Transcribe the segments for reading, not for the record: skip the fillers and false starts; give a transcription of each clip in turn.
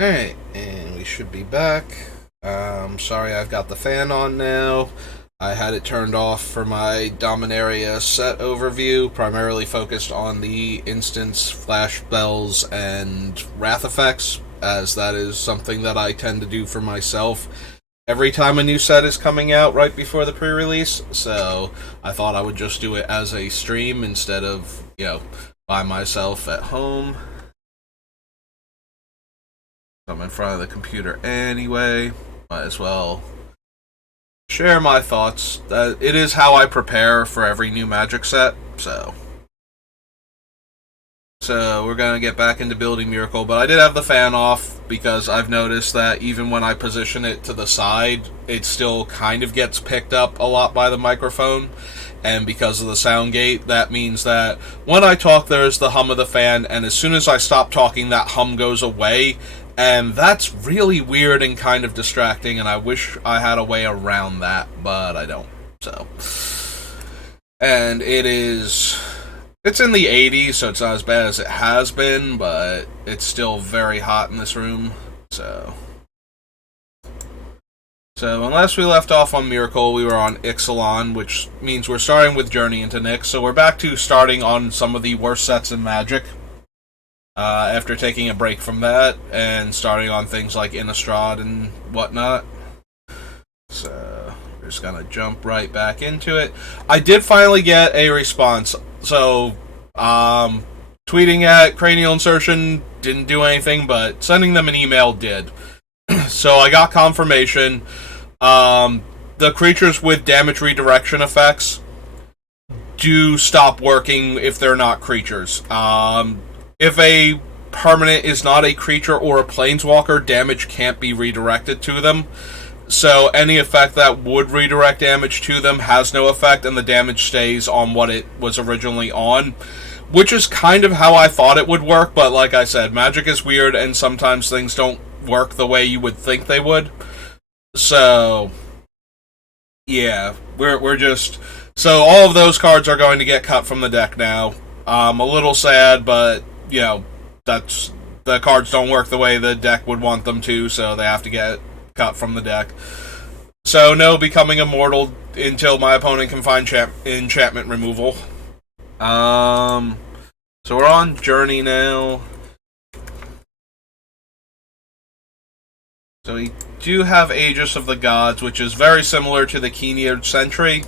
Alright, and we should be back. Sorry I've got the fan on now. I had it turned off for my Dominaria set overview, primarily focused on the instance, flash bells, and wrath effects, as that is something that I tend to do for myself every time a new set is coming out right before the pre-release. So I thought I would just do it as a stream instead of, by myself at home. I'm in front of the computer anyway. Might as well share my thoughts. It is how I prepare for every new Magic set. So we're gonna get back into building Myrkul, but I did have the fan off because I've noticed that even when I position it to the side, it still kind of gets picked up a lot by the microphone. And because of the sound gate, that means that when I talk, there's the hum of the fan, and as soon as I stop talking, that hum goes away. And that's really weird and kind of distracting, and I wish I had a way around that, but I don't. So. And it's in the 80s, so it's not as bad as it has been, but it's still very hot in this room, so when last we left off on Myrkul, we were on Ixalan, which means we're starting with Journey into Nyx, so we're back to starting on some of the worst sets in Magic, after taking a break from that, and starting on things like Innistrad and whatnot. So, we're just gonna jump right back into it. I did finally get a response, so, tweeting at Cranial Insertion didn't do anything, but sending them an email did. So I got confirmation. The creatures with damage redirection effects do stop working if they're not creatures. If a permanent is not a creature or a planeswalker, damage can't be redirected to them. So any effect that would redirect damage to them has no effect, and the damage stays on what it was originally on. Which is kind of how I thought it would work, but like I said, Magic is weird, and sometimes things don't work the way you would think they would. So, yeah, we're just... So all of those cards are going to get cut from the deck now. A little sad, but, that's... The cards don't work the way the deck would want them to, so they have to get cut from the deck. So, no becoming immortal until my opponent can find enchantment removal. So we're on Journey now. So we do have Aegis of the Gods, which is very similar to the Keen-Eared Sentry.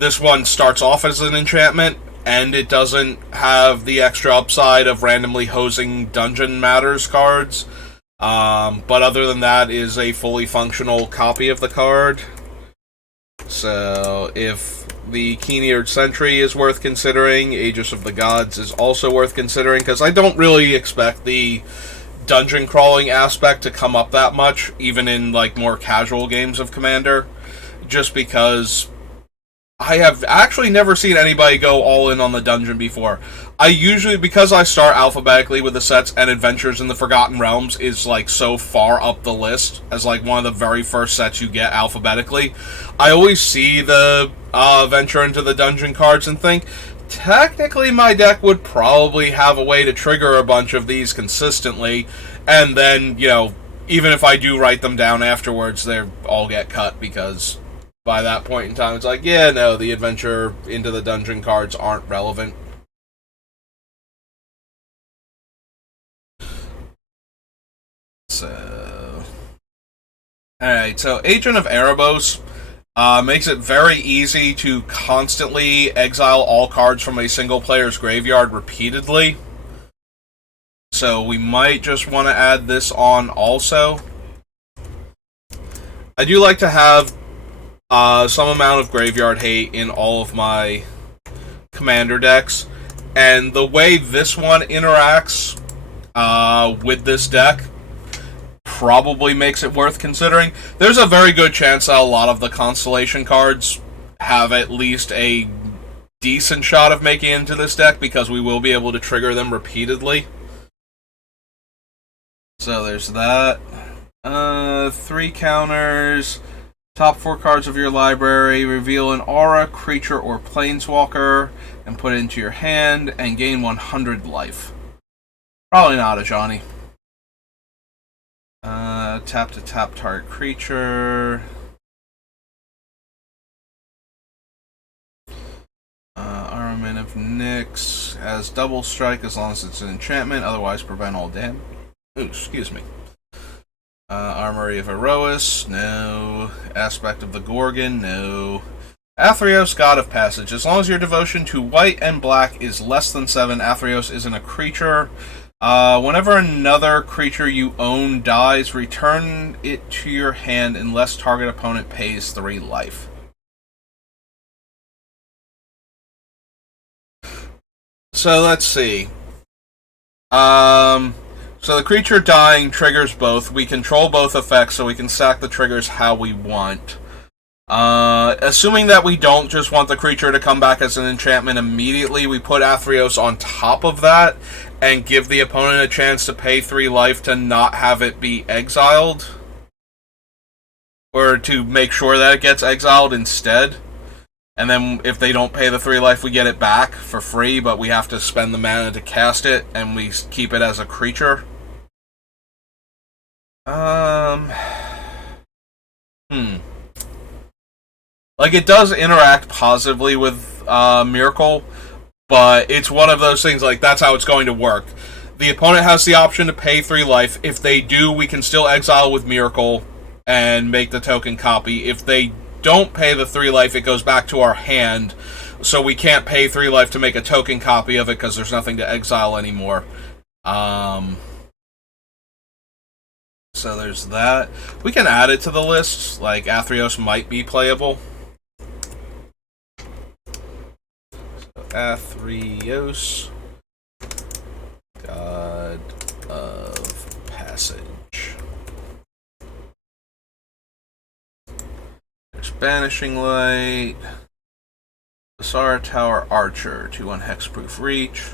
This one starts off as an enchantment, and it doesn't have the extra upside of randomly hosing Dungeon Matters cards. But other than that, is a fully functional copy of the card. So if the Keen-Eared Sentry is worth considering, Aegis of the Gods is also worth considering, because I don't really expect the dungeon crawling aspect to come up that much, even in like more casual games of Commander, just because I have actually never seen anybody go all in on the dungeon before. I usually, because I start alphabetically with the sets, and Adventures in the Forgotten Realms is like so far up the list as like one of the very first sets you get alphabetically, I always see the Venture into the Dungeon cards and think, technically my deck would probably have a way to trigger a bunch of these consistently, and then, even if I do write them down afterwards, they all get cut, because by that point in time, it's like, yeah, no, the Adventure into the Dungeon cards aren't relevant. So... Alright, so Agent of Erebos makes it very easy to constantly exile all cards from a single player's graveyard repeatedly. So we might just want to add this on also. I do like to have some amount of graveyard hate in all of my Commander decks. And the way this one interacts with this deck probably makes it worth considering. There's a very good chance that a lot of the Constellation cards have at least a decent shot of making it into this deck, because we will be able to trigger them repeatedly. So there's that. 3 counters. Top 4 cards of your library. Reveal an aura, creature, or planeswalker, and put it into your hand, and gain 100 life. Probably not a Johnny. Tap to tap target creature. Armament of Nyx has double strike as long as it's an enchantment, otherwise prevent all damage. Ooh, excuse me. Armory of Erois, no. Aspect of the Gorgon, no. Athreos, God of Passage. As long as your devotion to white and black is less than 7, Athreos isn't a creature. Whenever another creature you own dies, return it to your hand unless target opponent pays 3 life. So let's see. So the creature dying triggers both. We control both effects, so we can stack the triggers how we want. Assuming that we don't just want the creature to come back as an enchantment immediately, we put Athreos on top of that and give the opponent a chance to pay 3 life to not have it be exiled. Or to make sure that it gets exiled instead. And then if they don't pay the 3 life, we get it back for free, but we have to spend the mana to cast it, and we keep it as a creature. Like, it does interact positively with Myrkul, but it's one of those things, like, that's how it's going to work. The opponent has the option to pay 3 life. If they do, we can still exile with Myrkul and make the token copy. If they don't pay the 3 life, it goes back to our hand, so we can't pay 3 life to make a token copy of it because there's nothing to exile anymore. So there's that. We can add it to the list, like Athreos might be playable. So Athreos, God of Passage. There's Banishing Light, Basara Tower Archer, 2/1 hexproof reach.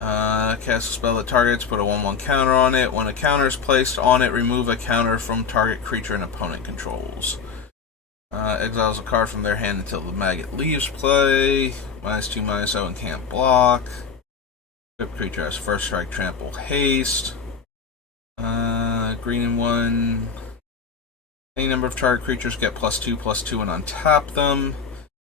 Cast a spell that targets, put a 1/1 counter on it. When a counter is placed on it, remove a counter from target creature and opponent controls. Exiles a card from their hand until the maggot leaves play. -2/-0 and can't block. Equipped creature has first strike, trample, haste. Green and 1. Any number of target creatures get +2/+2 and untap them.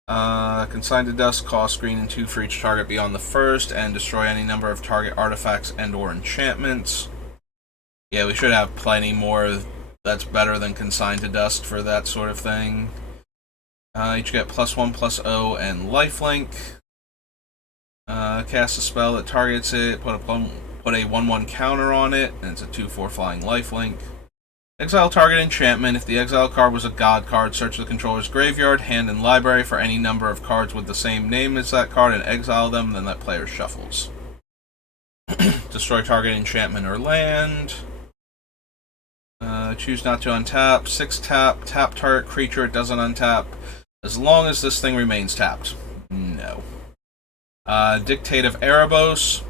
Consign to dust, cost green and 2 for each target beyond the first, and destroy any number of target artifacts and or enchantments. Yeah, we should have plenty more that's better than consign to dust for that sort of thing. Each get +1/+0 and lifelink. Cast a spell that targets it, put a 1/1 counter on it, and it's a 2/4 flying lifelink. Exile target enchantment. If the exile card was a god card, search the controller's graveyard, hand, and library for any number of cards with the same name as that card and exile them, then that player shuffles. Destroy target enchantment or land. Choose not to untap. 6 tap. Tap target creature. It doesn't untap. As long as this thing remains tapped. No. Dictate of Erebos.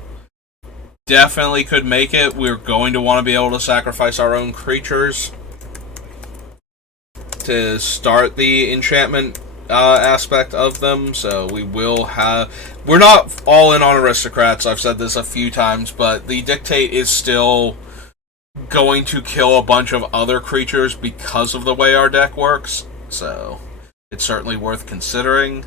Definitely could make it. We're going to want to be able to sacrifice our own creatures to start the enchantment aspect of them, so we will have... We're not all in on aristocrats, I've said this a few times, but the Dictate is still going to kill a bunch of other creatures because of the way our deck works, so it's certainly worth considering.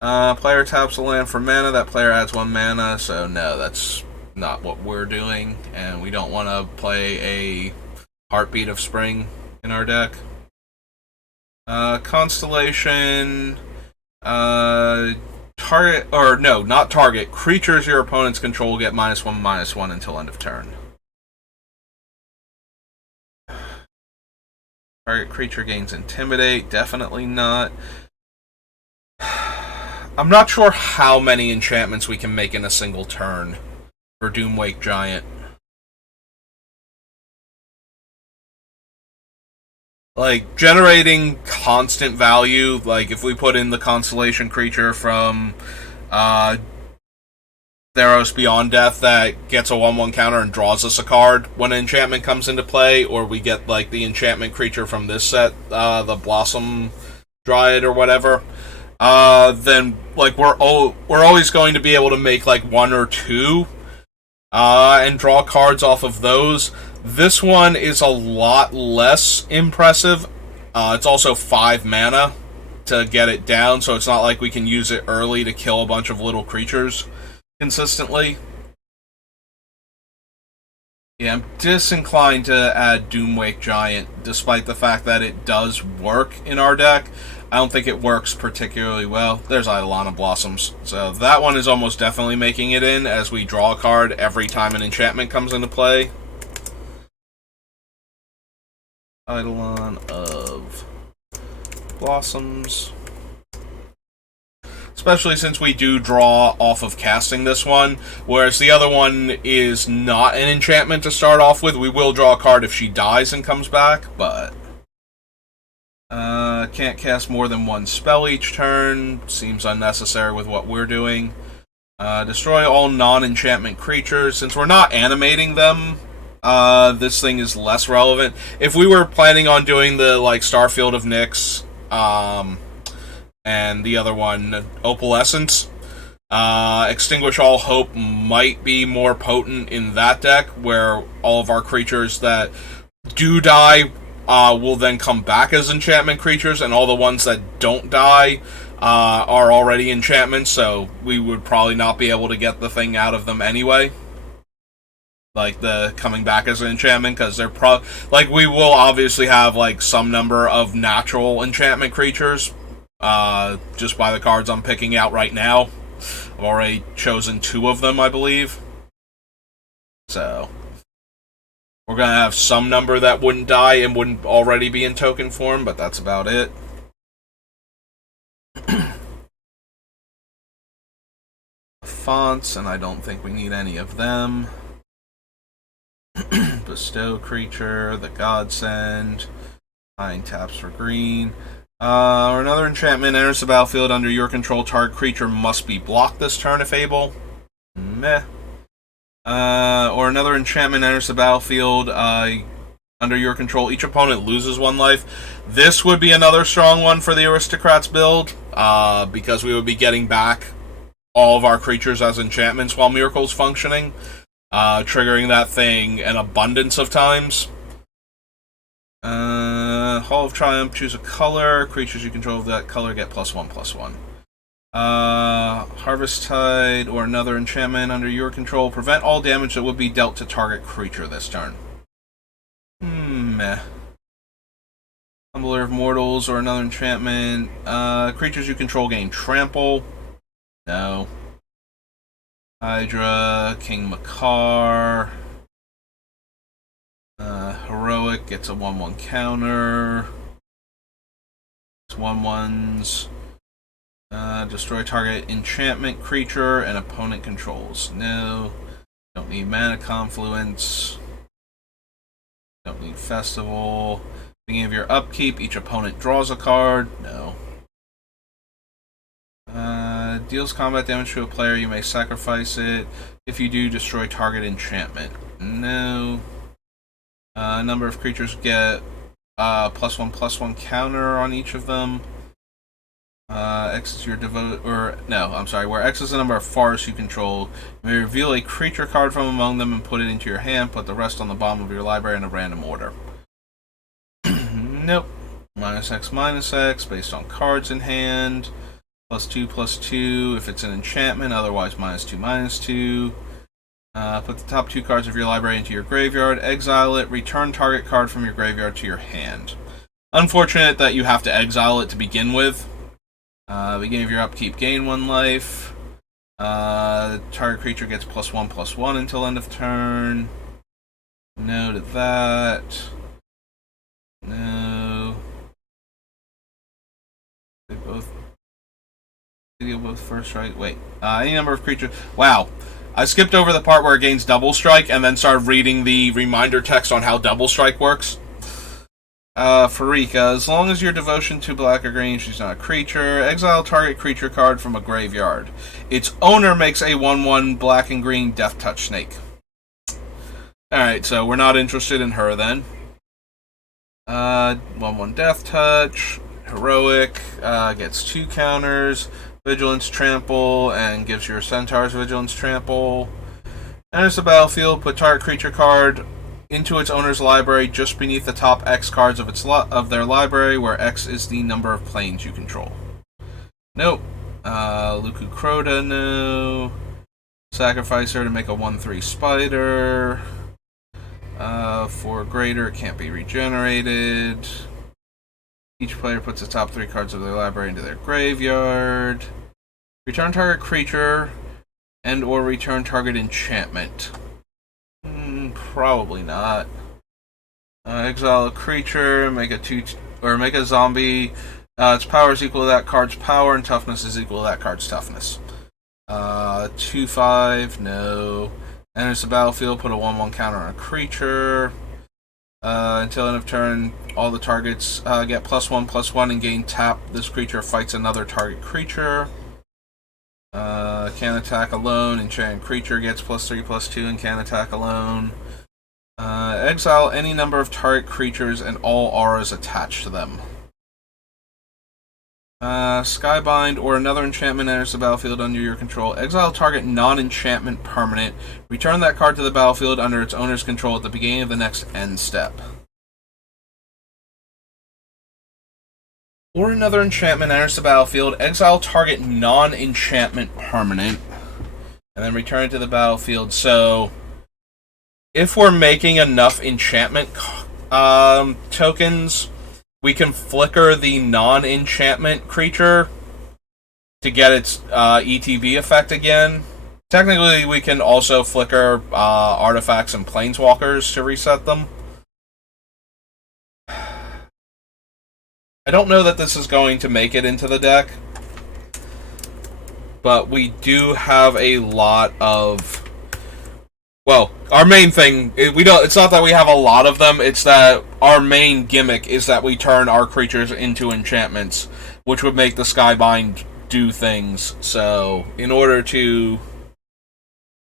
Player taps a land for mana, that player adds 1 mana, so no, that's not what we're doing, and we don't want to play a Heartbeat of Spring in our deck. Constellation, target, or no, not target, creatures your opponents control get -1/-1 until end of turn. Target creature gains Intimidate, definitely not. I'm not sure how many enchantments we can make in a single turn for Doomwake Giant. Like, generating constant value, like if we put in the Constellation creature from Theros Beyond Death that gets a 1/1 counter and draws us a card when an enchantment comes into play, or we get like the enchantment creature from this set, the Blossom Dryad or whatever, then like we're always going to be able to make like 1 or 2 and draw cards off of those. This one is a lot less impressive. It's also 5 mana to get it down, so it's not like we can use it early to kill a bunch of little creatures consistently. Yeah, I'm disinclined to add Doomwake Giant, despite the fact that it does work in our deck. I don't think it works particularly well. There's Eidolon Blossoms. So that one is almost definitely making it in, as we draw a card every time an enchantment comes into play. Eidolon of Blossoms. Especially since we do draw off of casting this one, whereas the other one is not an enchantment to start off with. We will draw a card if she dies and comes back, but can't cast more than one spell each turn. Seems unnecessary with what we're doing. Destroy all non-enchantment creatures. Since we're not animating them, this thing is less relevant. If we were planning on doing the Starfield of Nyx, and the other one, Opalescence, Extinguish All Hope might be more potent in that deck, where all of our creatures that do die will then come back as enchantment creatures, and all the ones that don't die are already enchantments, so we would probably not be able to get the thing out of them anyway. Like the coming back as an enchantment, because they're we will obviously have some number of natural enchantment creatures, just by the cards I'm picking out right now. I've already chosen 2 of them, I believe. So we're gonna have some number that wouldn't die and wouldn't already be in token form, but that's about it. Fonts, and I don't think we need any of them. Bestow creature, the Godsend, 9 taps for green. Or another enchantment enters the battlefield under your control. Target creature must be blocked this turn if able. Meh. Or another enchantment enters the battlefield under your control. Each opponent loses 1 life. This would be another strong one for the Aristocrats build, because we would be getting back all of our creatures as enchantments while Myrkul's functioning, triggering that thing an abundance of times. Hall of Triumph, choose a color. Creatures you control of that color get +1/+1. Harvest Tide, or another enchantment under your control. Prevent all damage that would be dealt to target creature this turn. Meh. Humbler of Mortals, or another enchantment. Creatures you control gain trample. No. Hydra, King Makar. Heroic gets a 1/1 counter. It's 1/1s. Destroy target enchantment creature and opponent controls. No. Don't need Mana Confluence. Don't need Festival. Beginning of your upkeep, each opponent draws a card. No. Deals combat damage to a player, you may sacrifice it. If you do, destroy target enchantment. No. Number of creatures get +1/+1 counter on each of them. X is your where X is the number of forests you control. You may reveal a creature card from among them and put it into your hand. Put the rest on the bottom of your library in a random order. Nope. -X/-X based on cards in hand. +2/+2 if it's an enchantment. Otherwise, -2/-2. Put the top 2 cards of your library into your graveyard. Exile it. Return target card from your graveyard to your hand. Unfortunate that you have to exile it to begin with. Beginning of your upkeep, gain 1 life. Target creature gets +1/+1 until end of turn. No to that. No. They deal both first strike. Wait. Any number of creatures. Wow. I skipped over the part where it gains double strike and then started reading the reminder text on how double strike works. Farika, as long as your devotion to black or green, she's not a creature. Exile target creature card from a graveyard. Its owner makes a 1/1 black and green Death Touch Snake. Alright, so we're not interested in her then. 1/1 Death Touch. Heroic, gets 2 counters. Vigilance Trample, and gives your Centaurs Vigilance Trample. Enters the battlefield, put target creature card into its owner's library just beneath the top X cards of their library, where X is the number of planes you control. Nope. Luku Crota, no. Sacrifice her to make a 1/3 spider. 4 greater, can't be regenerated. Each player puts the top 3 cards of their library into their graveyard. Return target creature and or return target enchantment. Probably not. Exile a creature, make a zombie. Its power is equal to that card's power, and toughness is equal to that card's toughness. 2/5, no. Enters the battlefield, put a 1/1 counter on a creature. Until end of turn, all the targets get +1/+1 and gain tap. This creature fights another target creature. Can attack alone. Enchanted creature gets +3/+2 and can attack alone. Exile any number of target creatures and all auras attached to them. Skybind or another enchantment enters the battlefield under your control. Exile target non-enchantment permanent. Return that card to the battlefield under its owner's control at the beginning of the next end step. Or another enchantment enters the battlefield. Exile target non-enchantment permanent. And then return it to the battlefield. So, if we're making enough enchantment tokens, we can flicker the non-enchantment creature to get its ETB effect again. Technically, we can also flicker artifacts and planeswalkers to reset them. I don't know that this is going to make it into the deck, but we do have a lot of... Well, our main thing, it's not that we have a lot of them, it's that our main gimmick is that we turn our creatures into enchantments, which would make the Skybind do things. So, in order to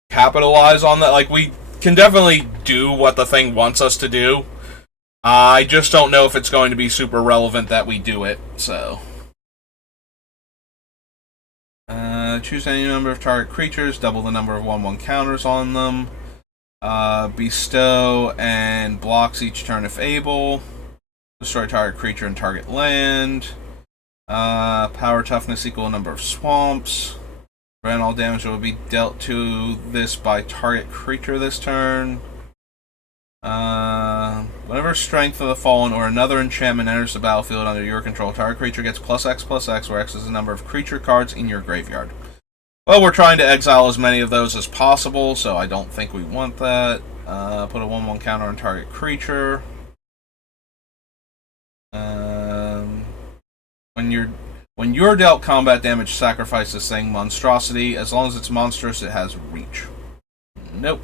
capitalize on that, like, we can definitely do what the thing wants us to do. I just don't know if it's going to be super relevant that we do it, so... choose any number of target creatures, double the number of 1/1 counters on them. Bestow and blocks each turn if able. Destroy target creature and target land. Power toughness equal number of swamps. Prevent all damage that will be dealt to this by target creature this turn. Whenever Strength of the Fallen or another enchantment enters the battlefield under your control, target creature gets +X/+X, where X is the number of creature cards in your graveyard. Well, we're trying to exile as many of those as possible, so I don't think we want that. Put a 1/1 counter on target creature. When you're dealt combat damage, sacrifice this thing. Monstrosity. As long as it's monstrous, it has reach. Nope.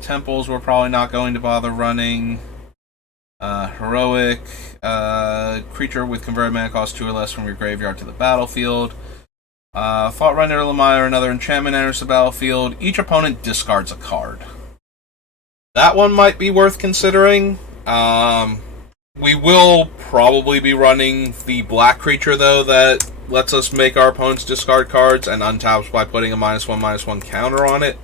Temples we're probably not going to bother running. Heroic. Creature with converted mana cost 2 or less from your graveyard to the battlefield. Thought Render Lamaya or another enchantment enters the battlefield. Each opponent discards a card. That one might be worth considering. We will probably be running the black creature, though, that lets us make our opponents discard cards and untaps by putting a -1/-1 counter on it.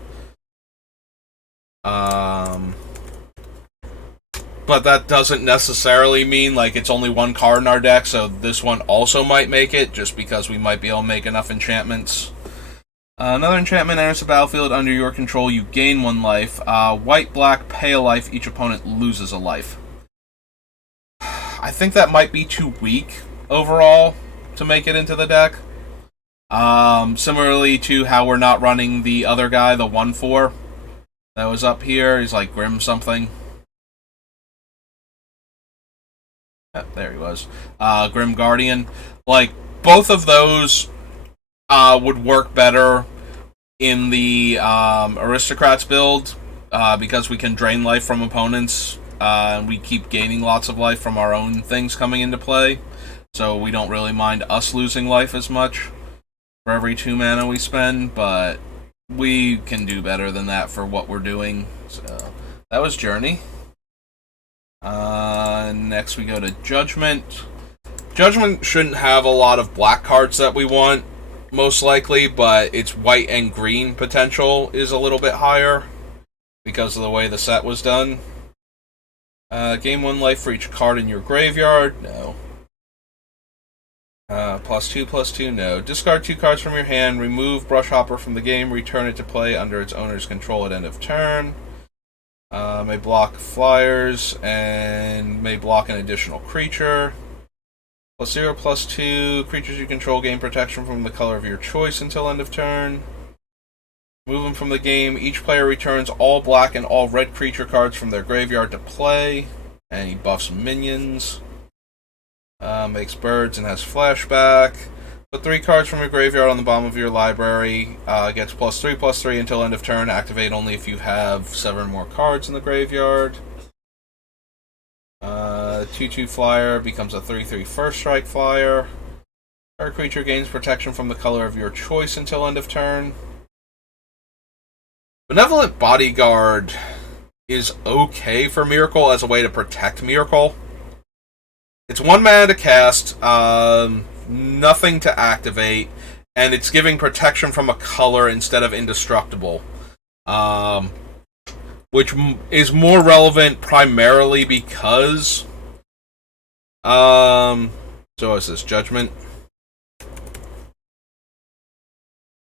But that doesn't necessarily mean, like, it's only one card in our deck, so this one also might make it, just because we might be able to make enough enchantments. Another enchantment enters the battlefield under your control, you gain 1 life. White, black, pay a life, each opponent loses a life. I think that might be too weak, overall, to make it into the deck. Similarly to how we're not running the other guy, the 1/4, that was up here. He's like Grim something. There he was. Grim Guardian. Like, both of those would work better in the Aristocrats build, because we can drain life from opponents, and we keep gaining lots of life from our own things coming into play, so we don't really mind us losing life as much for every 2 mana we spend, but we can do better than that for what we're doing. So, that was Journey. Next we go to Judgment. Judgment shouldn't have a lot of black cards that we want, most likely, but its white and green potential is a little bit higher, because of the way the set was done. Gain 1 life for each card in your graveyard. No. +2/+2, no. Discard 2 cards from your hand, remove Brush Hopper from the game, return it to play under its owner's control at end of turn. May block flyers, and may block an additional creature. +0/+2, creatures you control gain protection from the color of your choice until end of turn. Move them from the game. Each player returns all black and all red creature cards from their graveyard to play, and he buffs minions. Makes birds and has flashback. Put 3 cards from your graveyard on the bottom of your library. Gets +3/+3 until end of turn. Activate only if you have 7 more cards in the graveyard. 2/2 flyer becomes a 3/3 first strike flyer. Our creature gains protection from the color of your choice until end of turn. Benevolent Bodyguard is okay for Myrkul as a way to protect Myrkul. It's 1 mana to cast, nothing to activate, and it's giving protection from a color instead of indestructible. Which is more relevant primarily because... so what's this? Judgment?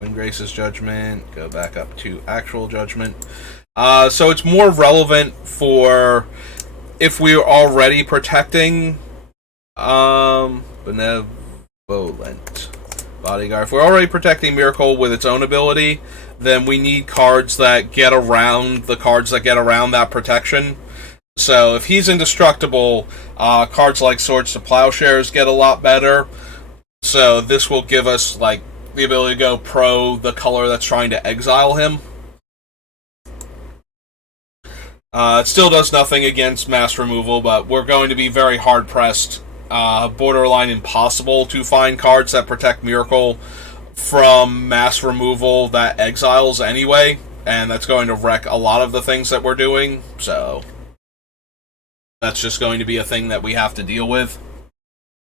When Grace's Judgment, go back up to actual Judgment. So it's more relevant for if we're already protecting Benevolent Bodyguard. If we're already protecting Myrkul with its own ability, then we need cards that get around the cards that get around that protection. So if he's indestructible, cards like Swords to Plowshares get a lot better. So this will give us like the ability to go pro the color that's trying to exile him. It still does nothing against mass removal, but we're going to be very hard pressed, borderline impossible to find cards that protect Myrkul from mass removal that exiles anyway, and that's going to wreck a lot of the things that we're doing, so that's just going to be a thing that we have to deal with.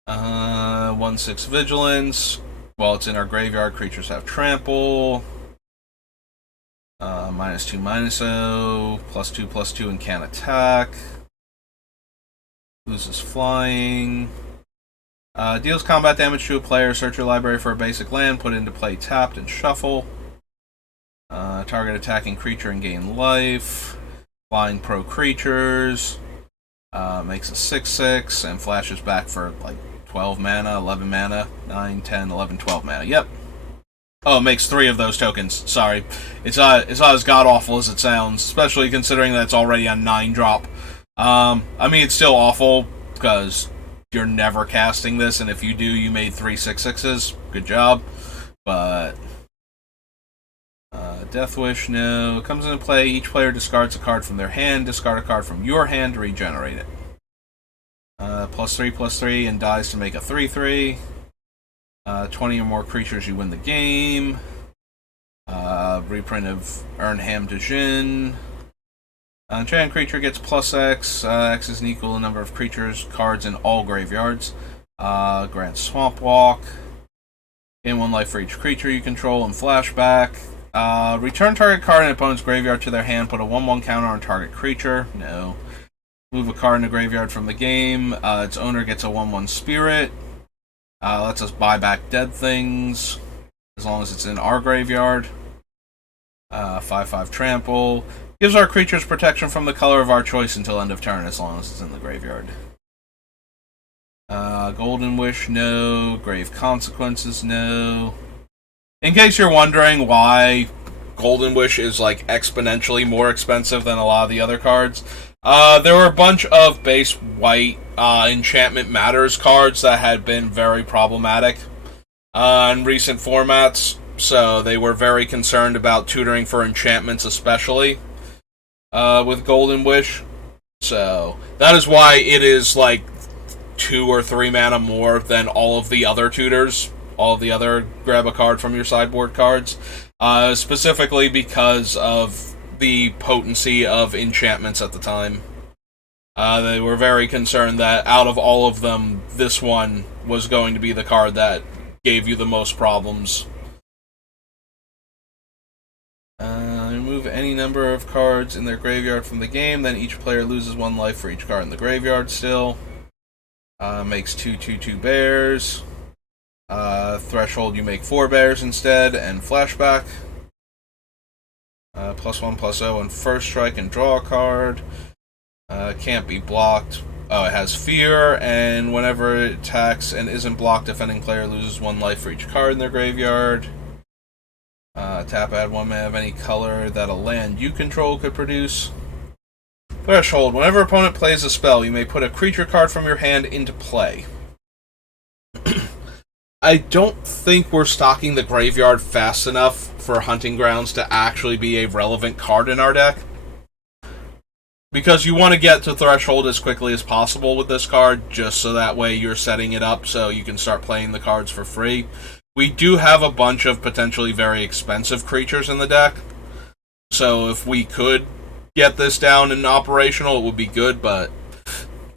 1/6 Vigilance. While it's in our graveyard, creatures have trample. -2/-0, +2/+2 and can attack. Loses flying. Deals combat damage to a player. Search your library for a basic land, put it into play tapped, and shuffle. Target attacking creature and gain life. Flying pro creatures. Makes a 6/6 and flashes back for like 12 mana, 11 mana, 9, 10, 11, 12 mana. Yep. Oh, it makes 3 of those tokens. Sorry. It's not as god-awful as it sounds, especially considering that it's already a 9-drop. I mean, it's still awful, because you're never casting this, and if you do, you made 3 6/6s. Good job. But Death Wish, no. Comes into play, each player discards a card from their hand, discard a card from your hand to regenerate it. +3/+3 and dies to make a 3/3. 20 or more creatures, you win the game. Reprint of Urnham de Jin. Enchanted creature gets +X. X is an equal number of creatures, cards in all graveyards. Grants Swamp Walk. Gain 1 life for each creature you control and flashback. Return target card in opponent's graveyard to their hand. Put a 1/1 counter on target creature. No. Move a card in the graveyard from the game. Its owner gets a 1/1 spirit. Lets us buy back dead things as long as it's in our graveyard. 5/5 trample. Gives our creatures protection from the color of our choice until end of turn as long as it's in the graveyard. Golden Wish, no. Grave Consequences, no. In case you're wondering why Golden Wish is like exponentially more expensive than a lot of the other cards, there were a bunch of base white Enchantment Matters cards that had been very problematic in recent formats, so they were very concerned about tutoring for enchantments, especially with Golden Wish. So that is why it is like 2 or 3 mana more than all of the other tutors, all of the other grab a card from your sideboard cards, specifically because of the potency of enchantments at the time. They were very concerned that out of all of them, this one was going to be the card that gave you the most problems. Remove any number of cards in their graveyard from the game, then each player loses 1 life for each card in the graveyard still. Makes 2/2/2 bears. Threshold, you make 4 bears instead, and flashback. +1/+0 and first strike and draw a card. Can't be blocked. Oh, it has fear, and whenever it attacks and isn't blocked, defending player loses 1 life for each card in their graveyard. Tap, add 1 mana of any color that a land you control could produce. Threshold, whenever opponent plays a spell, you may put a creature card from your hand into play. I don't think we're stocking the graveyard fast enough for Hunting Grounds to actually be a relevant card in our deck. Because you want to get to Threshold as quickly as possible with this card, just so that way you're setting it up so you can start playing the cards for free. We do have a bunch of potentially very expensive creatures in the deck, so if we could get this down and operational, it would be good, but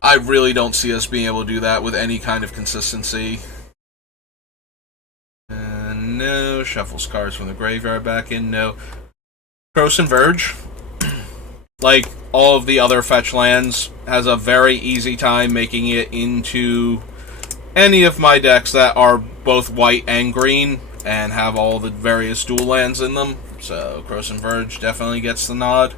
I really don't see us being able to do that with any kind of consistency. No. Shuffles cards from the graveyard back in. No. Cross and Verge, like all of the other fetch lands, has a very easy time making it into any of my decks that are both white and green and have all the various dual lands in them. So Cross and Verge definitely gets the nod.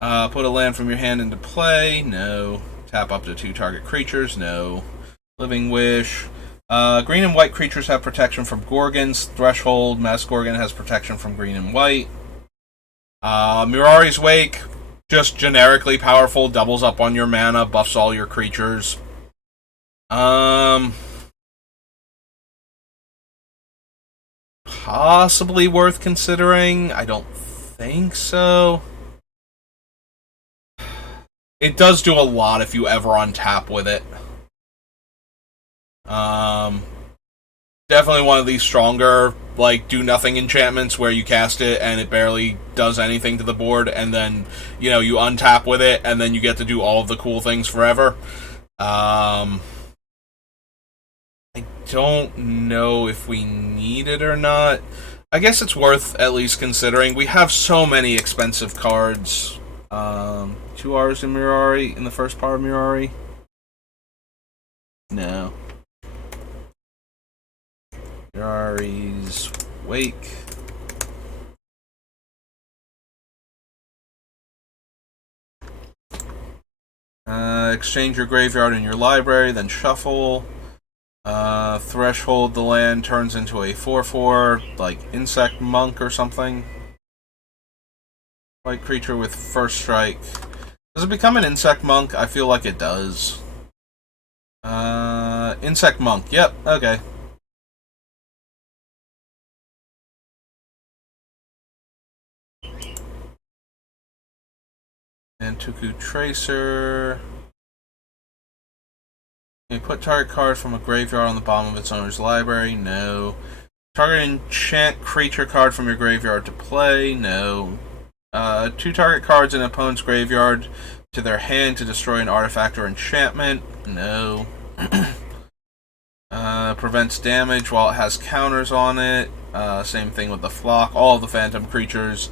Put a land from your hand into play. No. Tap up to 2 target creatures. No. Living Wish. Green and white creatures have protection from Gorgons. Threshold, Mass Gorgon has protection from green and white. Mirari's Wake, just generically powerful, doubles up on your mana, buffs all your creatures. Possibly worth considering. I don't think so. It does do a lot if you ever untap with it. Definitely one of these stronger, like, do-nothing enchantments where you cast it and it barely does anything to the board, and then, you know, you untap with it, and then you get to do all of the cool things forever. I don't know if we need it or not. I guess it's worth at least considering. We have so many expensive cards. 2 R's in Mirari, in the first part of Mirari. No. Mirari's Wake. Exchange your graveyard and your library, then shuffle. Threshold, the land turns into a 4/4, like Insect Monk or something. White creature with first strike. Does it become an Insect Monk? I feel like it does. Insect Monk, yep, okay. And Tuku Tracer. You put target card from a graveyard on the bottom of its owner's library. No. Target enchant creature card from your graveyard to play. No. 2 target cards in an opponent's graveyard to their hand to destroy an artifact or enchantment. No. Prevents damage while it has counters on it. Same thing with the flock. All of the phantom creatures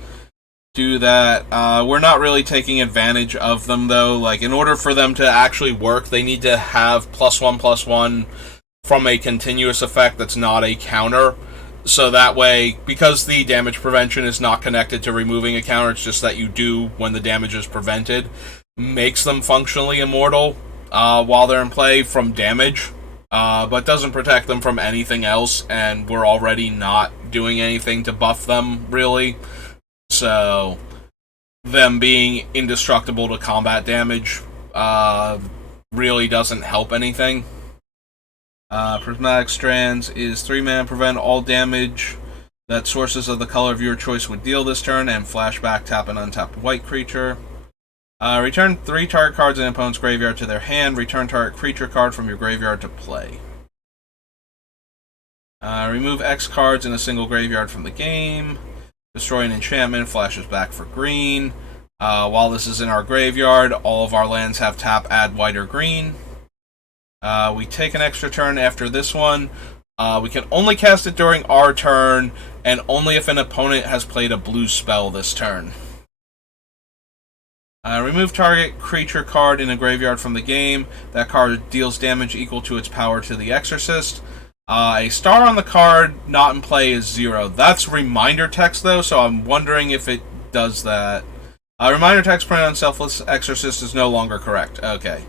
do that. We're not really taking advantage of them, though. Like, in order for them to actually work, they need to have +1/+1 from a continuous effect that's not a counter. So that way, because the damage prevention is not connected to removing a counter, it's just that you do when the damage is prevented, makes them functionally immortal while they're in play from damage, but doesn't protect them from anything else, and we're already not doing anything to buff them, really. So, them being indestructible to combat damage really doesn't help anything. Prismatic Strands is 3 mana, prevent all damage that sources of the color of your choice would deal this turn, and flashback, tap an untapped white creature. Return 3 target cards in an opponent's graveyard to their hand. Return target creature card from your graveyard to play. Remove X cards in a single graveyard from the game. Destroy an enchantment, flashes back for green. While this is in our graveyard, all of our lands have tap, add white or green. We take an extra turn after this one. We can only cast it during our turn, and only if an opponent has played a blue spell this turn. Remove target creature card in a graveyard from the game. That card deals damage equal to its power to the Exorcist. A star on the card not in play is 0. That's reminder text, though, so I'm wondering if it does that. Reminder text printed on Selfless Exorcist is no longer correct. Okay.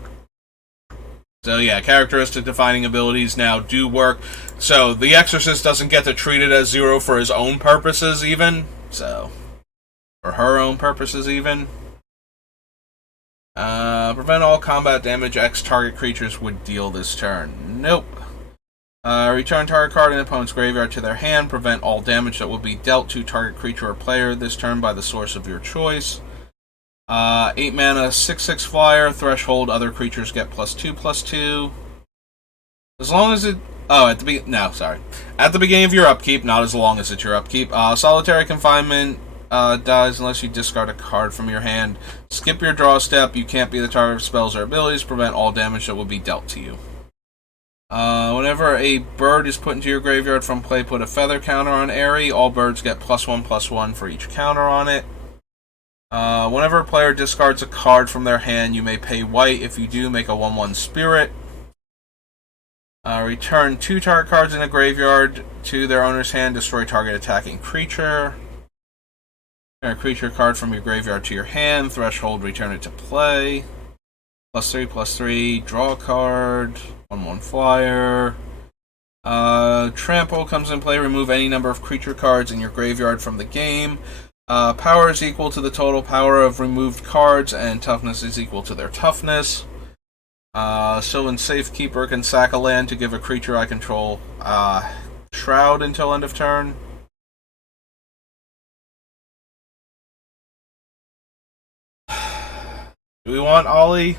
So yeah, characteristic defining abilities now do work. So the Exorcist doesn't get to treat it as 0 for his own purposes, even. So, for her own purposes, even. Prevent all combat damage X target creatures would deal this turn. Nope. Return target card in opponent's graveyard to their hand. Prevent all damage that will be dealt to target creature or player this turn by the source of your choice. 8 mana, 6/6 flyer. Threshold. Other creatures get +2/+2. As long as it. Oh, at the beginning of your upkeep, not as long as it's your upkeep. Solitary confinement. Dies unless you discard a card from your hand. Skip your draw step. You can't be the target of spells or abilities. Prevent all damage that will be dealt to you. Whenever a bird is put into your graveyard from play, put a feather counter on Airy. All birds get +1/+1 for each counter on it. Whenever a player discards a card from their hand, you may pay white. If you do, make a 1/1 spirit. Return 2 target cards in a graveyard to their owner's hand. Destroy target attacking creature. A creature card from your graveyard to your hand. Threshold, return it to play. +3/+3. Draw a card. 1/1 flyer. Trample comes in play. Remove any number of creature cards in your graveyard from the game. Power is equal to the total power of removed cards, and toughness is equal to their toughness. Sylvan Safekeeper can sack a land to give a creature I control Shroud until end of turn. Do we want Ollie?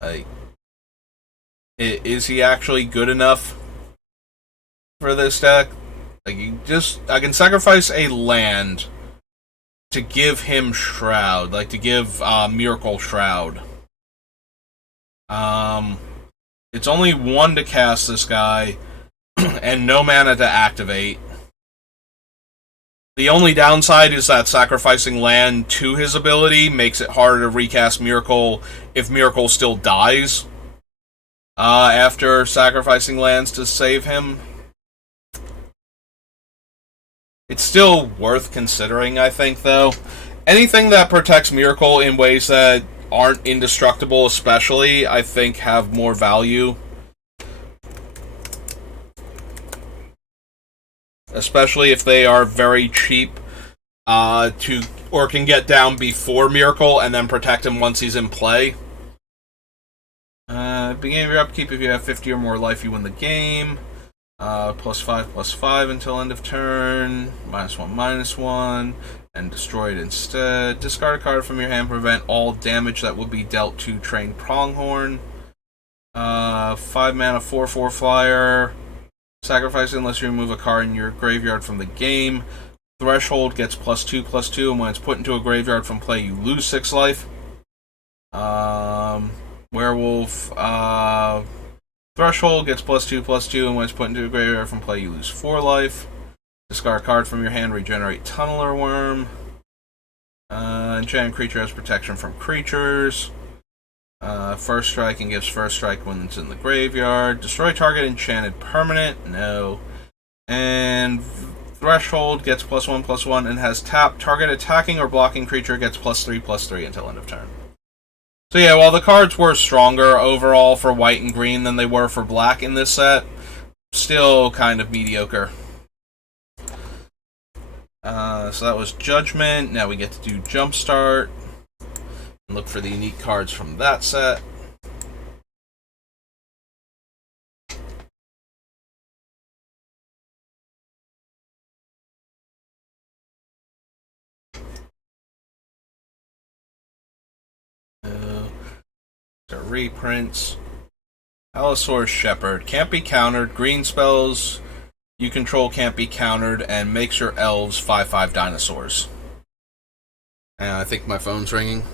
Like, is he actually good enough for this deck? Like, I can sacrifice a land to give him Shroud, like to give Myrkul Shroud. It's only 1 to cast this guy, and no mana to activate. The only downside is that sacrificing land to his ability makes it harder to recast Myrkul if Myrkul still dies after sacrificing lands to save him. It's still worth considering, I think, though. Anything that protects Myrkul in ways that aren't indestructible, especially, I think have more value. Especially if they are very cheap or can get down before Myrkul and then protect him once he's in play. Beginning of your upkeep, if you have 50 or more life, you win the game. +5/+5 until end of turn. -1/-1. And destroy it instead. Discard a card from your hand. Prevent all damage that will be dealt to Trained Pronghorn. 5 mana, 4/4 flyer. Sacrifice it unless you remove a card in your graveyard from the game. Threshold gets +2/+2, and when it's put into a graveyard from play, you lose 6 life. Werewolf. Threshold gets +2/+2, and when it's put into a graveyard from play, you lose 4 life. Discard a card from your hand, regenerate Tunneler Worm. Enchanted creature has protection from creatures. First strike and gives first strike when it's in the graveyard. Destroy target enchanted permanent. No. And Threshold gets +1/+1 and has tap. Target attacking or blocking creature gets +3/+3 until end of turn. So yeah, while the cards were stronger overall for white and green than they were for black in this set, still kind of mediocre. So that was Judgment. Now we get to do Jumpstart. And look for the unique cards from that set. The reprints. Allosaurus Shepherd. Can't be countered. Green spells you control can't be countered, and makes your elves 5/5 dinosaurs. And I think my phone's ringing.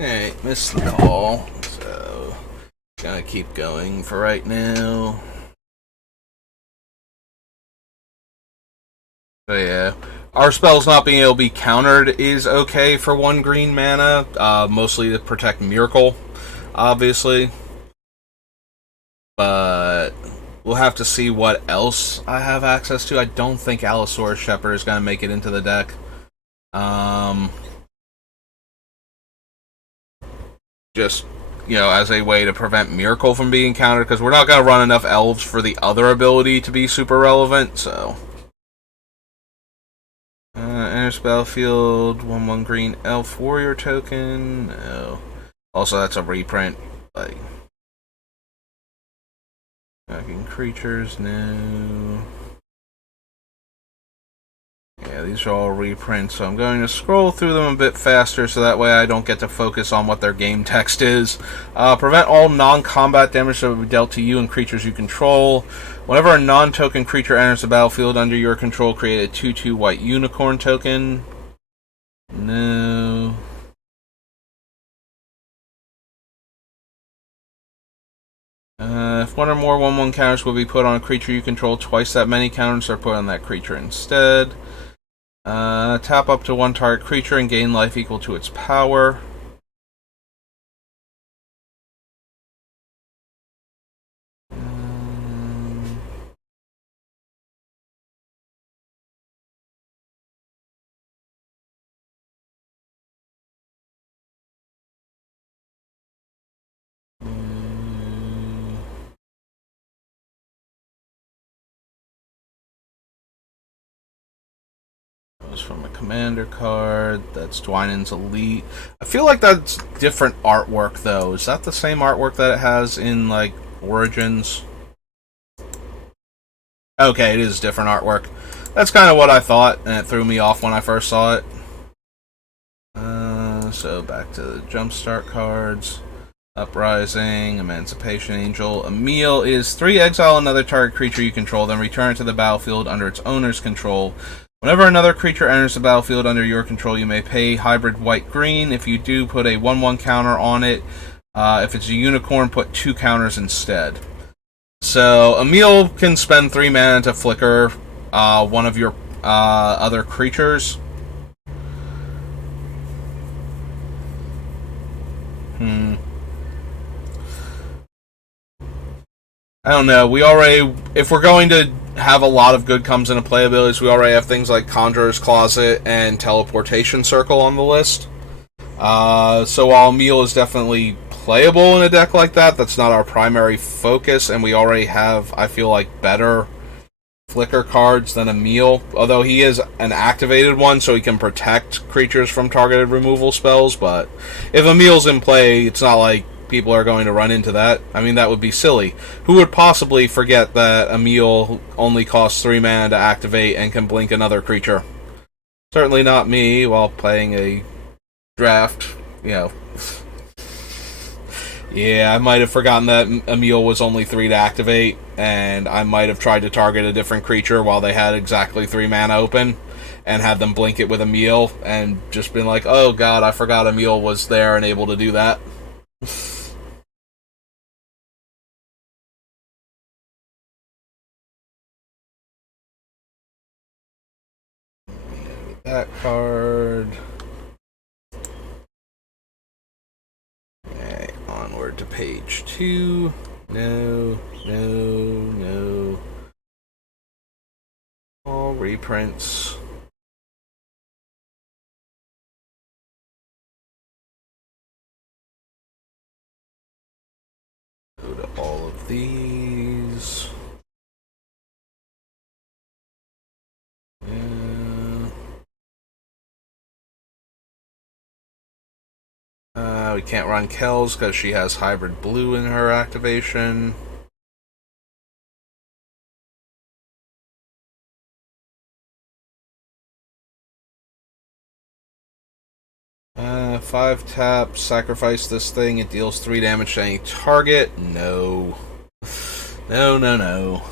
Alright, missed the call. So, gonna keep going for right now. So yeah. Our spells not being able to be countered is okay for 1 green mana, mostly to protect Myrkul, obviously. But we'll have to see what else I have access to. I don't think Allosaurus Shepherd is going to make it into the deck. Just, as a way to prevent Myrkul from being countered, because we're not going to run enough elves for the other ability to be super relevant, so. Enter spell field, 1/1 green elf warrior token. No. Also, that's a reprint. Like, attacking creatures, no. Yeah, these are all reprints, so I'm going to scroll through them a bit faster so that way I don't get to focus on what their game text is. Prevent all non-combat damage that will be dealt to you and creatures you control. Whenever a non-token creature enters the battlefield under your control, create a 2/2 white unicorn token. No. If one or more 1/1 counters will be put on a creature you control, twice that many counters are put on that creature instead. Tap up to 1 target creature and gain life equal to its power. From a commander card. That's Dwynen's Elite. I feel like that's different artwork, though. Is that the same artwork that it has in, like, Origins? Okay, it is different artwork. That's kind of what I thought, and it threw me off when I first saw it. So back to the Jumpstart cards. Uprising, Emancipation Angel. Emil is 3 exile another target creature you control, then return it to the battlefield under its owner's control. Whenever another creature enters the battlefield under your control, you may pay hybrid white-green. If you do, put a 1/1 counter on it. If it's a unicorn, put 2 counters instead. So, Emil can spend 3 mana to flicker one of your other creatures. I don't know. If we're going to have a lot of good comes into play abilities, we already have things like Conjurer's Closet and Teleportation Circle on the list. So while Emil is definitely playable in a deck like that, that's not our primary focus, and we already have, I feel like, better flicker cards than Emil. Although he is an activated one, so he can protect creatures from targeted removal spells, but if Emil's in play, it's not like people are going to run into that. I mean, that would be silly. Who would possibly forget that Emil only costs 3 mana to activate and can blink another creature? Certainly not me, while playing a draft, Yeah, I might have forgotten that Emil was only 3 to activate, and I might have tried to target a different creature while they had exactly 3 mana open, and had them blink it with Emil, and just been like, oh god, I forgot Emil was there and able to do that. That card. Okay, onward to page 2. No. All reprints. Go to all of these. We can't run Kells because she has hybrid blue in her activation. Five tap, sacrifice this thing, it deals 3 damage to any target. No. No.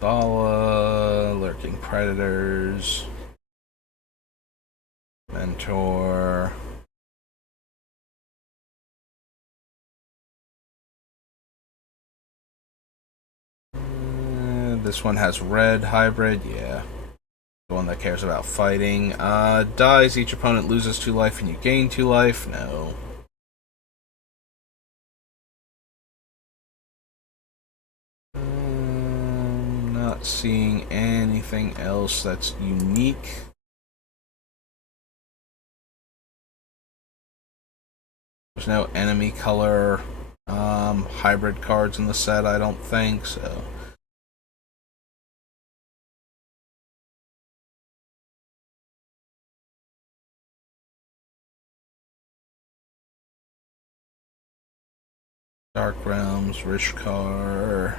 Thala, Lurking Predators, Mentor. This one has red hybrid, yeah. The one that cares about fighting. Dies, each opponent loses 2 life and you gain 2 life. No. Not seeing anything else that's unique. There's no enemy color hybrid cards in the set, I don't think, so. Dark Realms, Rishkar,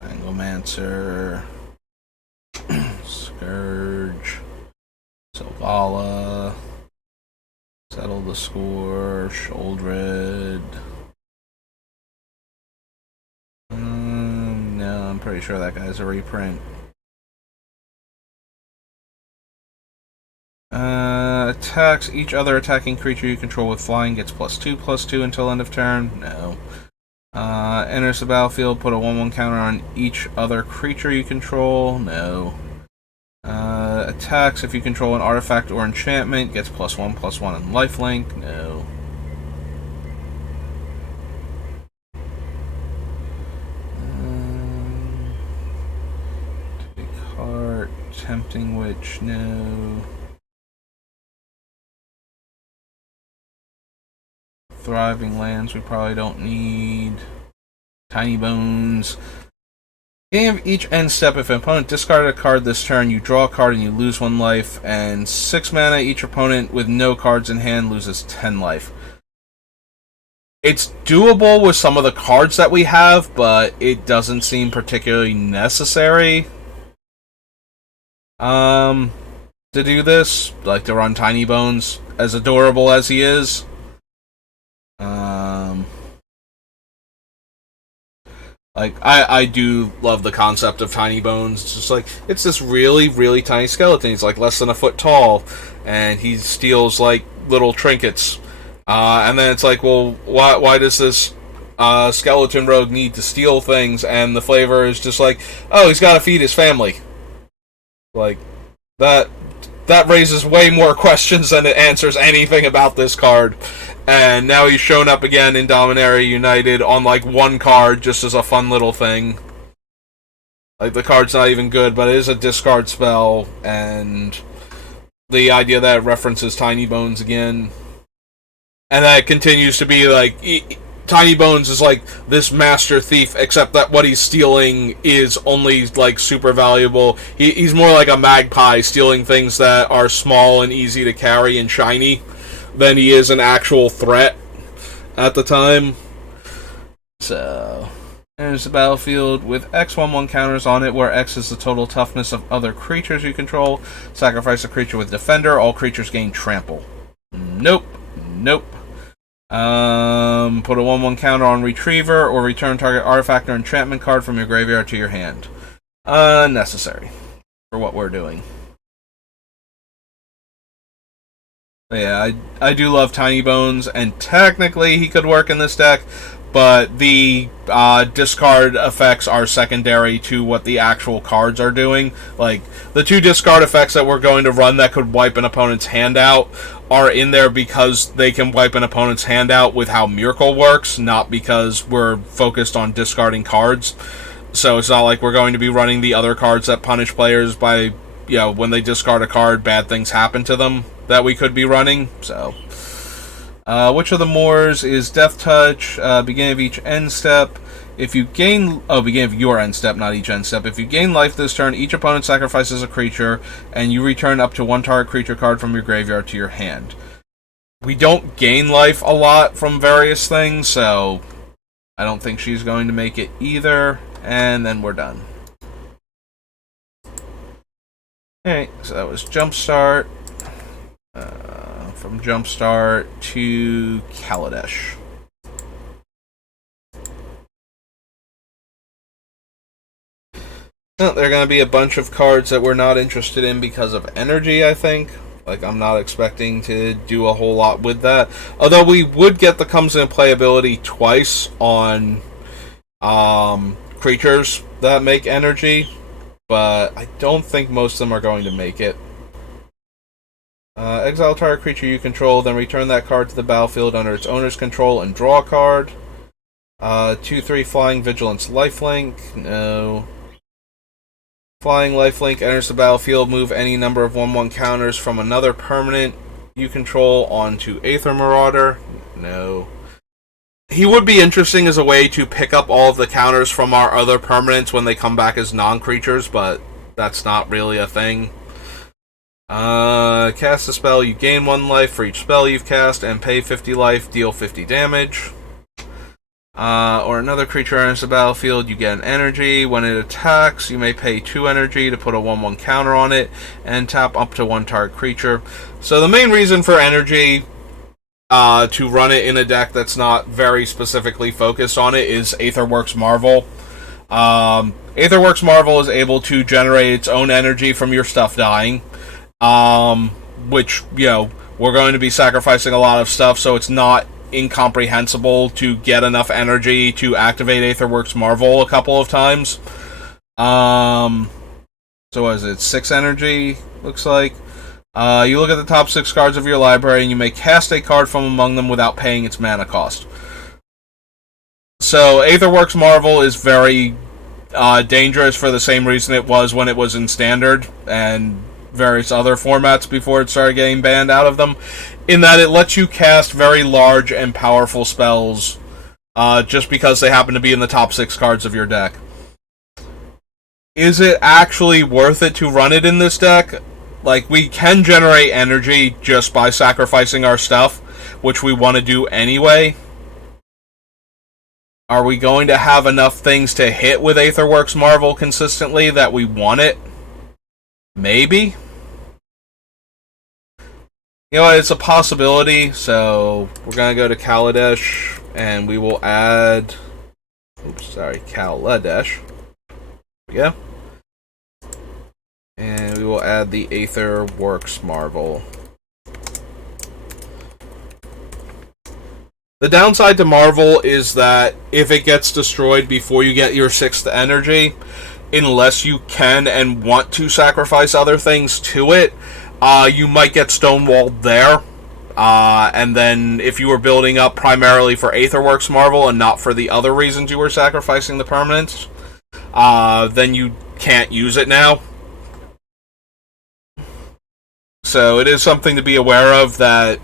Anglomancer, Scourge, Selvala, Settle the Score, Sholdred. No, I'm pretty sure that guy's a reprint. Attacks. Each other attacking creature you control with flying gets +2/+2 until end of turn. No. Enters the battlefield, put a 1/1 counter on each other creature you control. No. Attacks. If you control an artifact or enchantment, gets +1/+1 and lifelink. No. Take heart. Tempting Witch. No. Thriving Lands we probably don't need. Tiny Bones. Beginning of each end step, if an opponent discarded a card this turn, you draw a card and you lose 1 life, and 6 mana, each opponent with no cards in hand loses 10 life. It's doable with some of the cards that we have, but it doesn't seem particularly necessary to do this, like to run Tiny Bones, as adorable as he is. Like, I do love the concept of Tiny Bones. It's just like, it's this really, really tiny skeleton. He's like less than a foot tall, and he steals like little trinkets. And then it's like, well, why does this skeleton rogue need to steal things? And the flavor is just like, oh, he's got to feed his family. Like, that raises way more questions than it answers anything about this card. And now he's shown up again in Dominaria United on like 1 card just as a fun little thing. Like, the card's not even good, but it is a discard spell, and the idea that it references Tiny Bones again, and that it continues to be like, Tiny Bones is like this master thief, except that what he's stealing is only like super valuable. He's more like a magpie, stealing things that are small and easy to carry and shiny, than he is an actual threat at the time. So, there's a battlefield with X/1/1 counters on it, where X is the total toughness of other creatures you control. Sacrifice a creature with Defender. All creatures gain Trample. Nope. Nope. Put a 1/1 counter on Retriever, or return target artifact or enchantment card from your graveyard to your hand. Unnecessary for what we're doing. But yeah, I do love Tiny Bones, and technically he could work in this deck, but the discard effects are secondary to what the actual cards are doing. Like, the 2 discard effects that we're going to run that could wipe an opponent's hand out are in there because they can wipe an opponent's hand out with how Myrkul works, not because we're focused on discarding cards. So it's not like we're going to be running the other cards that punish players by, when they discard a card, bad things happen to them, that we could be running. So, which of the Moors is Death Touch? Beginning of each end step. If you gain... beginning of your end step, not each end step. If you gain life this turn, each opponent sacrifices a creature, and you return up to 1 target creature card from your graveyard to your hand. We don't gain life a lot from various things, so I don't think she's going to make it either. And then we're done. Alright, so that was Jumpstart. From Jumpstart to Kaladesh. Well, there are going to be a bunch of cards that we're not interested in because of energy, I think. Like, I'm not expecting to do a whole lot with that. Although we would get the comes in playability twice on creatures that make energy, but I don't think most of them are going to make it. Exile target creature you control, then return that card to the battlefield under its owner's control and draw a card. 2/3 Flying Vigilance Lifelink. No. Flying Lifelink enters the battlefield. Move any number of 1/1 counters from another permanent you control onto Aether Marauder. No. He would be interesting as a way to pick up all of the counters from our other permanents when they come back as non-creatures, but that's not really a thing. Cast a spell, you gain 1 life for each spell you've cast, and pay 50 life, deal 50 damage. Or another creature enters the battlefield, you get an energy. When it attacks, you may pay 2 energy to put a 1/1 counter on it, and tap up to 1 target creature. So the main reason for energy, to run it in a deck that's not very specifically focused on it, is Aetherworks Marvel. Aetherworks Marvel is able to generate its own energy from your stuff dying. Which, we're going to be sacrificing a lot of stuff, so it's not incomprehensible to get enough energy to activate Aetherworks Marvel a couple of times. So what is it? 6 energy, looks like. You look at the top 6 cards of your library, and you may cast a card from among them without paying its mana cost. So, Aetherworks Marvel is very dangerous for the same reason it was when it was in Standard, and various other formats before it started getting banned out of them, in that it lets you cast very large and powerful spells just because they happen to be in the top 6 cards of your deck. Is it actually worth it to run it in this deck? Like, we can generate energy just by sacrificing our stuff, which we want to do anyway. Are we going to have enough things to hit with Aetherworks Marvel consistently that we want it? Maybe. It's a possibility, so we're going to go to Kaladesh, and we will add... Kaladesh. There we go. And we will add the Aetherworks Marvel. The downside to Marvel is that if it gets destroyed before you get your 6th energy, unless you can and want to sacrifice other things to it, you might get stonewalled there. And then if you were building up primarily for Aetherworks Marvel and not for the other reasons you were sacrificing the permanents, then you can't use it now. So it is something to be aware of that,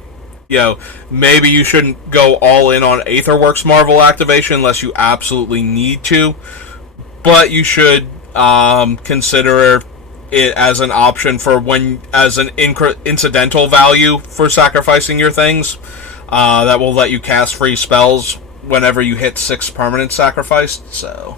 maybe you shouldn't go all in on Aetherworks Marvel activation unless you absolutely need to, but you should consider it as an option for as an incidental value for sacrificing your things. That will let you cast free spells whenever you hit 6 permanent sacrificed. So,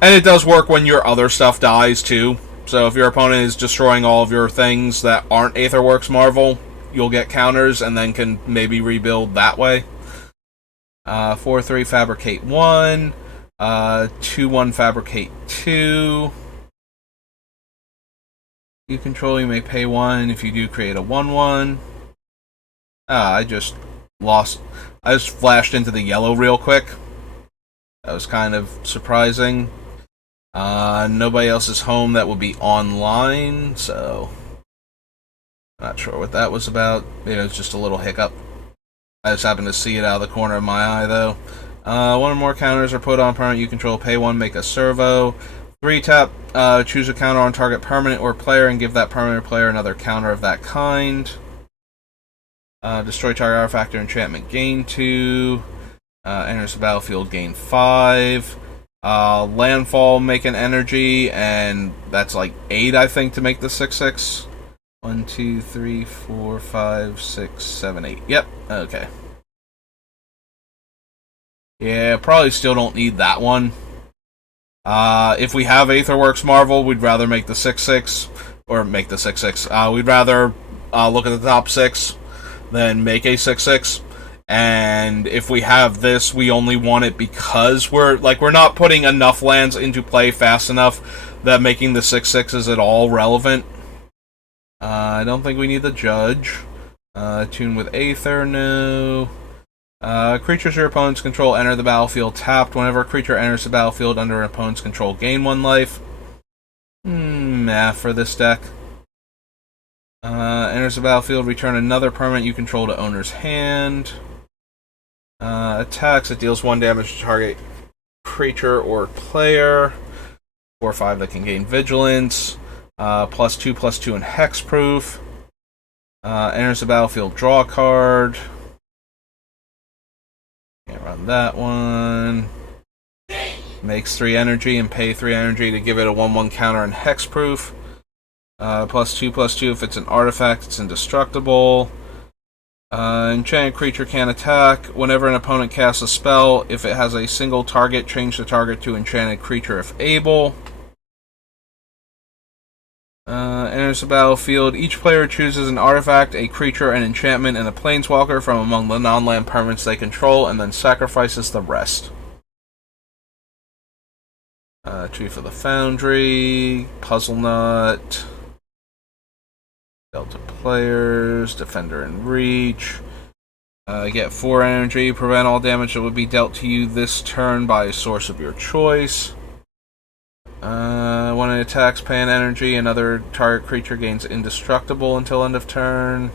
and it does work when your other stuff dies too. So if your opponent is destroying all of your things that aren't Aetherworks Marvel, you'll get counters and then can maybe rebuild that way. 4/3 Fabricate 1. 2/1 Fabricate 2. You control, you may pay 1. If you do, create a 1/1. I just flashed into the yellow real quick. That was kind of surprising. Nobody else is home that would be online, so not sure what that was about. Maybe it was just a little hiccup. I just happened to see it out of the corner of my eye, though. 1 or more counters are put on permanent you control. Pay 1, make a servo. 3 tap, choose a counter on target permanent or player and give that permanent player another counter of that kind. Destroy target artifact or enchantment, gain 2. Enters the battlefield, gain 5. Landfall, make an energy, and that's like 8, I think, to make the 6/6. 1, 2, 3, 4, 5, 6, 7, 8. Yep, okay. Yeah, probably still don't need that one. If we have Aetherworks Marvel, we'd rather make the 6/6, or make the 6/6. We'd rather look at the top 6 than make a 6/6. And if we have this, we only want it because we're not putting enough lands into play fast enough that making the 6/6 is at all relevant. I don't think we need the Judge. Tune with Aether, no. Creatures your opponents control enter the battlefield tapped. Whenever a creature enters the battlefield under an opponent's control, gain 1 life. Math for this deck. Enters the battlefield, return another permanent you control to owner's hand. Attacks, it deals 1 damage to target creature or player. 4/5 that can gain vigilance. +2/+2 in hexproof. Enters the battlefield, draw a card. Can't run that one. Makes 3 energy and pay 3 energy to give it a 1/1 counter in hexproof. +2/+2 if it's an artifact, it's indestructible. Enchanted creature can attack. Whenever an opponent casts a spell, if it has a single target, change the target to enchanted creature if able. Enters the battlefield. Each player chooses an artifact, a creature, an enchantment, and a planeswalker from among the non-land permanents they control, and then sacrifices the rest. Chief of the Foundry, Puzzle Nut, Delta players, Defender in Reach. Get 4 energy, prevent all damage that would be dealt to you this turn by a source of your choice. When it attacks, pay an energy, another target creature gains indestructible until end of turn.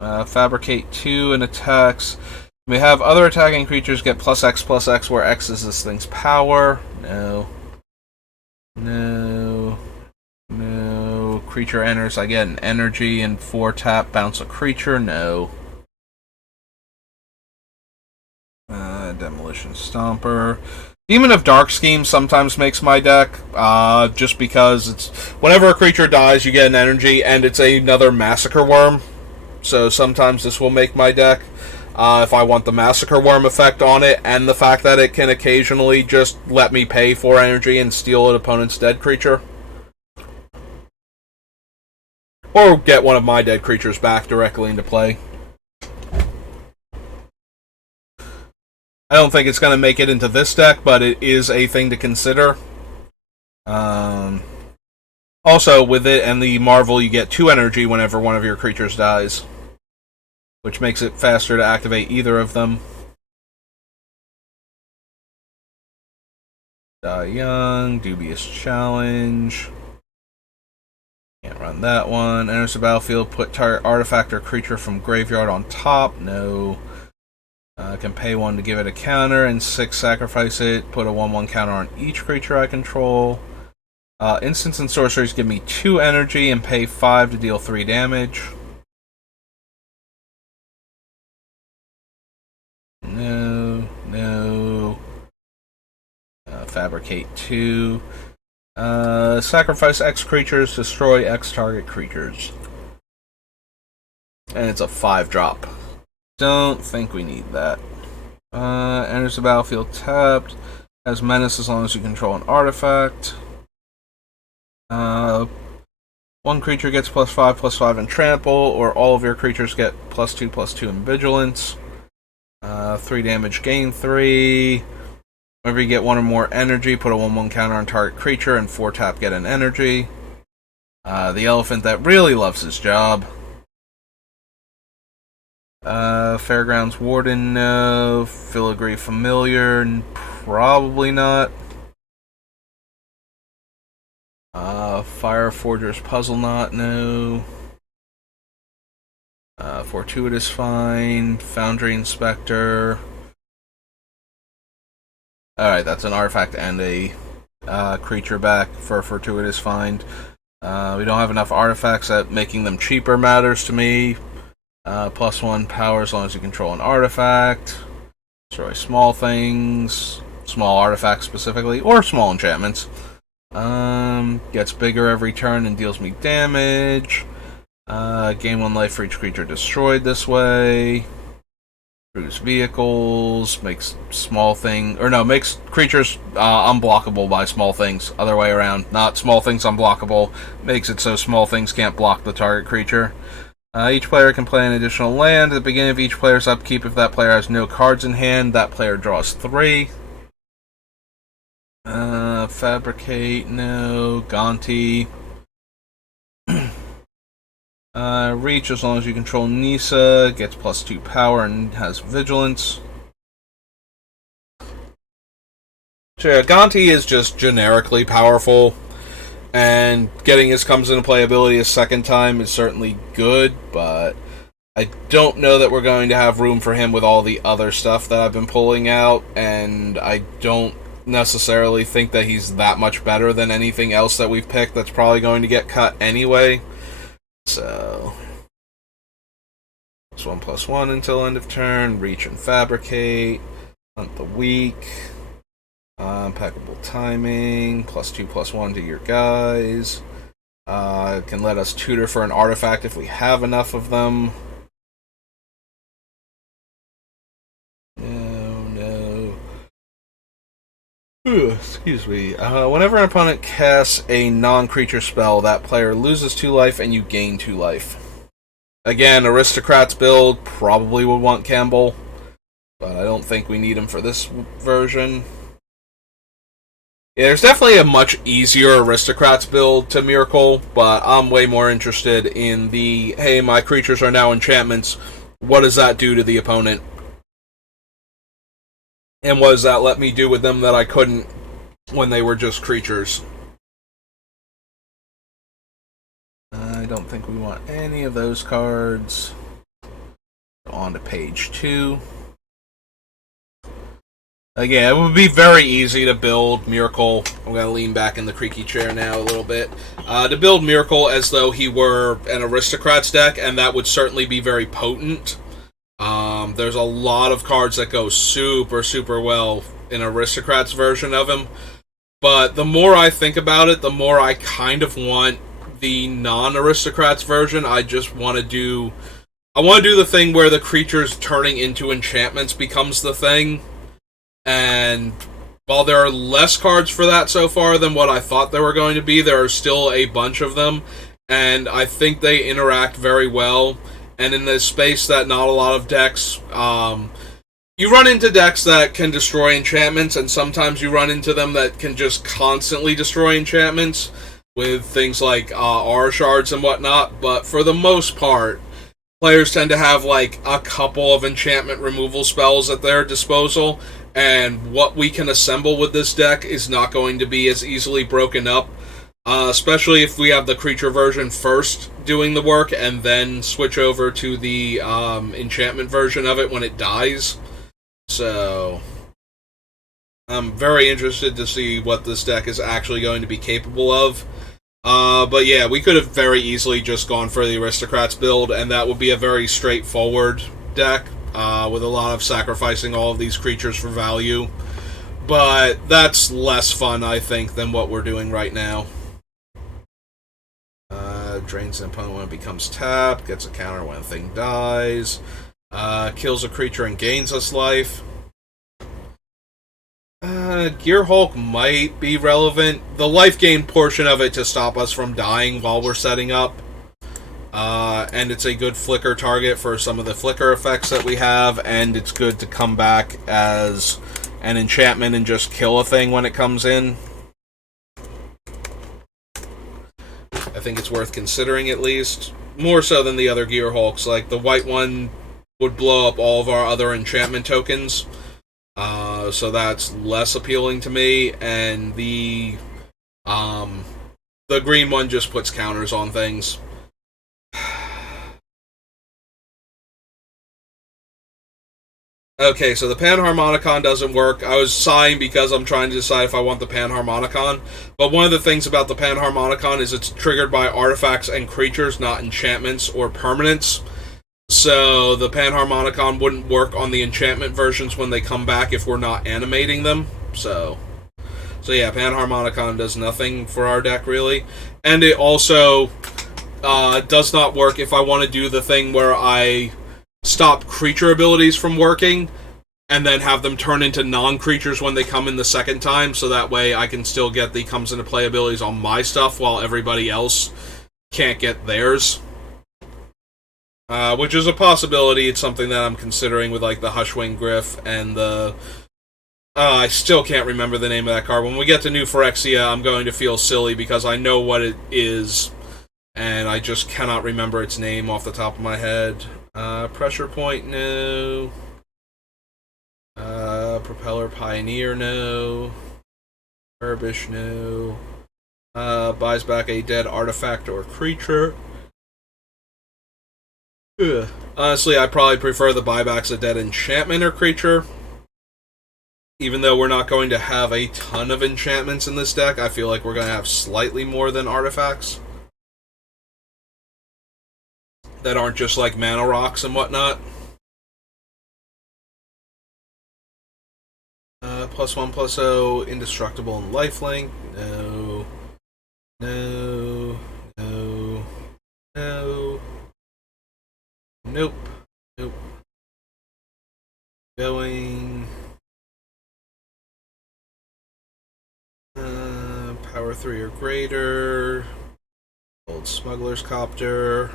Fabricate 2 and attacks. You may have other attacking creatures get +X/+X, where X is this thing's power. No. Creature enters, I get an energy and 4 tap, bounce a creature. No. Demolition Stomper. Demon of Dark Scheme sometimes makes my deck, just because it's whenever a creature dies, you get an energy, and it's another Massacre Worm. So sometimes this will make my deck. If I want the Massacre Worm effect on it, and the fact that it can occasionally just let me pay 4 energy and steal an opponent's dead creature. Or get one of my dead creatures back directly into play. I don't think it's going to make it into this deck, but it is a thing to consider. Also, with it and the Marvel, you get 2 energy whenever one of your creatures dies, which makes it faster to activate either of them. Die Young, Dubious Challenge. Can't run that one. Enters the battlefield, put target artifact or creature from graveyard on top. No. Can pay 1 to give it a counter, and 6 sacrifice it. Put a 1/1 counter on each creature I control. Instants and sorceries give me 2 energy and pay 5 to deal 3 damage. No. Fabricate 2. Sacrifice X creatures, destroy X target creatures. And it's a 5-drop. Don't think we need that. Enters the battlefield tapped. Has menace as long as you control an artifact. 1 creature gets +5/+5 in trample, or all of your creatures get +2/+2 in vigilance. 3 damage, gain 3. Whenever you get 1 or more energy, put a 1/1 counter on target creature, and 4 tap, get an energy. The elephant that really loves his job. Fairgrounds Warden, no. Filigree Familiar, probably not. Fire Forger's Puzzle Knot, no. Fortuitous Find, Foundry Inspector. Alright, that's an artifact and a creature back for Fortuitous Find. We don't have enough artifacts that making them cheaper matters to me. +1 power as long as you control an artifact. Destroy small things, small artifacts specifically, or small enchantments. Gets bigger every turn and deals me damage. Gain 1 life for each creature destroyed this way. Cruise vehicles, makes makes creatures unblockable by small things. Other way around, not small things unblockable. Makes it so small things can't block the target creature. Each player can play an additional land at the beginning of each player's upkeep. If that player has no cards in hand, that player draws 3. Fabricate, no. Gonti. Reach, as long as you control Nisa, gets +2 power and has vigilance. So Gonti is just generically powerful, and getting his comes into play ability a second time is certainly good, but I don't know that we're going to have room for him with all the other stuff that I've been pulling out, and I don't necessarily think that he's that much better than anything else that we've picked that's probably going to get cut anyway. So, it's 1/1 until end of turn, reach and fabricate, hunt the weak, impeccable timing, +2/+1 to your guys, can let us tutor for an artifact if we have enough of them. Excuse me. Whenever an opponent casts a non-creature spell, that player loses 2 life and you gain 2 life. Again, Aristocrats build probably would want Campbell, but I don't think we need him for this version. Yeah, there's definitely a much easier Aristocrats build to Myrkul, but I'm way more interested in the, hey, my creatures are now enchantments, what does that do to the opponent? And what does that let me do with them that I couldn't when they were just creatures? I don't think we want any of those cards. On to page 2. Again, it would be very easy to build Myrkul. I'm going to lean back in the creaky chair now a little bit. To build Myrkul as though he were an Aristocrats deck, and that would certainly be very potent. There's a lot of cards that go super, super well in Aristocrats version of him. But the more I think about it, the more I kind of want the non-Aristocrats version. I want to do the thing where the creatures turning into enchantments becomes the thing. And while there are less cards for that so far than what I thought there were going to be, there are still a bunch of them. And I think they interact very well. And in this space that not a lot of decks, you run into decks that can destroy enchantments, and sometimes you run into them that can just constantly destroy enchantments with things like R shards and whatnot. But for the most part, players tend to have like a couple of enchantment removal spells at their disposal, and what we can assemble with this deck is not going to be as easily broken up. Especially if we have the creature version first doing the work and then switch over to the enchantment version of it when it dies. So, I'm very interested to see what this deck is actually going to be capable of. But yeah, we could have very easily just gone for the Aristocrats build, and that would be a very straightforward deck with a lot of sacrificing all of these creatures for value. But that's less fun, I think, than what we're doing right now. Drains an opponent when it becomes tapped, gets a counter when a thing dies, kills a creature and gains us life. Gear Hulk might be relevant. The life gain portion of it to stop us from dying while we're setting up. And it's a good flicker target for some of the flicker effects that we have, and it's good to come back as an enchantment and just kill a thing when it comes in. I think it's worth considering at least. More so than the other Gear Hulks. Like, the white one would blow up all of our other enchantment tokens. So that's less appealing to me. And the green one just puts counters on things. Okay, so the Panharmonicon doesn't work. I was sighing because I'm trying to decide if I want the Panharmonicon. But one of the things about the Panharmonicon is it's triggered by artifacts and creatures, not enchantments or permanents. So the Panharmonicon wouldn't work on the enchantment versions when they come back if we're not animating them. So yeah, Panharmonicon does nothing for our deck, really. And it also does not work if I want to do the thing where I stop creature abilities from working and then have them turn into non-creatures when they come in the second time, so that way I can still get the comes into play abilities on my stuff while everybody else can't get theirs. Which is a possibility. It's something that I'm considering with like the Hushwing Griff and the I still can't remember the name of that card. When we get to New Phyrexia, I'm going to feel silly because I know what it is, and I just cannot remember its name off the top of my head. Pressure Point, no. Propeller Pioneer, no. Herbish, no. Buys back a dead artifact or creature. Ugh. Honestly, I probably prefer the buybacks of dead enchantment or creature. Even though we're not going to have a ton of enchantments in this deck, I feel like we're going to have slightly more than artifacts. That aren't just like mana rocks and whatnot. +1/+0, indestructible and lifelink. No. No. No. No. Nope. Nope. Going. Power 3 or greater. Old Smuggler's Copter.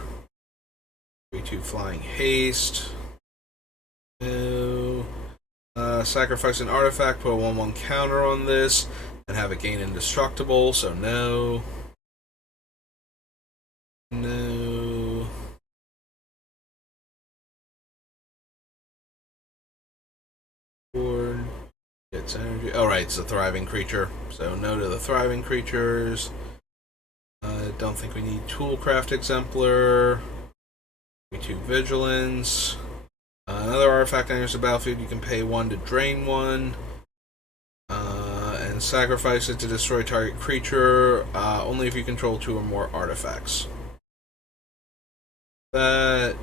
3/2 Flying Haste. No. Sacrifice an artifact, put a 1/1 counter on this, and have it gain indestructible, so no. No. Board. Gets energy. Alright, it's a thriving creature, so no to the thriving creatures. Don't think we need Toolcraft Exemplar. 3/2 Vigilance. Another artifact enters the battlefield, you can pay 1 to drain 1. And sacrifice it to destroy target creature, only if you control 2 or more artifacts. That,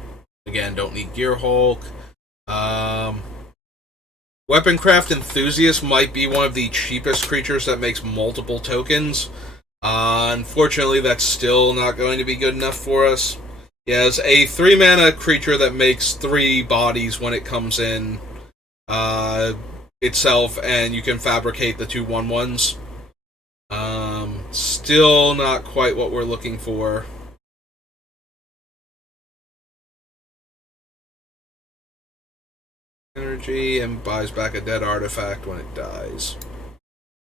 again, don't need Gear Hulk. Weaponcraft Enthusiast might be one of the cheapest creatures that makes multiple tokens. Unfortunately, that's still not going to be good enough for us. Yeah, it's a 3-mana creature that makes 3 bodies when it comes in itself, and you can fabricate the 2 1/1s. Still not quite what we're looking for. Energy, and buys back a dead artifact when it dies.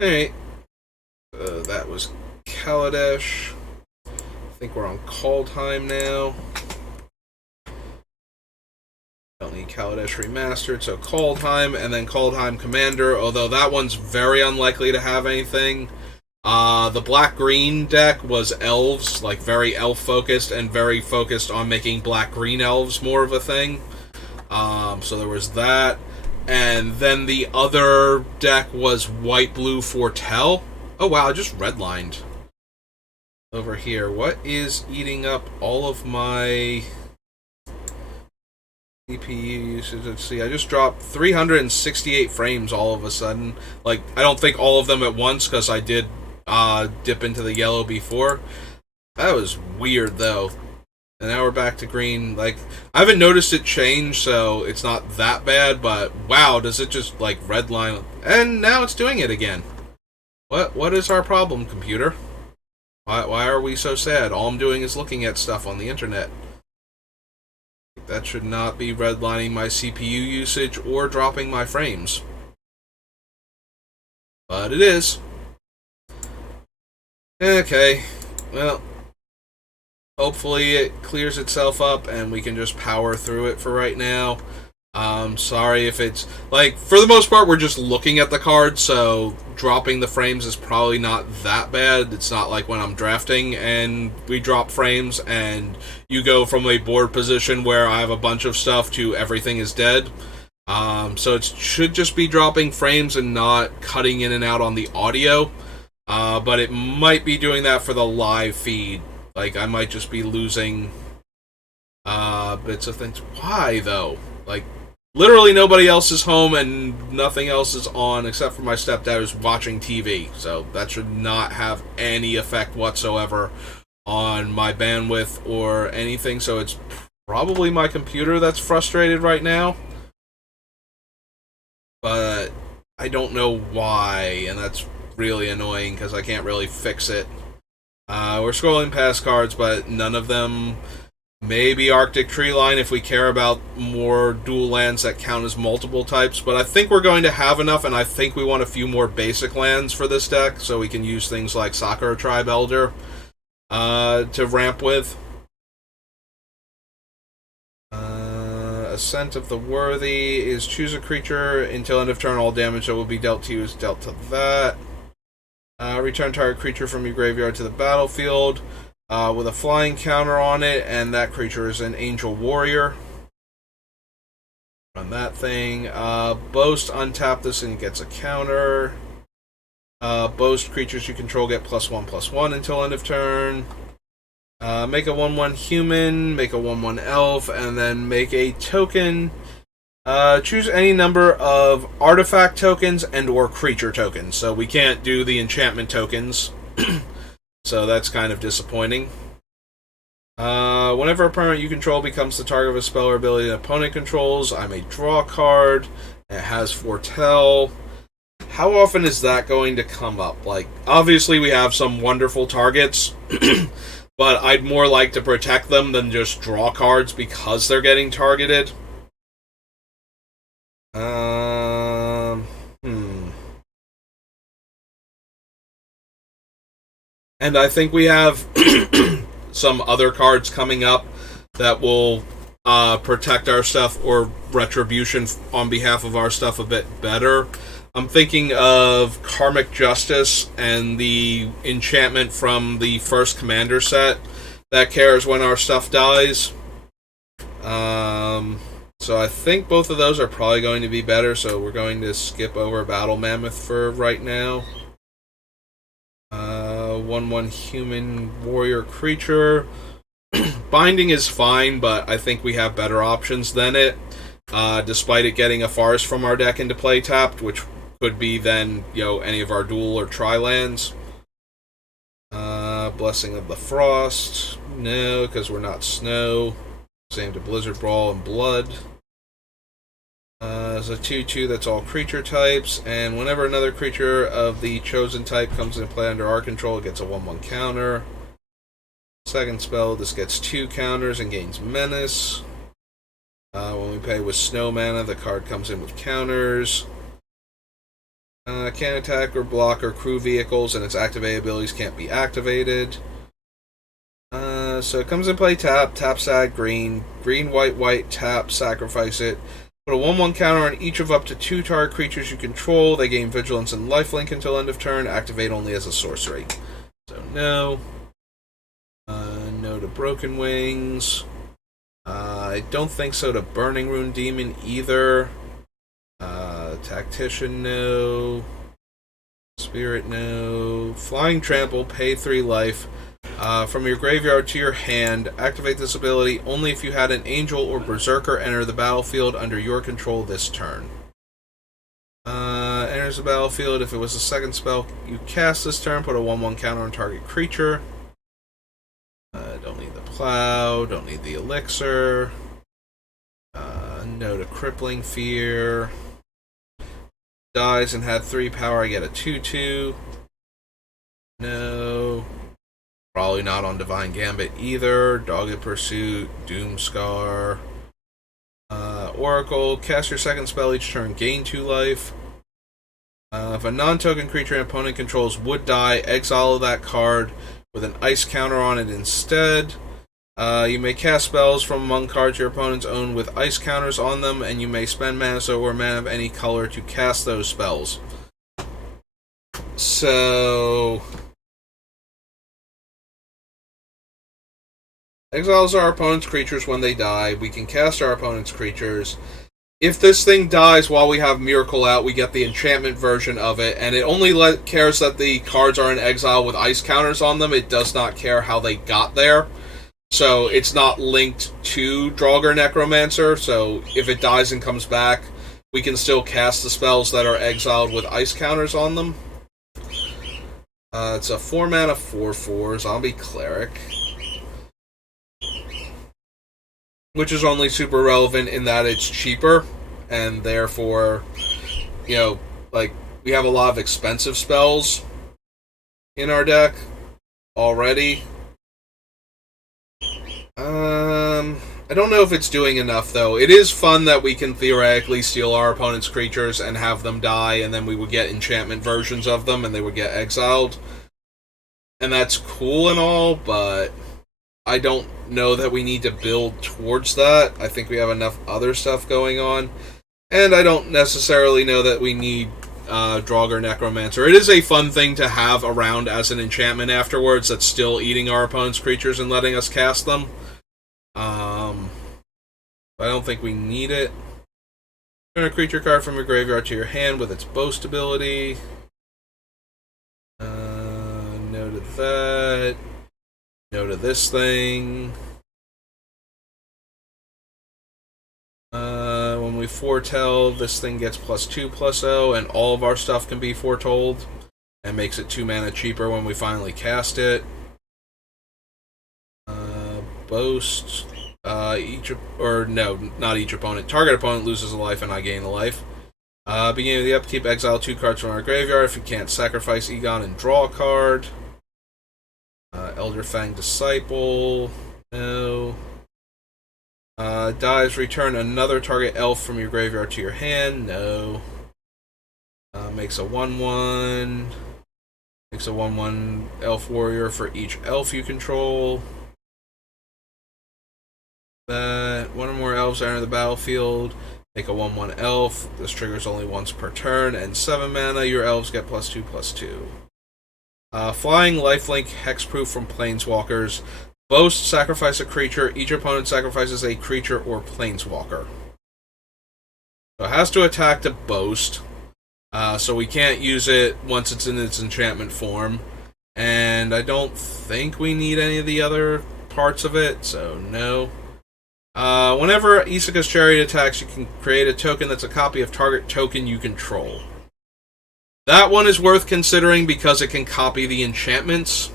Alright. That was Kaladesh. I think we're on Kaldheim now. Don't need Kaladesh Remastered, so Kaldheim, and then Kaldheim Commander, although that one's very unlikely to have anything. The black-green deck was elves, like very elf-focused, and very focused on making black-green elves more of a thing. So there was that. And then the other deck was white-blue Foretell. Oh wow, I just redlined over here. What is eating up all of my CPU usage? Let's see, I just dropped 368 frames all of a sudden. Like, I don't think all of them at once, because I did dip into the yellow before. That was weird, though. And now we're back to green. Like, I haven't noticed it change, so it's not that bad, but wow, does it just, like, redline? And now it's doing it again. What is our problem, computer? Why are we so sad? All I'm doing is looking at stuff on the internet. That should not be redlining my CPU usage or dropping my frames. But it is. Okay, well, hopefully it clears itself up and we can just power through it for right now. Sorry if it's, like, for the most part we're just looking at the card, so dropping the frames is probably not that bad. It's not like when I'm drafting and we drop frames and you go from a board position where I have a bunch of stuff to everything is dead. So it should just be dropping frames and not cutting in and out on the audio. But it might be doing that for the live feed. Like, I might just be losing bits of things. Why, though? Like, literally nobody else is home and nothing else is on except for my stepdad who's watching TV. So that should not have any effect whatsoever on my bandwidth or anything. So it's probably my computer that's frustrated right now. But I don't know why, and that's really annoying because I can't really fix it. We're scrolling past cards, but none of them. Maybe Arctic Treeline if we care about more dual lands that count as multiple types, but I think we're going to have enough, and I think we want a few more basic lands for this deck, so we can use things like Sakura Tribe Elder. to ramp with. Ascent of the Worthy is choose a creature until end of turn. All damage that will be dealt to you is dealt to that. Return target creature from your graveyard to the battlefield with a flying counter on it, and that creature is an Angel Warrior. Run that thing. Boast, untap this and gets a counter. Boast, creatures you control get +1/+1 until end of turn. Make a 1/1 human, make a 1/1 elf, and then make a token. Choose any number of artifact tokens and or creature tokens. So we can't do the enchantment tokens. So that's kind of disappointing. Whenever a permanent you control becomes the target of a spell or ability an opponent controls, I may draw a card. It has Foretell. How often is that going to come up? Like, obviously we have some wonderful targets, but I'd more like to protect them than just draw cards because they're getting targeted. And I think we have some other cards coming up that will protect our stuff or retribution on behalf of our stuff a bit better. I'm thinking of Karmic Justice and the enchantment from the first Commander set that cares when our stuff dies. So I think both of those are probably going to be better, so we're going to skip over Battle Mammoth for right now. 1/1 human warrior creature. Binding is fine, but I think we have better options than it. Despite it getting a forest from our deck into play tapped, which could be then, any of our dual or tri lands. Blessing of the Frost. No, because we're not snow. Same to Blizzard Brawl and Blood. There's a 2/2 that's all creature types, and whenever another creature of the chosen type comes into play under our control, it gets a 1/1 counter. Second spell, this gets 2 counters and gains Menace. When we pay with Snow Mana, the card comes in with counters. Can't attack or block or crew vehicles, and its activated abilities can't be activated. So it comes in play tap, side, green, white, tap, sacrifice it. Put a 1/1 counter on each of up to 2 target creatures you control. They gain Vigilance and Lifelink until end of turn. Activate only as a sorcery. So no. No to Broken Wings. I don't think so to Burning Rune Demon either. Tactician, no. Spirit, no. Flying Trample, pay 3 life. From your graveyard to your hand, activate this ability only if you had an Angel or Berserker enter the battlefield under your control this turn. Enters the battlefield. If it was the second spell you cast this turn, put a 1/1 counter on target creature. Don't need the Plow, don't need the Elixir. No to Crippling Fear. Dies and had 3 power, I get a 2/2. No. Probably not on Divine Gambit either. Dogged Pursuit, Doomscar. Oracle, cast your second spell each turn, gain 2 life. If a non-token creature an opponent controls would die, exile that card with an ice counter on it instead. You may cast spells from among cards your opponents own with ice counters on them, and you may spend mana or mana of any color to cast those spells. So exiles our opponent's creatures when they die. We can cast our opponent's creatures. If this thing dies while we have Myrkul out, we get the enchantment version of it, and it only cares that the cards are in exile with ice counters on them. It does not care how they got there. So it's not linked to Draugr Necromancer, so if it dies and comes back, we can still cast the spells that are exiled with ice counters on them. It's a 4-mana 4/4 Zombie Cleric, which is only super relevant in that it's cheaper, and therefore, we have a lot of expensive spells in our deck already. I don't know if it's doing enough, though. It is fun that we can theoretically steal our opponent's creatures and have them die, and then we would get enchantment versions of them, and they would get exiled. And that's cool and all, but I don't know that we need to build towards that. I think we have enough other stuff going on. And I don't necessarily know that we need Draugr Necromancer. It is a fun thing to have around as an enchantment afterwards that's still eating our opponent's creatures and letting us cast them. I don't think we need it. Turn a creature card from your graveyard to your hand with its Boast ability. No to that. No to this thing. When we foretell, this thing gets +2/+0, and all of our stuff can be foretold, and makes it 2 mana cheaper when we finally cast it. Boast. Not each opponent. Target opponent loses a life and I gain a life. Beginning of the upkeep, exile 2 cards from our graveyard. If you can't, sacrifice Egon and draw a card. Elder Fang Disciple. No. Dies, return another target elf from your graveyard to your hand. No. Makes a 1/1. Makes a 1/1 elf warrior for each elf you control. That one or more elves enter the battlefield. Make a 1/1 elf. This triggers only once per turn, and 7 mana. Your elves get +2/+2. Flying, lifelink, hexproof from planeswalkers. Boast, sacrifice a creature. Each opponent sacrifices a creature or planeswalker. So it has to attack to boast. So we can't use it once it's in its enchantment form. And I don't think we need any of the other parts of it, so no. Whenever Issach's Chariot attacks, you can create a token that's a copy of target token you control. That one is worth considering because it can copy the enchantments.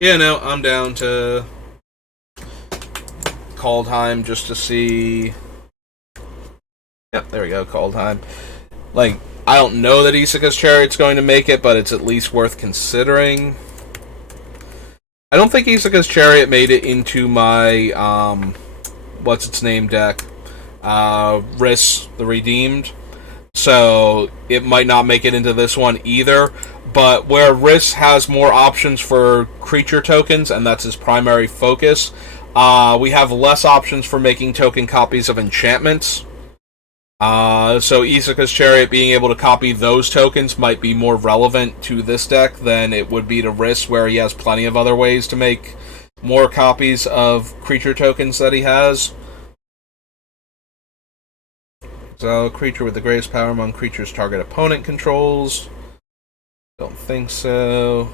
Yeah, no, I'm down to Kaldheim just to see. Yep, there we go, Kaldheim. Like, I don't know that Issach's Chariot's going to make it, but it's at least worth considering. I don't think Issach's Chariot made it into my, what's-its-name deck? Riss, the Redeemed. So, it might not make it into this one either. But where Riss has more options for creature tokens, and that's his primary focus, we have less options for making token copies of enchantments. So Issach's Chariot being able to copy those tokens might be more relevant to this deck than it would be to Riss, where he has plenty of other ways to make more copies of creature tokens that he has. So, creature with the greatest power among creatures target opponent controls. Don't think so.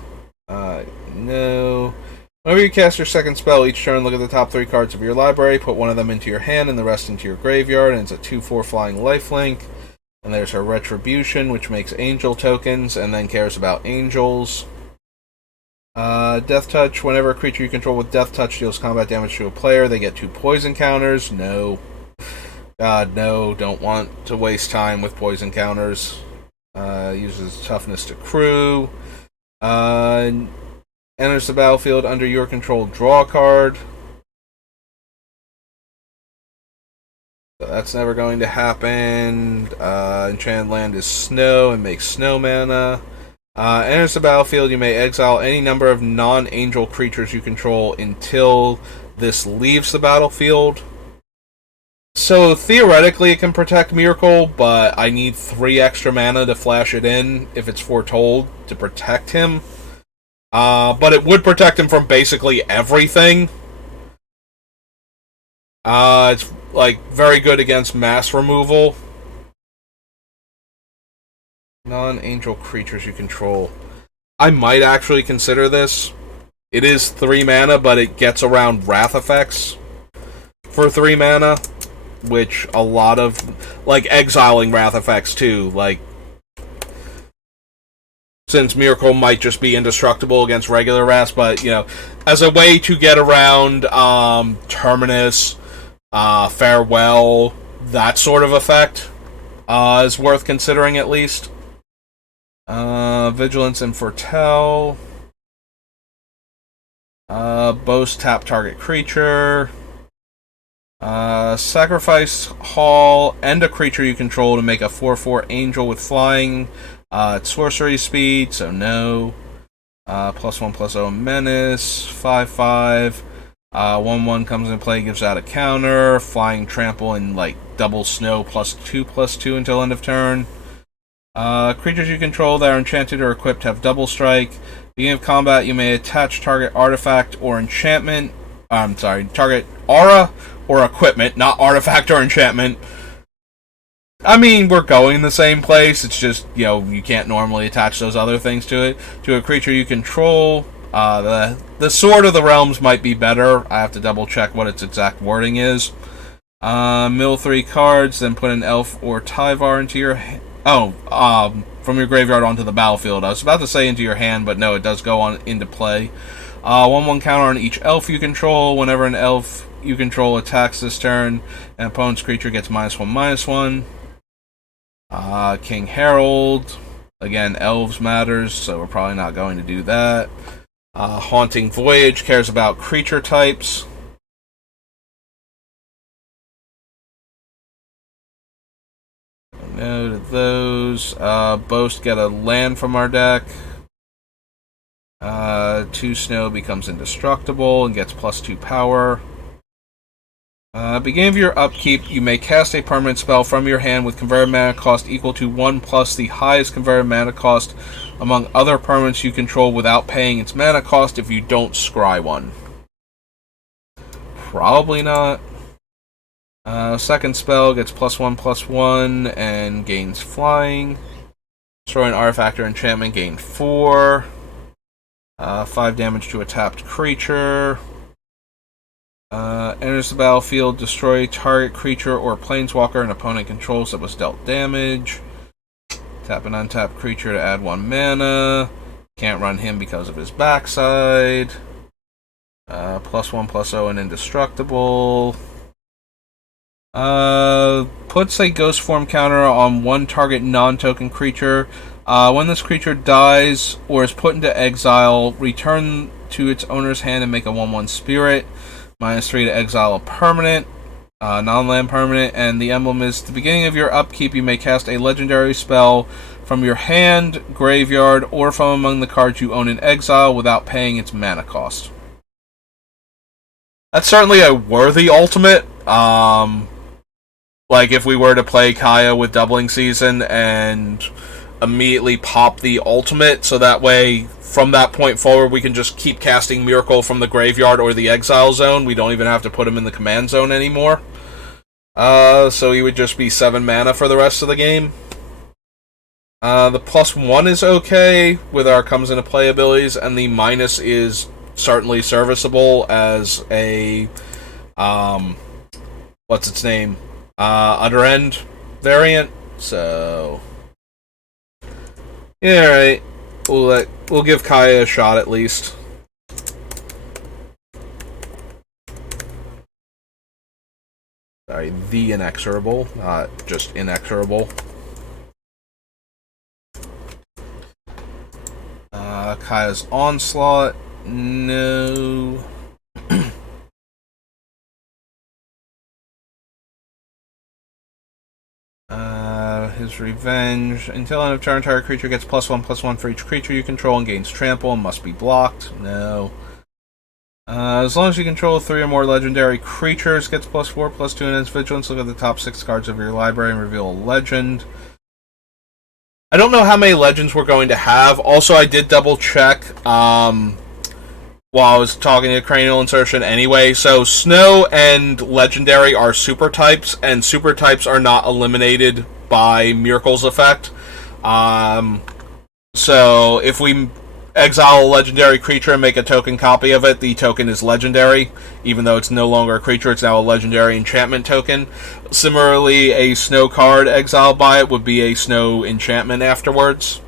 No. Whenever you cast your second spell, each turn look at the top 3 cards of your library, put one of them into your hand and the rest into your graveyard, and it's a 2/4 flying lifelink. And there's her Retribution, which makes angel tokens, and then cares about angels. Death Touch, whenever a creature you control with Death Touch deals combat damage to a player, they get 2 poison counters. No. God, no, don't want to waste time with poison counters. Uses toughness to crew. Enters the battlefield under your control, draw a card. So that's never going to happen. Enchanted land is snow and makes snow mana. Enters the battlefield, you may exile any number of non-angel creatures you control until this leaves the battlefield. So theoretically it can protect Myrkul, but I need 3 extra mana to flash it in if it's foretold to protect him. But it would protect him from basically everything. It's like very good against mass removal. Non-angel creatures you control. I might actually consider this. It is 3 mana, but it gets around wrath effects for 3 mana. Which a lot of, like, exiling wrath effects too, like, since Myrkul might just be indestructible against regular wraths, but, you know, as a way to get around Terminus, Farewell, that sort of effect is worth considering at least. Vigilance and Foretell. Boast, tap target creature. Sacrifice Hall, and a creature you control to make a 4/4 angel with flying. It's sorcery speed, so no. +1/+0 menace, 5/5. 1/1 comes into play, gives out a counter, flying trample, and like double snow +2/+2 until end of turn. Creatures you control that are enchanted or equipped have double strike. Beginning of combat, you may attach target artifact or enchantment. Target aura or equipment, not artifact or enchantment. I mean, we're going the same place. It's just, you can't normally attach those other things to it. To a creature you control, the Sword of the Realms might be better. I have to double check what its exact wording is. Mill 3 cards, then put an elf or Tyvar into your from your graveyard onto the battlefield. I was about to say into your hand, but no, it does go on into play. 1/1 counter on each elf you control. Whenever an elf you control attacks this turn, an opponent's creature gets -1/-1. King Herald. Again, elves matters, so we're probably not going to do that. Haunting Voyage cares about creature types. No to those. Boast, get a land from our deck. 2 snow becomes indestructible and gets +2 power. Beginning of your upkeep, you may cast a permanent spell from your hand with converted mana cost equal to 1 plus the highest converted mana cost among other permanents you control without paying its mana cost if you don't scry one. Probably not. Second spell gets +1/+1 and gains flying. Destroy an artifact or enchantment, gain 4. 5 damage to a tapped creature. Enters the battlefield, destroy target creature or planeswalker an opponent controls that was dealt damage. Tap an untapped creature to add 1 mana. Can't run him because of his backside. +1/+0 and indestructible. Puts a ghost form counter on 1 target non-token creature. When this creature dies or is put into exile, return to its owner's hand and make a 1/1 spirit. -3 to exile a permanent, non-land permanent, and the emblem is the beginning of your upkeep. You may cast a legendary spell from your hand, graveyard, or from among the cards you own in exile without paying its mana cost. That's certainly a worthy ultimate. Like if we were to play Kaya with Doubling Season and immediately pop the ultimate, so that way from that point forward we can just keep casting Myrkul from the graveyard or the exile zone. We don't even have to put him in the command zone anymore. So he would just be 7 mana for the rest of the game. The +1 is okay with our comes into play abilities, and the minus is certainly serviceable as a what's its name? Underend variant. So yeah, alright. We'll give Kaya a shot at least. Sorry, the inexorable, not just inexorable. Kaya's Onslaught. No. His Revenge. Until end of turn, target creature gets +1/+1 for each creature you control and gains trample and must be blocked. No. As long as you control 3 or more legendary creatures, gets +4/+2 in its vigilance. Look at the top 6 cards of your library and reveal a legend. I don't know how many legends we're going to have. Also, I did double check while I was talking to Cranial Insertion anyway. So, Snow and Legendary are super types, and super types are not eliminated by Myrkul's effect. So, if we exile a legendary creature and make a token copy of it, the token is legendary. Even though it's no longer a creature, it's now a legendary enchantment token. Similarly, a Snow card exiled by it would be a Snow enchantment afterwards.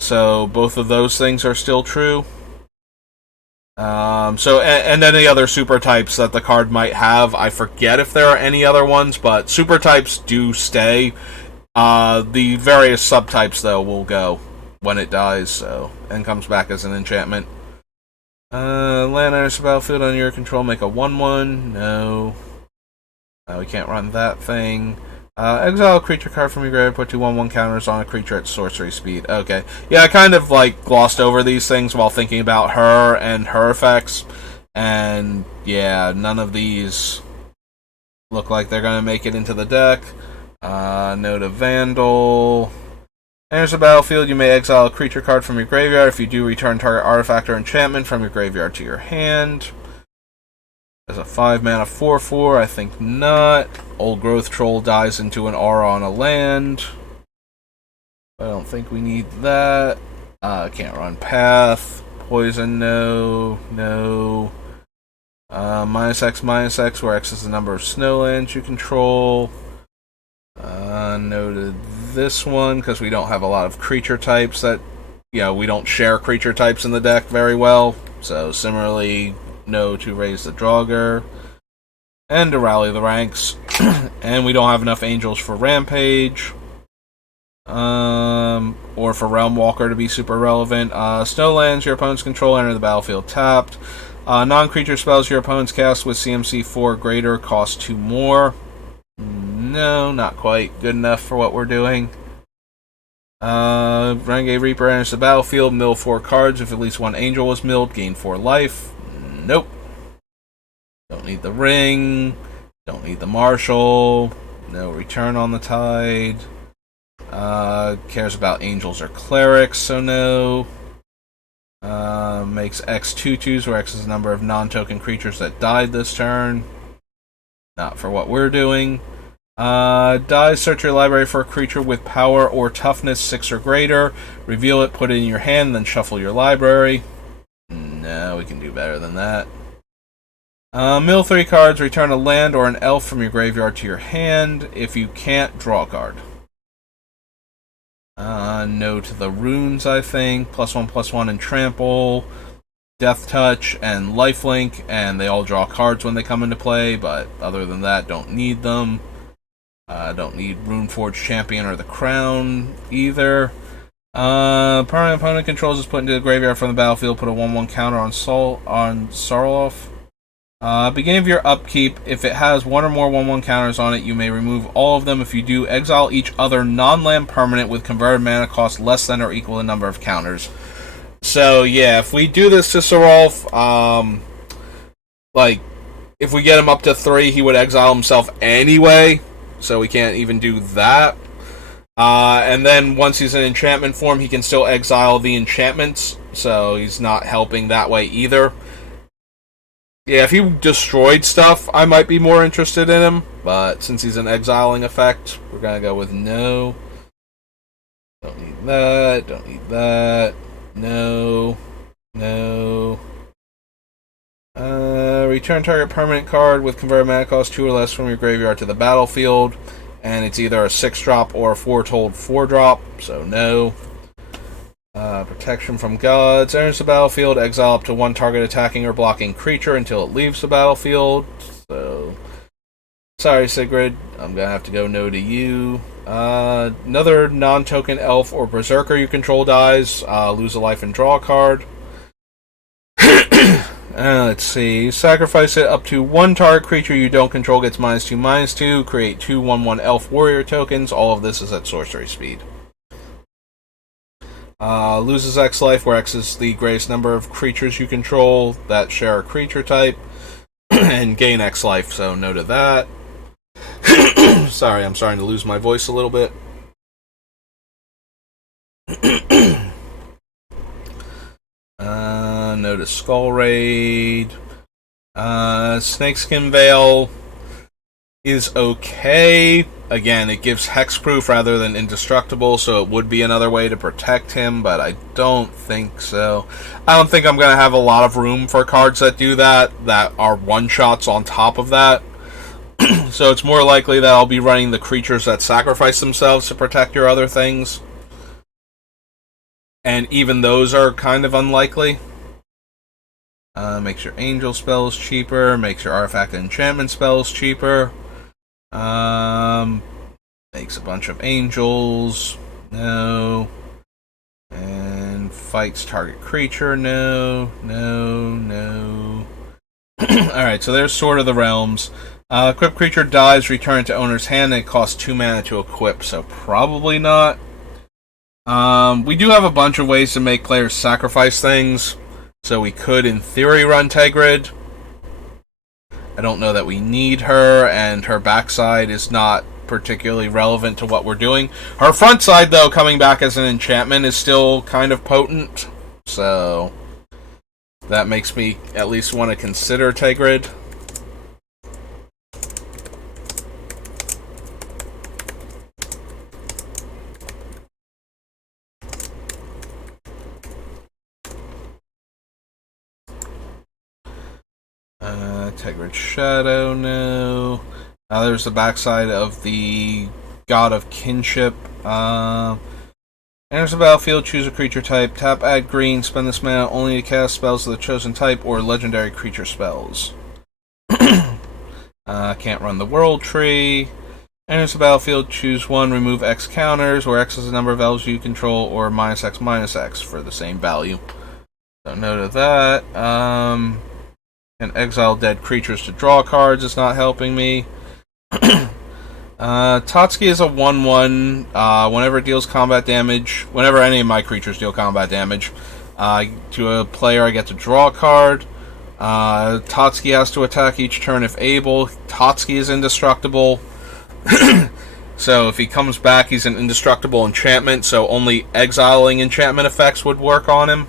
So, both of those things are still true. And any other super types that the card might have, I forget if there are any other ones, but super types do stay. The various subtypes, though, will go when it dies, so, and comes back as an enchantment. Land enters the battlefield on your control, make a 1/1. No. We can't run that thing. Exile a creature card from your graveyard, put 2 1/1 counters on a creature at sorcery speed. Okay. Yeah, I kind of like glossed over these things while thinking about her and her effects. And yeah, none of these look like they're going to make it into the deck. Note of Vandal. Enters the battlefield, you may exile a creature card from your graveyard. If you do, return target artifact or enchantment from your graveyard to your hand. As a 5-mana 4/4, I think not. Old Growth Troll dies into an aura on a land. I don't think we need that. Can't run Path. Poison, no. No. -X, where X is the number of snowlands you control. Noted this one, because we don't have a lot of creature types that, we don't share creature types in the deck very well. So, similarly, no to raise the Draugr. And to rally the ranks. And we don't have enough angels for Rampage. Or for Realm Walker to be super relevant. Snowlands your opponents control enter the battlefield tapped. Non-creature spells your opponents cast with CMC 4 greater cost 2 more. No, not quite good enough for what we're doing. Renegade Reaper enters the battlefield, mill 4 cards. If at least one angel was milled, gain 4 life. Nope. Don't need the ring. Don't need the marshal. No return on the tide. Cares about angels or clerics, so no. Makes X 2/2s, where X is the number of non-token creatures that died this turn. Not for what we're doing. Search your library for a creature with power or toughness 6 or greater. Reveal it, put it in your hand, then shuffle your library. No, we can do better than that. Mill 3 cards, return a land or an elf from your graveyard to your hand. If you can't, draw a card. No to the runes, I think. +1/+1 and trample, death touch, and lifelink, and they all draw cards when they come into play, but other than that, don't need them. Don't need Runeforge Champion or the Crown either. Permanent opponent controls is put into the graveyard from the battlefield. Put a 1/1 counter on Sarloff. Beginning of your upkeep, if it has one or more 1/1 counters on it, you may remove all of them. If you do, exile each other non-land permanent with converted mana cost less than or equal to the number of counters. So yeah, if we do this to Sarloff, if we get him up to 3, he would exile himself anyway. So we can't even do that. And then once he's in enchantment form, he can still exile the enchantments. So he's not helping that way either. Yeah, if he destroyed stuff, I might be more interested in him. But since he's an exiling effect, we're going to go with no. Don't need that. Don't need that. No. No. Return target permanent card with converted mana cost 2 or less from your graveyard to the battlefield. And it's either a 6-drop or a foretold 4-drop. So no. Protection from gods. Enters the battlefield. Exile up to 1 target attacking or blocking creature until it leaves the battlefield. So, sorry, Sigrid. I'm going to have to go no to you. Another non-token elf or berserker you control dies. Lose a life and draw a card. Let's see. Sacrifice it up to 1 target creature you don't control gets -2/-2. Create 2 1/1 elf warrior tokens. All of this is at sorcery speed. Loses X life, where X is the greatest number of creatures you control that share a creature type, and gain X life, so no to that. Sorry, I'm starting to lose my voice a little bit. No to Skull Raid. Snakeskin Veil is okay. Again, it gives hexproof rather than indestructible, so it would be another way to protect him, but I don't think so. I don't think I'm going to have a lot of room for cards that do that are one-shots on top of that. So it's more likely that I'll be running the creatures that sacrifice themselves to protect your other things. And even those are kind of unlikely. Makes your angel spells cheaper, makes your artifact and enchantment spells cheaper. Makes a bunch of angels. No. And fights target creature. No. No. No. Alright, so there's Sword of the Realms. Equipped creature dies, return to owner's hand, and it costs 2 mana to equip, so probably not. We do have a bunch of ways to make players sacrifice things, so we could, in theory, run Tegrid. I don't know that we need her, and her backside is not particularly relevant to what we're doing. Her front side, though, coming back as an enchantment is still kind of potent, so that makes me at least want to consider Tegrid. Tegrid Shadow, no. There's the backside of the God of Kinship. Enters the battlefield, choose a creature type, tap, add green, spend this mana only to cast spells of the chosen type or legendary creature spells. Can't run the World Tree. Enters the battlefield, choose one, remove X counters, where X is the number of elves you control, or -X for the same value. So no to that. And exile dead creatures to draw cards is not helping me. Tatsuki is a 1/1. Whenever it deals combat damage, whenever any of my creatures deal combat damage to a player, I get to draw a card. Tatsuki has to attack each turn if able. Tatsuki is indestructible. So if he comes back, he's an indestructible enchantment, so only exiling enchantment effects would work on him.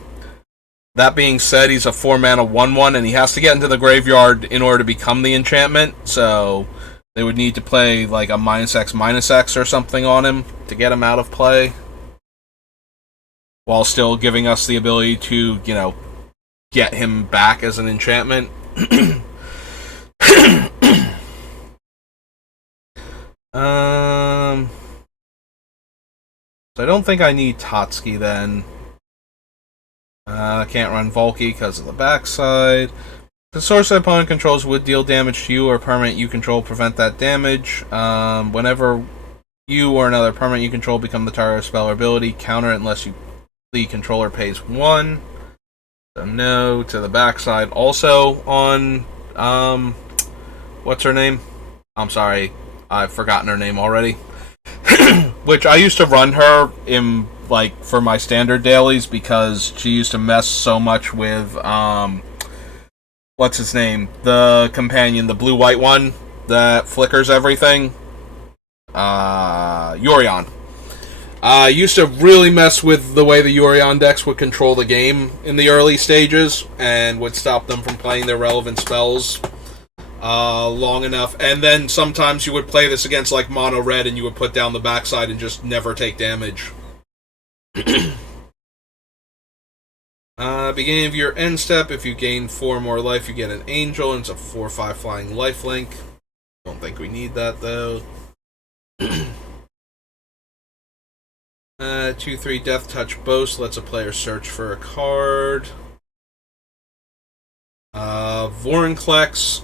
That being said, he's a 4-mana 1/1, and he has to get into the graveyard in order to become the enchantment, so they would need to play like a -X or something on him to get him out of play, while still giving us the ability to, get him back as an enchantment. So I don't think I need Tatsuki then. I can't run Volky because of the backside. The source that opponent controls would deal damage to you or permanent you control. Prevent that damage. Whenever you or another permanent you control become the target of spell or ability, counter it unless the controller pays 1. So no to the backside. Also on, what's her name? I'm sorry, I've forgotten her name already. Which I used to run her in, for my standard dailies because she used to mess so much with, what's his name? The companion, the blue-white one that flickers everything. Yorion. Used to really mess with the way the Yorion decks would control the game in the early stages and would stop them from playing their relevant spells long enough. And then sometimes you would play this against mono red and you would put down the backside and just never take damage. Beginning of your end step, if you gain 4 more life, you get an angel, and it's a 4/5 flying lifelink. Don't think we need that though. 2/3 Death Touch Boast lets a player search for a card. Vorinclex.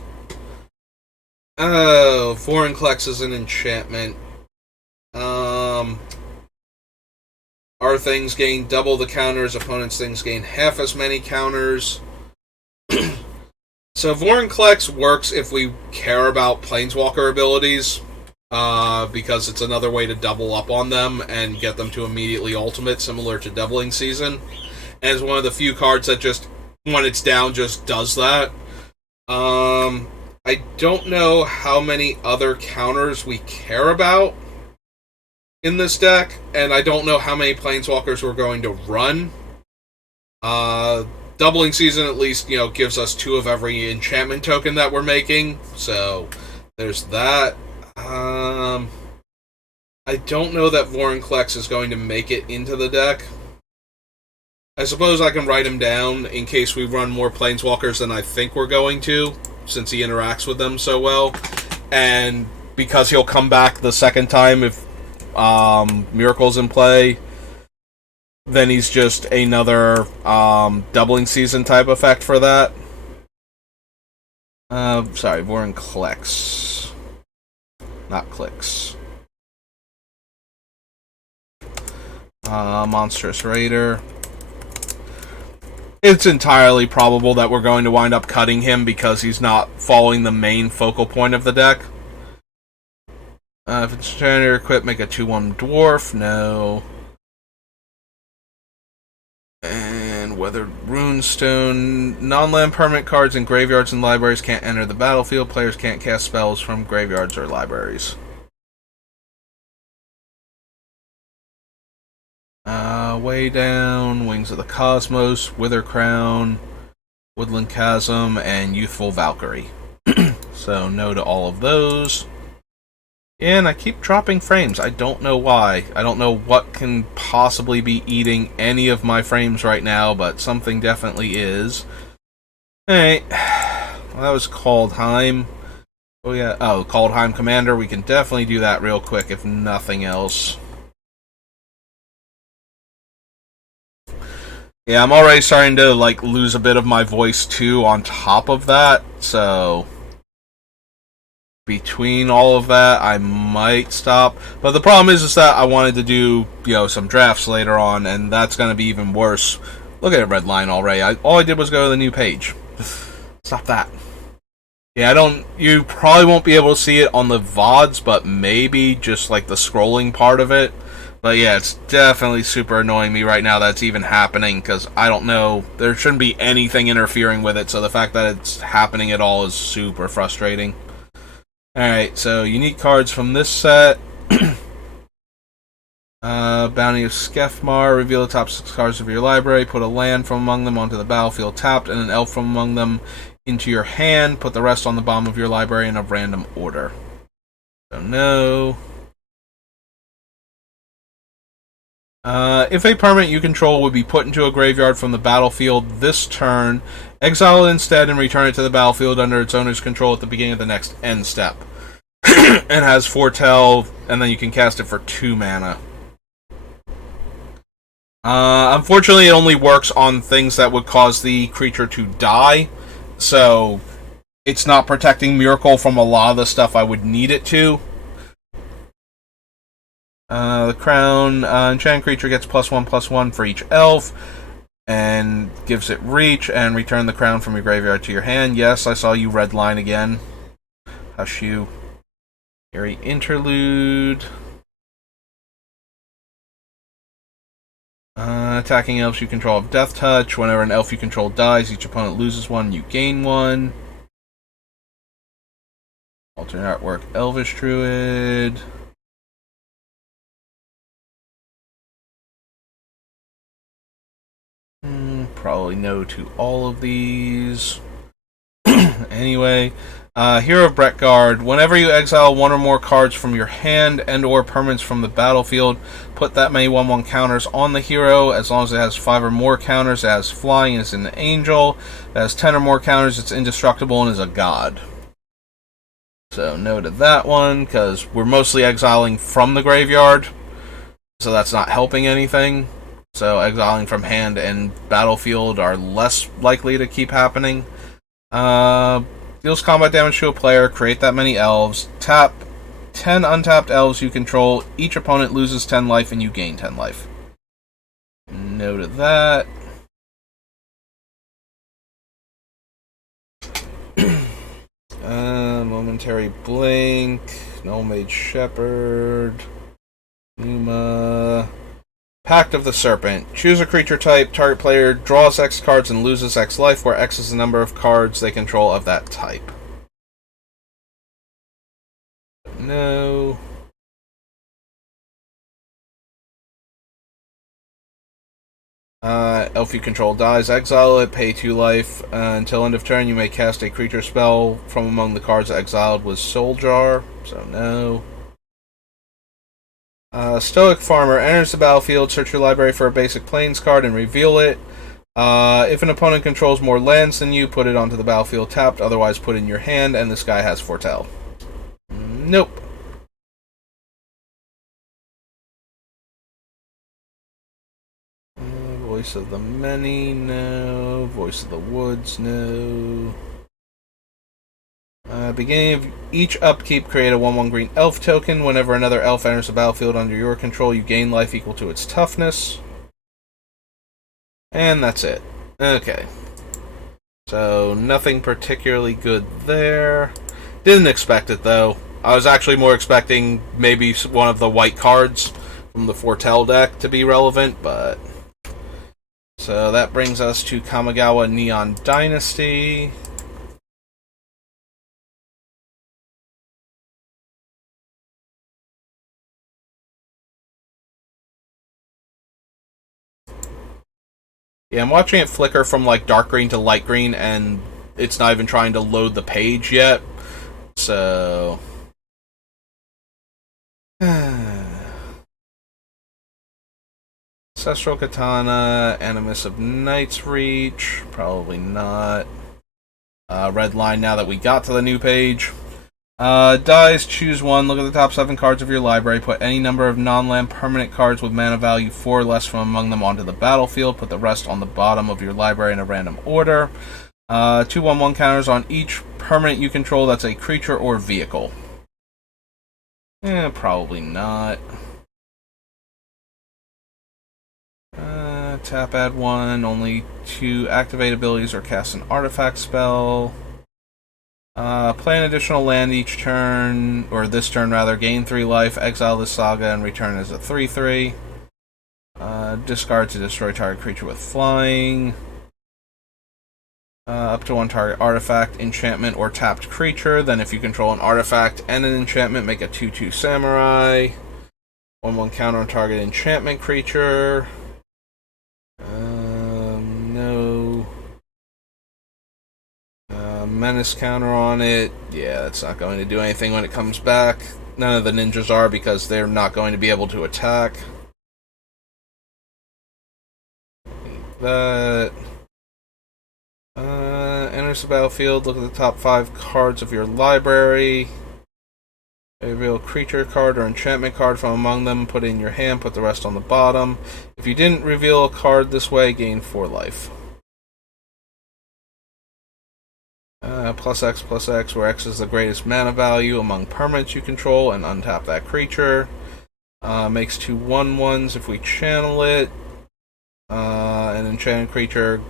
Oh, Vorinclex is an enchantment. Our things gain double the counters, opponents' things gain half as many counters. So Vorinclex works if we care about Planeswalker abilities, because it's another way to double up on them and get them to immediately ultimate, similar to Doubling Season. And it's one of the few cards that just, when it's down, just does that. I don't know how many other counters we care about in this deck, and I don't know how many Planeswalkers we're going to run. Doubling Season at least, gives us 2 of every enchantment token that we're making, so there's that. I don't know that Vorinclex is going to make it into the deck. I suppose I can write him down in case we run more Planeswalkers than I think we're going to, since he interacts with them so well. And because he'll come back the second time if Myrkul's in play, then he's just another Doubling Season type effect for that. Sorry, Vorinclex. Not Clicks. Monstrous Raider. it's entirely probable that we're going to wind up cutting him because he's not following the main focal point of the deck. If it's trying to equip, make a 2/1 dwarf. No. And Weathered Runestone. Non-land permanent cards in graveyards and libraries can't enter the battlefield. Players can't cast spells from graveyards or libraries. Way down, Wings of the Cosmos, Wither Crown, Woodland Chasm, and Youthful Valkyrie. So no to all of those. And I keep dropping frames. I don't know why. I don't know what can possibly be eating any of my frames right now, but something definitely is. Alright. Well, that was Kaldheim. Oh yeah. Oh, Kaldheim Commander. We can definitely do that real quick, if nothing else. Yeah, I'm already starting to, like, lose a bit of my voice, too, on top of that, so between all of that, I might stop. But the problem is that I wanted to do, some drafts later on, and that's going to be even worse. Look at it, red line already. All I did was go to the new page. Stop that. Yeah, you probably won't be able to see it on the VODs, but maybe just, like, the scrolling part of it. But yeah, it's definitely super annoying me right now that it's even happening, because I don't know, there shouldn't be anything interfering with it, so the fact that it's happening at all is super frustrating. Alright, so unique cards from this set. Bounty of Skefmar, reveal the top 6 cards of your library, put a land from among them onto the battlefield tapped, and an elf from among them into your hand, put the rest on the bottom of your library in a random order. So no. If a permanent you control would be put into a graveyard from the battlefield this turn, exile it instead and return it to the battlefield under its owner's control at the beginning of the next end step. And has Foretell, and then you can cast it for 2 mana. Unfortunately, it only works on things that would cause the creature to die, so it's not protecting Myrkul from a lot of the stuff I would need it to. The crown, enchanted creature gets +1/+1 for each elf, and gives it reach, and return the crown from your graveyard to your hand. Yes, I saw you red line again. Hush you. Eerie Interlude. Attacking elves you control have Death Touch. Whenever an elf you control dies, each opponent loses 1, you gain 1. Alternate artwork, Elvish Druid. Probably no to all of these. Anyway, Hero of Bretgard. Whenever you exile 1 or more cards from your hand and or permanents from the battlefield, put that many 1/1 counters on the hero. As long as it has 5 or more counters, it has flying and is an angel. If it has 10 or more counters, it's indestructible and is a god. So no to that one, because we're mostly exiling from the graveyard, so that's not helping anything. So exiling from hand and battlefield are less likely to keep happening. Deals combat damage to a player, create that many elves, tap 10 untapped elves you control, each opponent loses 10 life and you gain 10 life. No to that. Momentary Blink, Null Mage Shepherd, Numa... Pact of the Serpent. Choose a creature type. Target player draws X cards and loses X life, where X is the number of cards they control of that type. No. Elf you control dies. Exile it. Pay 2 life. Until end of turn, you may cast a creature spell from among the cards exiled with Soul Jar. So no. Stoic Farmer enters the battlefield, search your library for a basic plains card and reveal it. If an opponent controls more lands than you, put it onto the battlefield tapped, otherwise put it in your hand, and this guy has Foretell. Nope. Voice of the Many, no. Voice of the Woods, no. Beginning of each upkeep, create a 1/1 green elf token. Whenever another elf enters the battlefield under your control, you gain life equal to its toughness. And that's it. Okay. So, nothing particularly good there. Didn't expect it, though. I was actually more expecting maybe one of the white cards from the Foretell deck to be relevant, but... So that brings us to Kamigawa Neon Dynasty. Yeah, I'm watching it flicker from like dark green to light green, and it's not even trying to load the page yet. So... Ancestral Katana, Animus of Night's Reach, probably not. Red line now that we got to the new page. Dice, choose one, look at the top 7 cards of your library, put any number of non-land permanent cards with mana value 4 or less from among them onto the battlefield, put the rest on the bottom of your library in a random order. 2/1/1 counters on each permanent you control that's a creature or vehicle. Probably not. Tap, add 1, only 2 activate abilities or cast an artifact spell. Play an additional land each turn, or this turn rather, gain 3 life, exile this saga, and return as a 3/3. Discard to destroy target creature with flying. Up to 1 target artifact, enchantment, or tapped creature. Then if you control an artifact and an enchantment, make a 2/2 samurai. 1/1 counter on target enchantment creature. No. Menace counter on it. Yeah, that's not going to do anything when it comes back. None of the ninjas are because they're not going to be able to attack. That. Enters the battlefield. Look at the top 5 cards of your library. Reveal a creature card or enchantment card from among them. Put it in your hand. Put the rest on the bottom. If you didn't reveal a card this way, gain 4 life. +X, where X is the greatest mana value among permanents you control, and untap that creature. Makes 2 1/1s if we channel it. An enchanted creature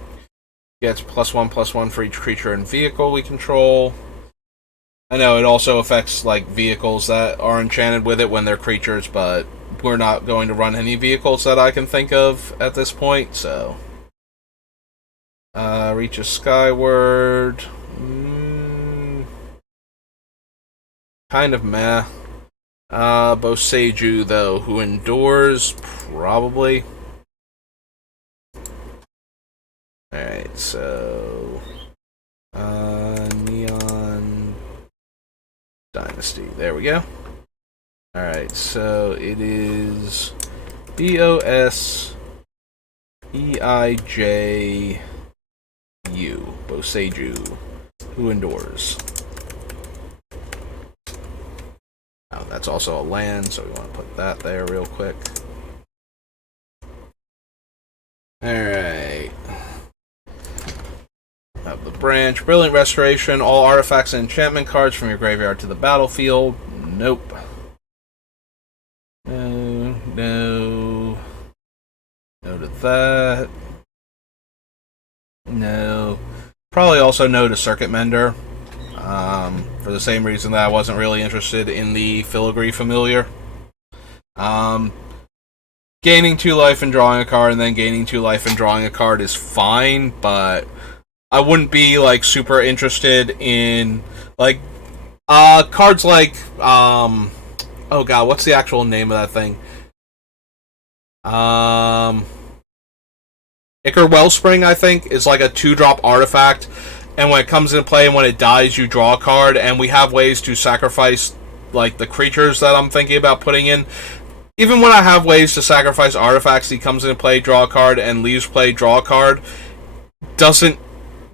gets +1/+1 for each creature and vehicle we control. I know it also affects like vehicles that are enchanted with it when they're creatures, but we're not going to run any vehicles that I can think of at this point, so. Reaches skyward. Kind of meh. Boseiju, though, who endures, probably. Alright, so... Neon Dynasty. There we go. Alright, so it is... Boseiju. Boseiju. Who endures. Oh, that's also a land, so we want to put that there real quick. Alright. Have the branch. Brilliant Restoration. All artifacts and enchantment cards from your graveyard to the battlefield. Nope. No. No. No to that. No. Probably also no to Circuit Mender. For the same reason that I wasn't really interested in the Filigree Familiar. Gaining 2 life and drawing a card, and then gaining 2 life and drawing a card is fine, but I wouldn't be like super interested in like cards like oh god, what's the actual name of that thing? Ichor Wellspring, I think, is like a 2-drop artifact, and when it comes into play and when it dies, you draw a card, and we have ways to sacrifice like the creatures that I'm thinking about putting in. Even when I have ways to sacrifice artifacts, he comes into play, draw a card, and leaves play, draw a card, doesn't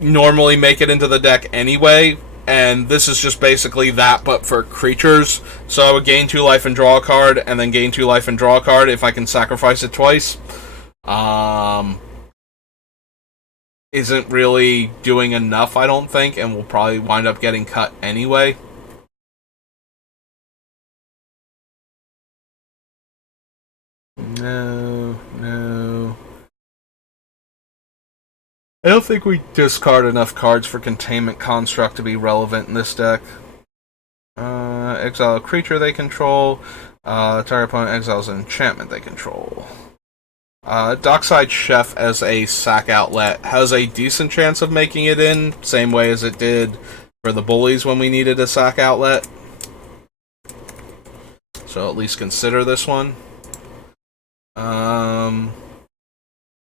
normally make it into the deck anyway, and this is just basically that, but for creatures. So I would gain 2 life and draw a card, and then gain 2 life and draw a card if I can sacrifice it twice. Isn't really doing enough, I don't think, and will probably wind up getting cut anyway. No, no. I don't think we discard enough cards for Containment Construct to be relevant in this deck. Exile a creature they control. Target opponent exiles an enchantment they control. Dockside Chef as a sack outlet has a decent chance of making it in, same way as it did for the Bullies when we needed a sack outlet. So at least consider this one.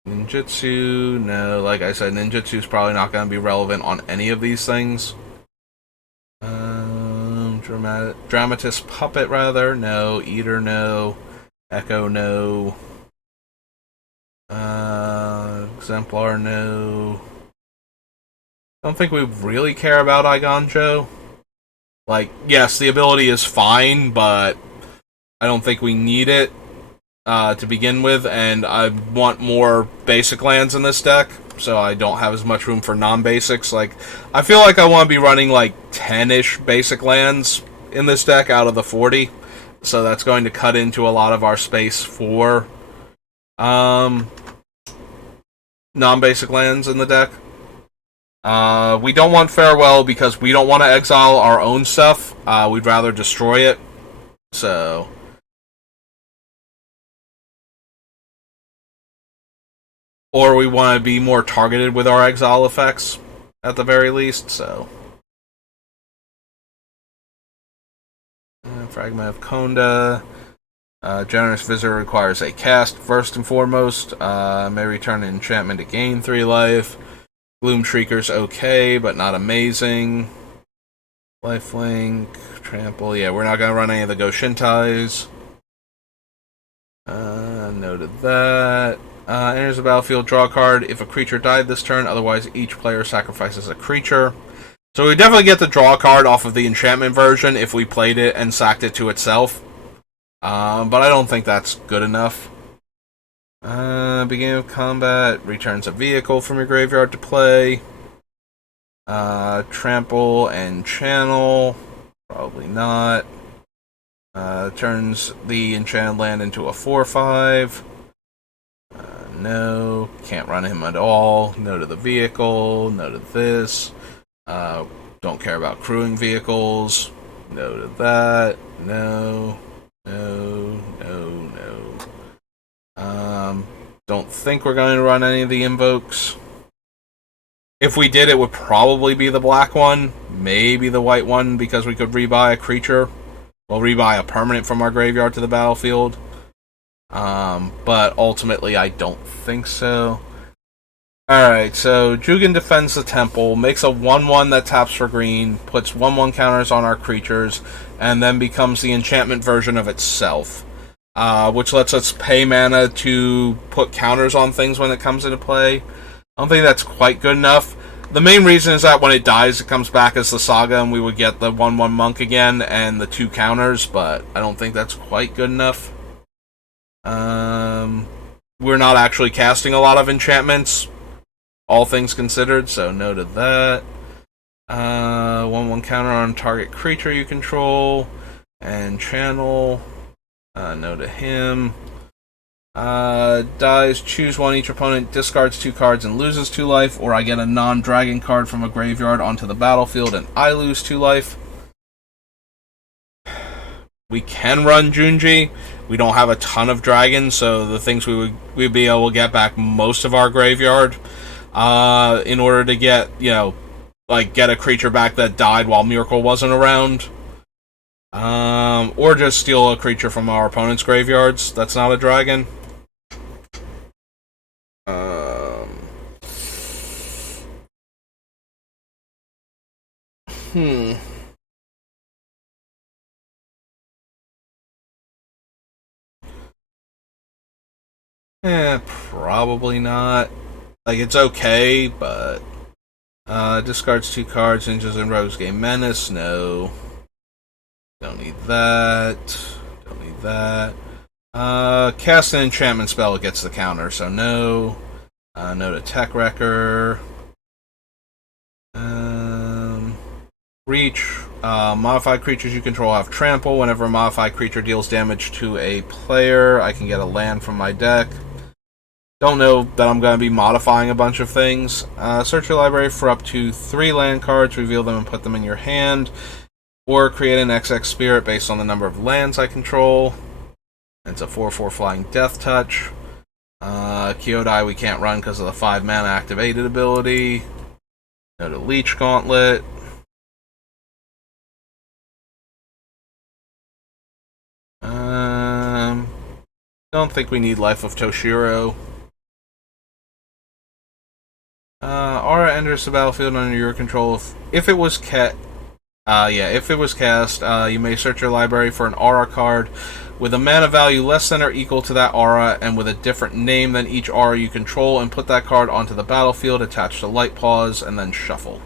Ninjutsu, no. Like I said, Ninjutsu is probably not going to be relevant on any of these things. Dramatist Puppet, rather. No. Eater, no. Echo, no. Exemplar, no. I don't think we really care about Igonjo. Like, yes, the ability is fine, but I don't think we need it to begin with, and I want more basic lands in this deck, so I don't have as much room for non-basics. Like, I feel like I want to be running like 10-ish basic lands in this deck out of the 40, so that's going to cut into a lot of our space for non-basic lands in the deck. We don't want Farewell because we don't want to exile our own stuff. We'd rather destroy it. So, or we want to be more targeted with our exile effects, at the very least, so. Fragment of Konda. Generous Visitor requires a cast, first and foremost. May return an enchantment to gain 3 life. Gloom Shrieker's okay, but not amazing. Lifelink, Trample. Yeah, we're not going to run any of the Goshintais. Noted that. Enters the battlefield, draw a card. If a creature died this turn, otherwise each player sacrifices a creature. So we definitely get the draw card off of the enchantment version if we played it and sacked it to itself. But I don't think that's good enough. Beginning of combat, returns a vehicle from your graveyard to play. Trample and channel. Probably not. Turns the enchanted land into a 4/5. No. Can't run him at all. No to the vehicle. No to this. Don't care about crewing vehicles. No to that. No. No. Don't think we're going to run any of the invokes. If we did, it would probably be the black one. Maybe the white one, because we could rebuy a creature. Well, rebuy a permanent from our graveyard to the battlefield. But ultimately, I don't think so. Alright, so Jugan defends the temple, makes a 1/1 that taps for green, puts 1/1 counters on our creatures, and then becomes the enchantment version of itself. Which lets us pay mana to put counters on things when it comes into play. I don't think that's quite good enough. The main reason is that when it dies, it comes back as the Saga, and we would get the 1/1 Monk again and the 2 counters, but I don't think that's quite good enough. We're not actually casting a lot of enchantments, all things considered, so no to that. 1/1 counter on target creature you control, and channel. No to him. Dies, choose one, each opponent discards 2 cards and loses 2 life, or I get a non-dragon card from a graveyard onto the battlefield and I lose 2 life. We can run Junji. We don't have a ton of dragons, so the things we'd be able to get back most of our graveyard in order to get, get a creature back that died while Myrkul wasn't around. Or just steal a creature from our opponent's graveyards that's not a dragon. Probably not. Like, it's okay, but discards 2 cards, Ninjas and Rogues gain menace. No. Don't need that. Don't need that. Cast an enchantment spell, it gets the counter, so no. No to Tech Wrecker. Reach. Modified creatures you control have trample. Whenever a modified creature deals damage to a player, I can get a land from my deck. don't know that I'm going to be modifying a bunch of things. Search your library for up to 3 land cards, reveal them and put them in your hand, or create an XX spirit based on the number of lands I control. It's a 4/4 flying death touch. Kyodai we can't run because of the 5 mana activated ability. Go to Leech Gauntlet. Don't think we need Life of Toshiro. Aura enters the battlefield under your control. If it was cast, you may search your library for an aura card with a mana value less than or equal to that aura and with a different name than each aura you control, and put that card onto the battlefield attached to Light Paws, and then shuffle.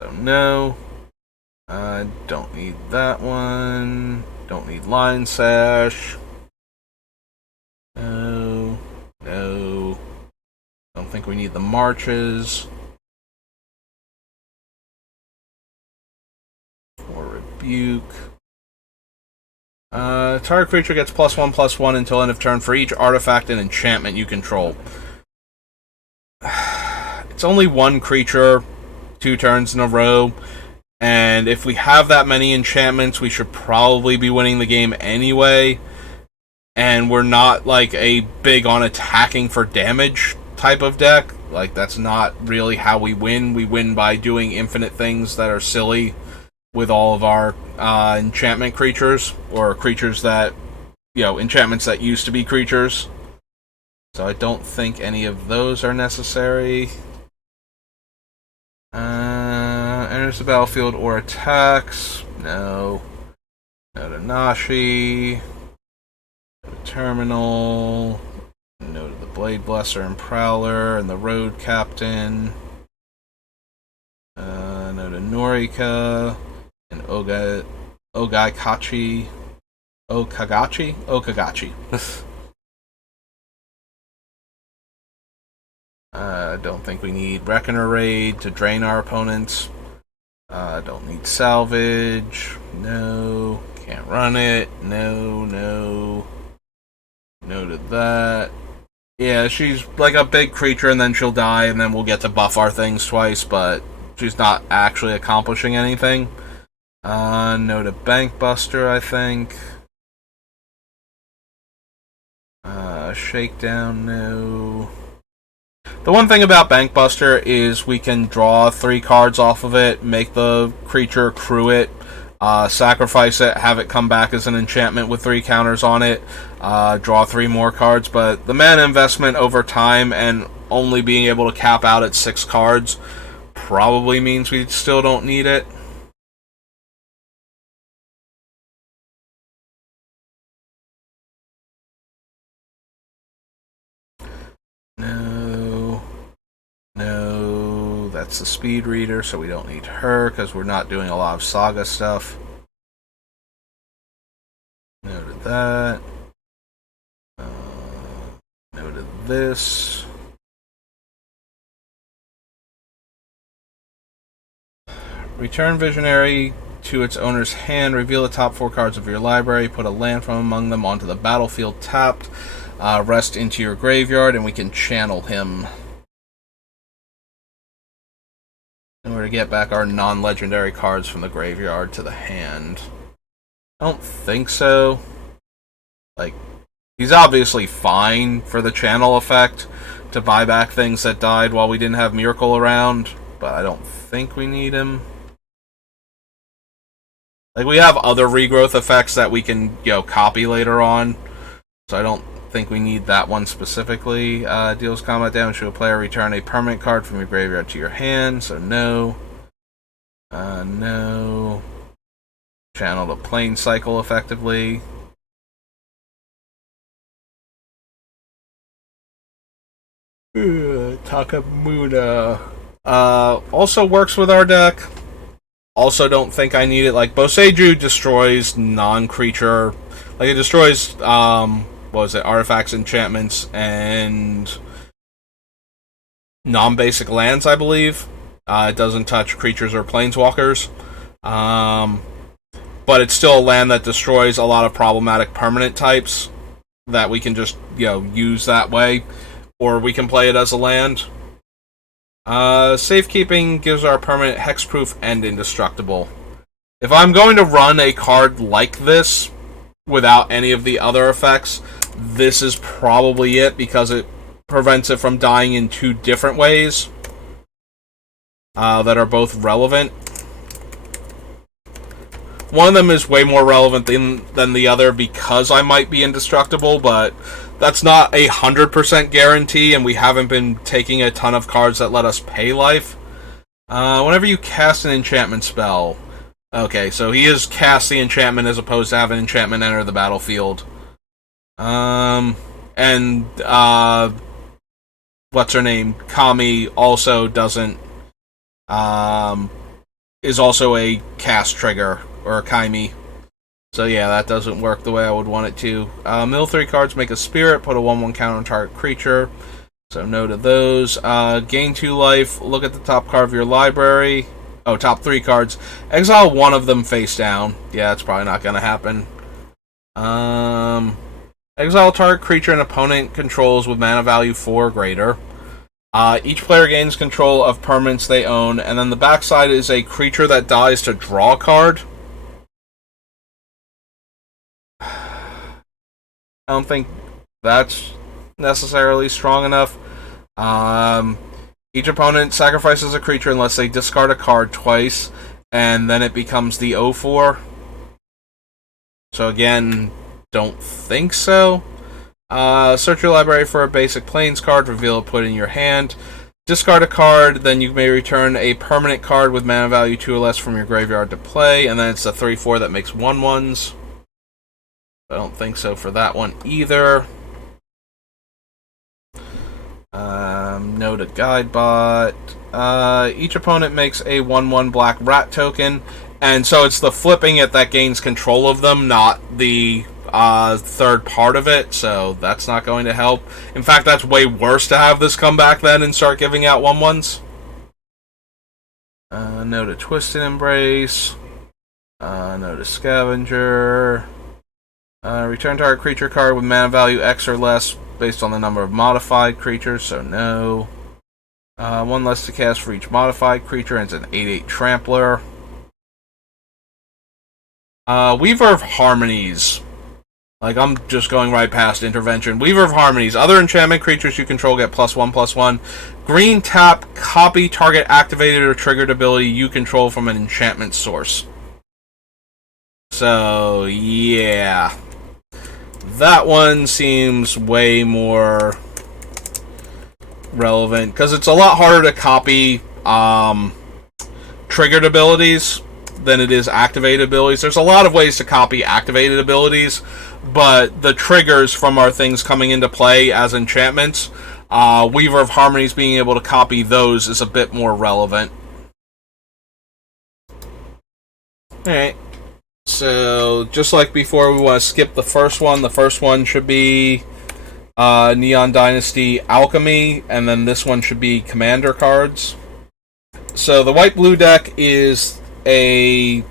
So no. Don't need that one. Don't need Line Sash. No. No. Don't think we need the Marches. Or Rebuke. Target creature gets +1/+1 until end of turn for each artifact and enchantment you control. It's only one creature, 2 turns in a row, and if we have that many enchantments, we should probably be winning the game anyway. And we're not like a big on attacking for damage type of deck. Like, that's not really how we win. We win by doing infinite things that are silly with all of our enchantment creatures, or creatures that, enchantments that used to be creatures. So I don't think any of those are necessary. Enters the battlefield or attacks. No. No to Nashi. No to Terminal. No to the Blade Blesser and Prowler and the Road Captain. No to Norika and Okagachi. Don't think we need Reckoner Raid to drain our opponents. Don't need Salvage. No. Can't run it. No, no. No to that. Yeah, she's like a big creature and then she'll die and then we'll get to buff our things twice, but she's not actually accomplishing anything. No to Bankbuster, I think. Shakedown, no. The one thing about Bankbuster is we can draw 3 cards off of it, make the creature crew it, sacrifice it, have it come back as an enchantment with 3 counters on it, draw 3 more cards, but the mana investment over time and only being able to cap out at 6 cards probably means we still don't need it. No. No. That's the Speed Reader, so we don't need her because we're not doing a lot of Saga stuff. No to that. No to this. Return Visionary to its owner's hand. Reveal the top 4 cards of your library. Put a land from among them onto the battlefield tapped. Rest into your graveyard, and we can channel him in order to get back our non-legendary cards from the graveyard to the hand. I don't think so. Like, he's obviously fine for the channel effect to buy back things that died while we didn't have Myrkul around, but I don't think we need him. Like, we have other regrowth effects that we can, copy later on, so I don't think we need that one specifically. Deals combat damage to a player. Return a permanent card from your graveyard to your hand, so no. No. Channel the Plane Cycle effectively. Takamuna. Also works with our deck. Also don't think I need it. Like, Boseiju destroys non-creature. Like, it destroys, artifacts, enchantments, and non-basic lands, I believe. It doesn't touch creatures or planeswalkers. But it's still a land that destroys a lot of problematic permanent types that we can just, use that way. or we can play it as a land. Safekeeping gives our permanent hexproof and indestructible. If I'm going to run a card like this without any of the other effects, this is probably it, because it prevents it from dying in two different ways that are both relevant. One of them is way more relevant than the other because I might be indestructible, but that's not 100% guarantee, and we haven't been taking a ton of cards that let us pay life. Whenever you cast an enchantment spell... Okay, so he is cast the enchantment as opposed to have an enchantment enter the battlefield. What's her name? Kami also doesn't... is also a cast trigger, or a Kaimi. So yeah, that doesn't work the way I would want it to. Mill 3 cards, make a spirit, put a 1/1 counter on target creature. So no to those. Gain 2 life, look at the top card of your library. Oh, top 3 cards. Exile one of them face down. Yeah, that's probably not going to happen. Exile target creature an opponent controls with mana value 4 or greater. Each player gains control of permanents they own, and then the backside is a creature that dies to draw a card. I don't think that's necessarily strong enough. Each opponent sacrifices a creature unless they discard a card twice, and then it becomes the 0/4. So again, don't think so. Search your library for a basic Plains card, reveal it, put it in your hand. Discard a card, then you may return a permanent card with mana value 2 or less from your graveyard to play, and then it's a 3/4 that makes 1/1s. I don't think so for that one either. No to Guidebot. Each opponent makes a 1/1 black rat token, and so it's the flipping it that gains control of them, not the third part of it, so that's not going to help. In fact, that's way worse to have this come back then and start giving out 1/1s. No to Twisted Embrace. No to Scavenger. Return target creature card with mana value X or less based on the number of modified creatures, so no. 1 less to cast for each modified creature, and it's an 8/8 Trampler. Weaver of Harmonies. Like, I'm just going right past Intervention. Weaver of Harmonies. Other enchantment creatures you control get +1/+1. Green tap, copy target activated or triggered ability you control from an enchantment source. So, yeah. That one seems way more relevant, because it's a lot harder to copy triggered abilities than it is activated abilities. There's a lot of ways to copy activated abilities, but the triggers from our things coming into play as enchantments, Weaver of Harmonies being able to copy those is a bit more relevant. Alright. So, just like before, we want to skip the first one. The first one should be Neon Dynasty Alchemy, and then this one should be Commander cards. So, the white-blue deck is a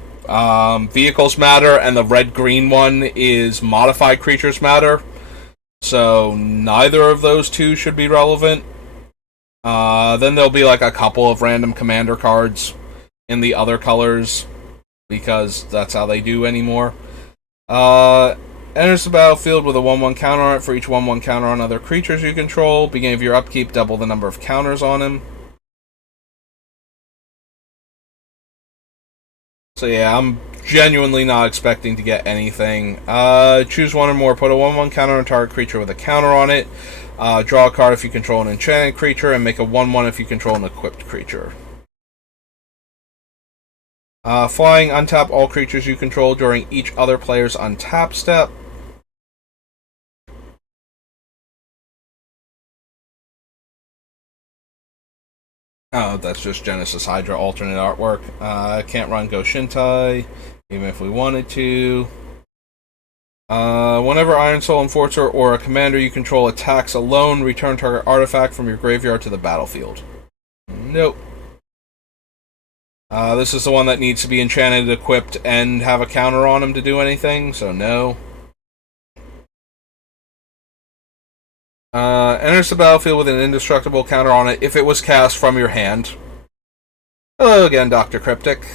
Vehicles Matter, and the red-green one is Modified Creatures Matter. So, neither of those two should be relevant. Then there'll be like a couple of random Commander cards in the other colors, because that's how they do anymore. Enters the battlefield with a 1/1 counter on it for each 1/1 counter on other creatures you control. Beginning of your upkeep, double the number of counters on him. So yeah, I'm genuinely not expecting to get anything. Choose one or more. Put a 1/1 counter on a target creature with a counter on it. Draw a card if you control an enchanted creature, and make a 1/1 if you control an equipped creature. Flying, untap all creatures you control during each other player's untap step. Oh, that's just Genesis Hydra alternate artwork. Can't run Go Shintai, even if we wanted to. Whenever Iron Soul Enforcer or a commander you control attacks alone, return target artifact from your graveyard to the battlefield. Nope. This is the one that needs to be enchanted, equipped, and have a counter on him to do anything, so no. Enters the battlefield with an indestructible counter on it if it was cast from your hand. Hello again, Dr. Cryptic.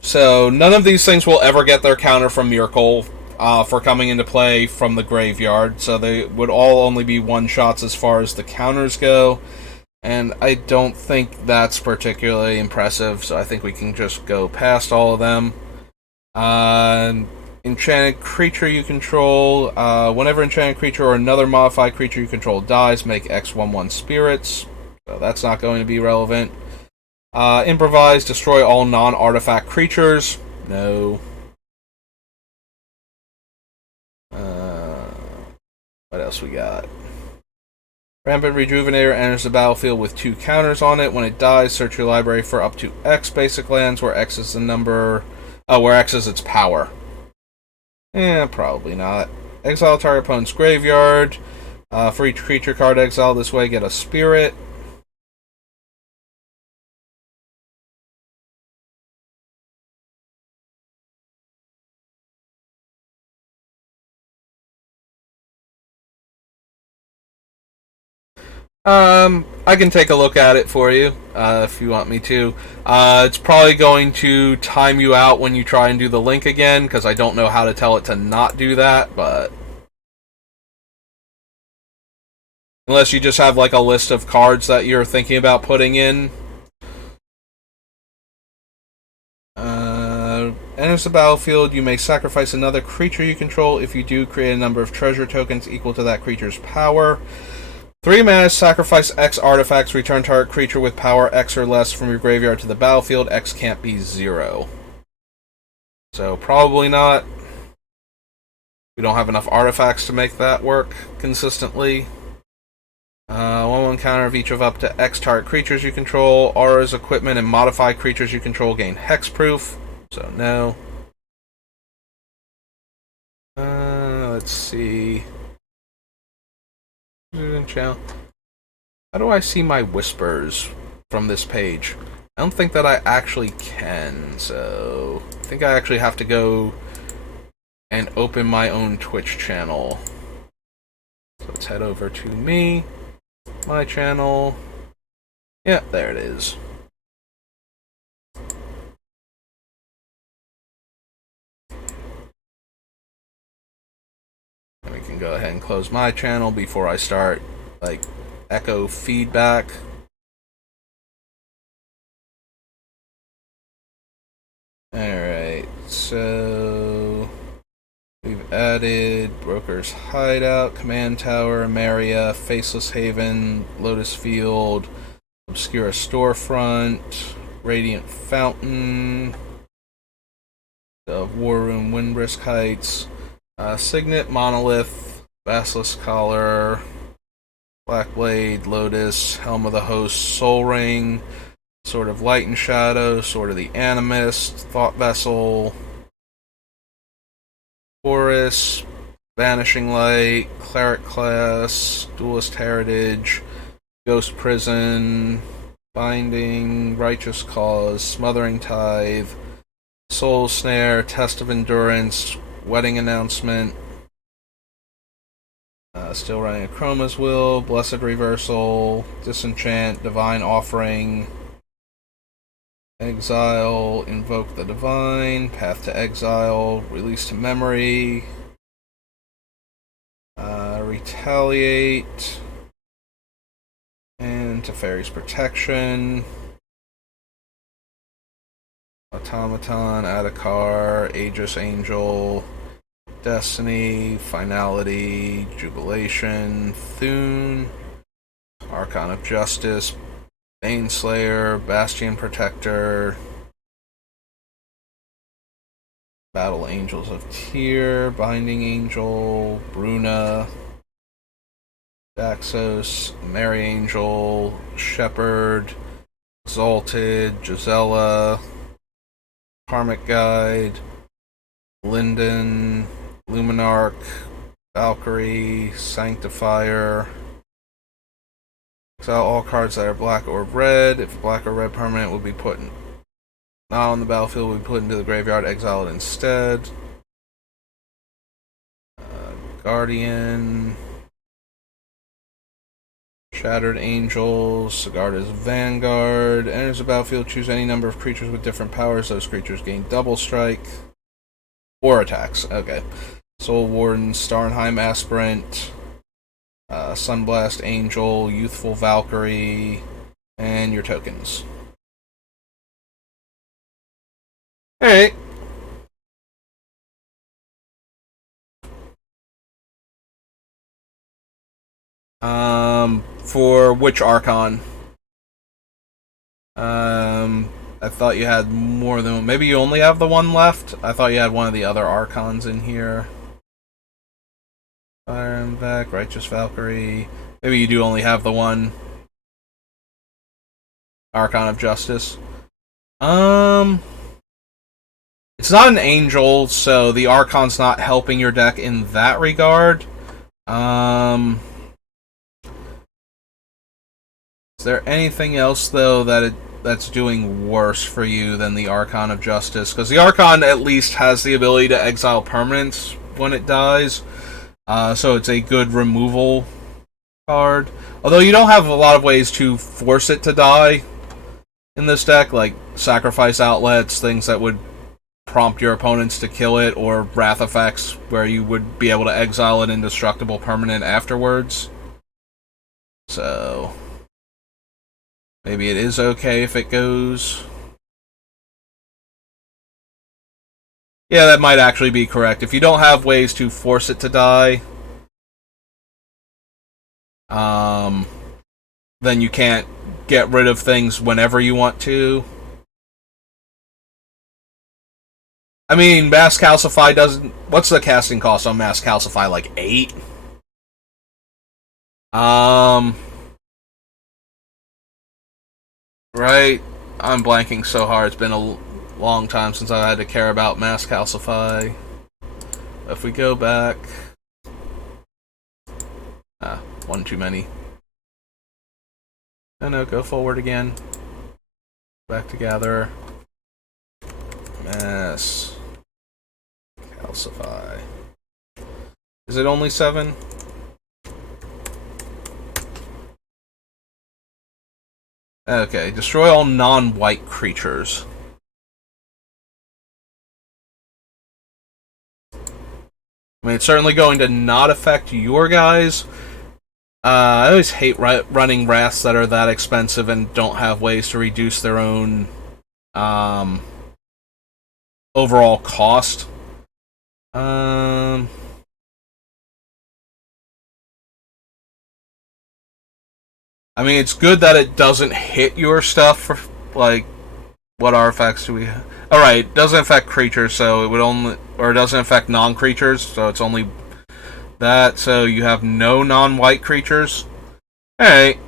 So none of these things will ever get their counter from Myrkul for coming into play from the graveyard, so they would all only be one-shots as far as the counters go, and I don't think that's particularly impressive, so I think we can just go past all of them. Enchanted creature you control. Whenever enchanted creature or another modified creature you control dies, make X/1/1 spirits. So that's not going to be relevant. Improvise, destroy all non-artifact creatures. No. What else we got? Rampant Rejuvenator enters the battlefield with 2 counters on it. When it dies, search your library for up to X basic lands, where X is the number. Where X is its power. Probably not. Exile target opponent's graveyard. For each creature card exiled this way, get a spirit. I can take a look at it for you, if you want me to. It's probably going to time you out when you try and do the link again, because I don't know how to tell it to not do that, but... Unless you just have, like, a list of cards that you're thinking about putting in. Enters the battlefield, you may sacrifice another creature you control. If you do, create a number of treasure tokens equal to that creature's power. 3 mana, sacrifice X artifacts, return target creature with power X or less from your graveyard to the battlefield. X can't be 0. So, probably not. We don't have enough artifacts to make that work consistently. 1/1 counter of each of up to X target creatures you control. Auras, equipment, and modified creatures you control gain hexproof. So, no. Let's see. How do I see my whispers from this page? I don't think that I actually can, so I think I actually have to go and open my own Twitch channel. So let's head over to me, my channel. Yeah, there it is. And we can go ahead and close my channel before I start, like, echo feedback. Alright, so we've added Broker's Hideout, Command Tower, Maria, Faceless Haven, Lotus Field, Obscura Storefront, Radiant Fountain, War Room, Windbrisk Heights, Signet, Monolith, Basilisk Collar, Blackblade, Lotus, Helm of the Host, Soul Ring, Sword of Light and Shadow, Sword of the Animist, Thought Vessel, Horus, Vanishing Light, Cleric Class, Duelist Heritage, Ghost Prison, Binding, Righteous Cause, Smothering Tithe, Soul Snare, Test of Endurance, Wedding Announcement, still running a Chroma's Will, Blessed Reversal, Disenchant, Divine Offering, Exile, Invoke the Divine, Path to Exile, Release to Memory, Retaliate, and Teferi's Protection, Automaton, Adakar, Aegis Angel, Destiny, Finality, Jubilation, Thune, Archon of Justice, Baneslayer, Bastion Protector, Battle Angels of Tyr, Binding Angel, Bruna, Daxos, Mary Angel, Shepherd, Exalted, Gisela, Karmic Guide, Linden, Luminarch, Valkyrie, Sanctifier. Exile all cards that are black or red. If black or red permanent will be put not on the battlefield, will be put into the graveyard, exile it instead. Guardian. Shattered Angels. Sigarda's Vanguard. Enters the battlefield. Choose any number of creatures with different powers. Those creatures gain double strike. Or attacks. Okay. Soul Warden, Starnheim Aspirant, Sunblast Angel, Youthful Valkyrie, and your tokens. Alright. For which Archon? I thought you had more than one. Maybe you only have the one left? I thought you had one of the other Archons in here. Fire and Vec, Righteous Valkyrie. Maybe you do only have the one Archon of Justice. It's not an angel, so the Archon's not helping your deck in that regard. Is there anything else, though, that's doing worse for you than the Archon of Justice? Because the Archon at least has the ability to exile permanents when it dies. So it's a good removal card. Although you don't have a lot of ways to force it to die in this deck, like sacrifice outlets, things that would prompt your opponents to kill it, or wrath effects where you would be able to exile an indestructible permanent afterwards. So maybe it is okay if it goes. Yeah, that might actually be correct. If you don't have ways to force it to die, then you can't get rid of things whenever you want to. I mean, Mass Calcify doesn't... What's the casting cost on Mass Calcify? Like 8? Right? I'm blanking so hard. It's been a long time since I had to care about Mass Calcify. If we go back... one too many. No, go forward again. Back together. Mass Calcify. Is it only 7? Okay, destroy all non-white creatures. I mean, it's certainly going to not affect your guys. I always hate running Wraths that are that expensive and don't have ways to reduce their own overall cost. I mean, it's good that it doesn't hit your stuff for, like, what artifacts do we have? Alright, it doesn't affect creatures, so it would only, or it doesn't affect non-creatures, so it's only that, so you have no non-white creatures. Alright.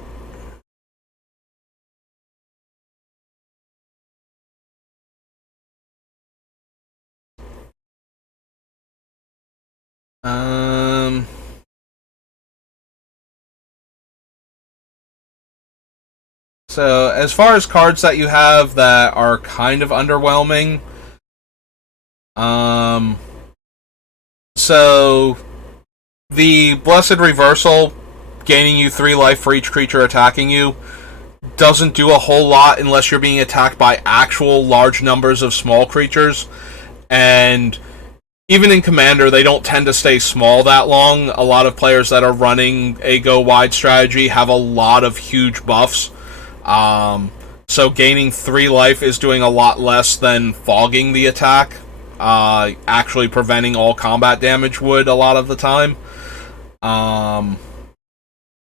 So, as far as cards that you have that are kind of underwhelming, so the Blessed Reversal, gaining you 3 life for each creature attacking you, doesn't do a whole lot unless you're being attacked by actual large numbers of small creatures, and even in Commander, they don't tend to stay small that long. A lot of players that are running a go-wide strategy have a lot of huge buffs. So gaining 3 life is doing a lot less than fogging the attack. Actually preventing all combat damage would a lot of the time.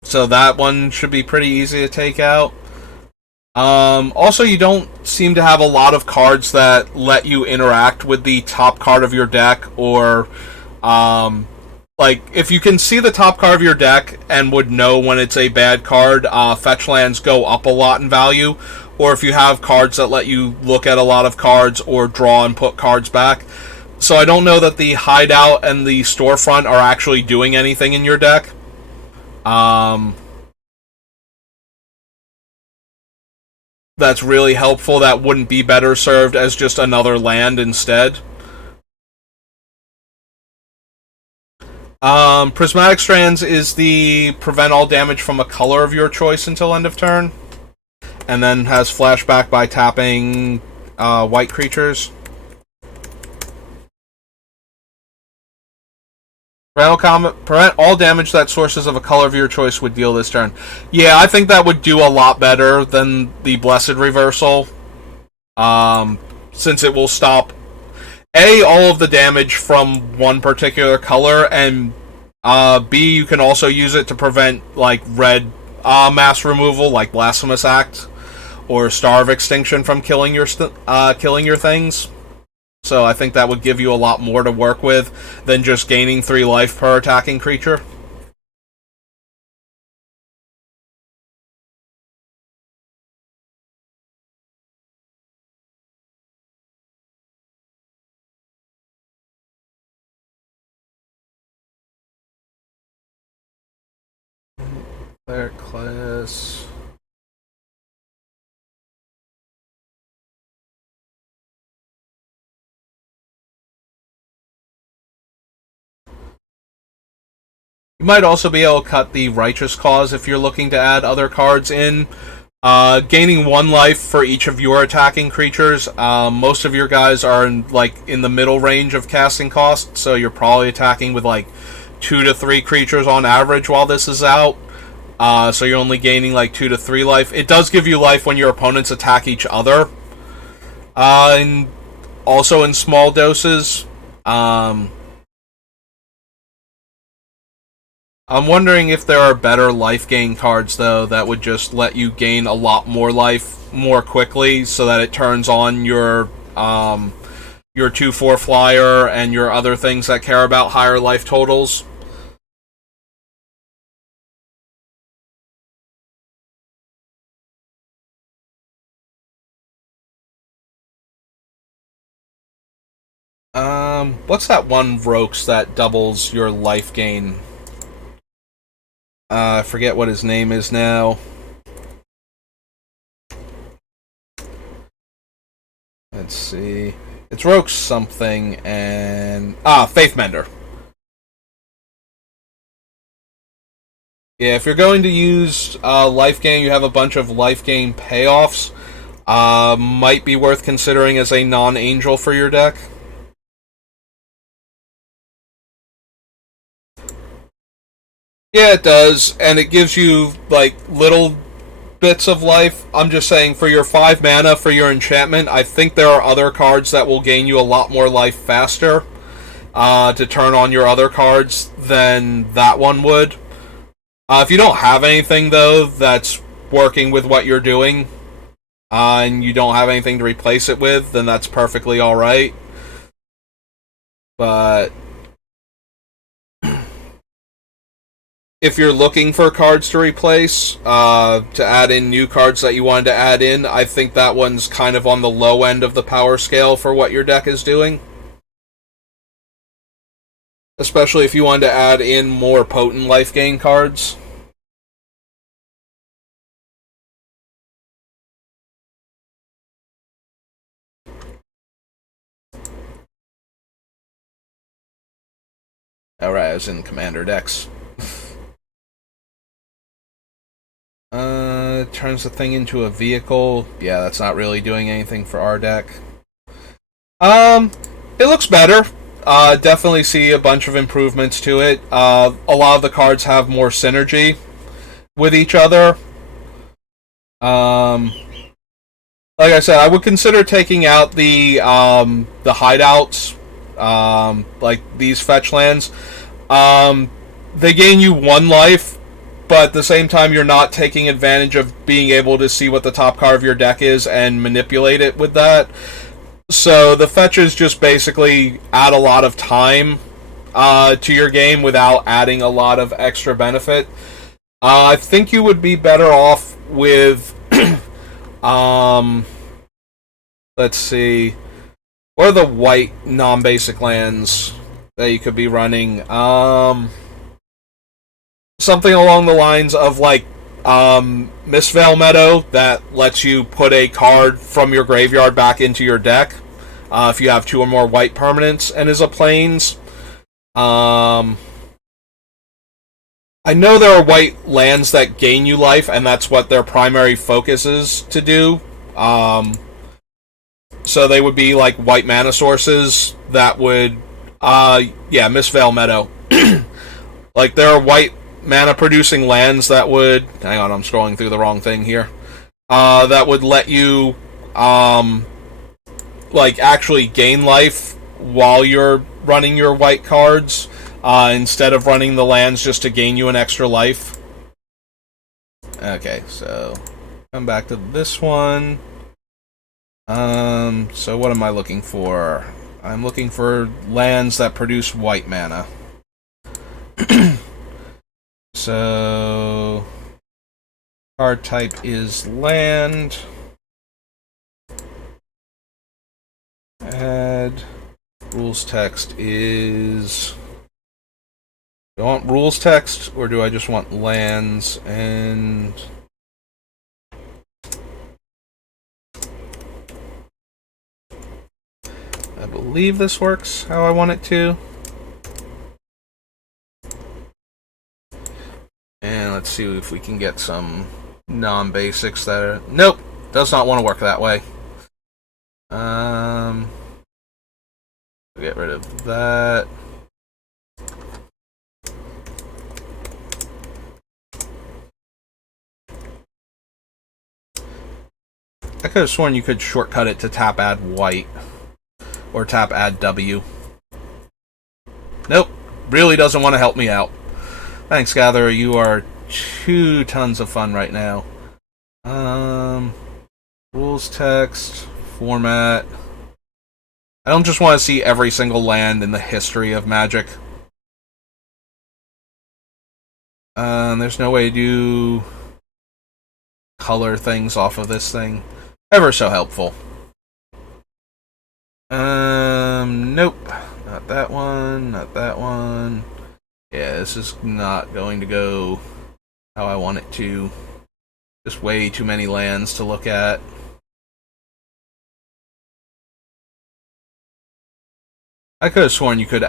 So that one should be pretty easy to take out. Also, you don't seem to have a lot of cards that let you interact with the top card of your deck, or, like, if you can see the top card of your deck and would know when it's a bad card, fetch lands go up a lot in value, or if you have cards that let you look at a lot of cards or draw and put cards back. So I don't know that the Hideout and the Storefront are actually doing anything in your deck. That's really helpful. That wouldn't be better served as just another land instead. Prismatic Strands is the prevent all damage from a color of your choice until end of turn, and then has flashback by tapping white creatures. Prevent all damage that sources of a color of your choice would deal this turn. Yeah, I think that would do a lot better than the Blessed Reversal, since it will stop all of the damage from one particular color, and B, you can also use it to prevent like red mass removal, like Blasphemous Act or Star of Extinction, from killing your things. So I think that would give you a lot more to work with than just gaining 3 life per attacking creature. Player class. You might also be able to cut the Righteous Cause if you're looking to add other cards in. Gaining 1 life for each of your attacking creatures. Most of your guys are in the middle range of casting cost, so you're probably attacking with like 2 to 3 creatures on average while this is out. So you're only gaining like 2 to 3 life. It does give you life when your opponents attack each other. And also in small doses. I'm wondering if there are better life gain cards, though, that would just let you gain a lot more life more quickly, so that it turns on your 2/4 flyer and your other things that care about higher life totals. What's that one Rox that doubles your life gain? I forget what his name is now. Let's see. It's Rox something and... Faithmender. Yeah, if you're going to use life gain, you have a bunch of life gain payoffs. Might be worth considering as a non-angel for your deck. Yeah, it does, and it gives you, like, little bits of life. I'm just saying, for your 5 mana, for your enchantment, I think there are other cards that will gain you a lot more life faster to turn on your other cards than that one would. If you don't have anything, though, that's working with what you're doing, and you don't have anything to replace it with, then that's perfectly alright. But if you're looking for cards to replace, to add in new cards that you wanted to add in, I think that one's kind of on the low end of the power scale for what your deck is doing. Especially if you wanted to add in more potent life gain cards. Alright, I was in Commander decks. Turns the thing into a vehicle. Yeah, that's not really doing anything for our deck. It looks better. Definitely see a bunch of improvements to it. A lot of the cards have more synergy with each other. Like I said, I would consider taking out the hideouts, like these fetch lands. They gain you 1 life, but at the same time, you're not taking advantage of being able to see what the top card of your deck is and manipulate it with that. So the fetches just basically add a lot of time to your game without adding a lot of extra benefit. I think you would be better off with... let's see. What are the white non-basic lands that you could be running? Something along the lines of, like, Mistveil Meadow that lets you put a card from your graveyard back into your deck if you have 2 or more white permanents and is a plains. I know there are white lands that gain you life, and that's what their primary focus is to do. So they would be like white mana sources that would, yeah, Mistveil Meadow. Like there are white mana producing lands that would. Hang on, I'm scrolling through the wrong thing here. That would let you, like actually gain life while you're running your white cards, instead of running the lands just to gain you an extra life. Okay, so come back to this one. So what am I looking for? I'm looking for lands that produce white mana. So card type is land. Add rules text is. Do I want rules text or do I just want lands and I believe this works how I want it to. And let's see if we can get some non-basics that are... Nope, does not want to work that way. Get rid of that. I could have sworn you could shortcut it to tap add white. Or tap add W. Nope, really doesn't want to help me out. Thanks, Gatherer, you are 2 tons of fun right now. Rules text, format. I don't just want to see every single land in the history of Magic. There's no way to do color things off of this thing. Ever so helpful. Nope. Not that one, not that one. Yeah, this is not going to go how I want it to. Just way too many lands to look at. I could have sworn you could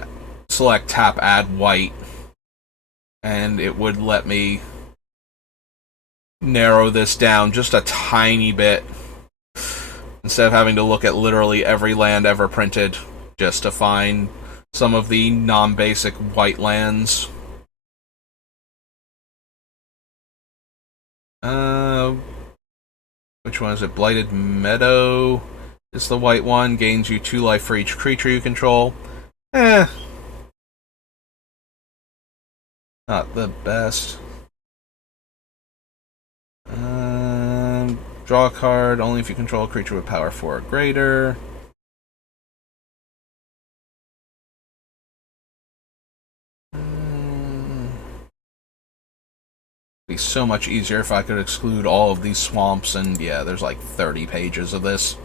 select tap add white and it would let me narrow this down just a tiny bit instead of having to look at literally every land ever printed just to find some of the non-basic white lands. Which one is it? Blighted Meadow is the white one. Gains you 2 life for each creature you control. Not the best. Draw a card only if you control a creature with power 4 or greater. Be so much easier if I could exclude all of these swamps, and yeah, there's like 30 pages of this.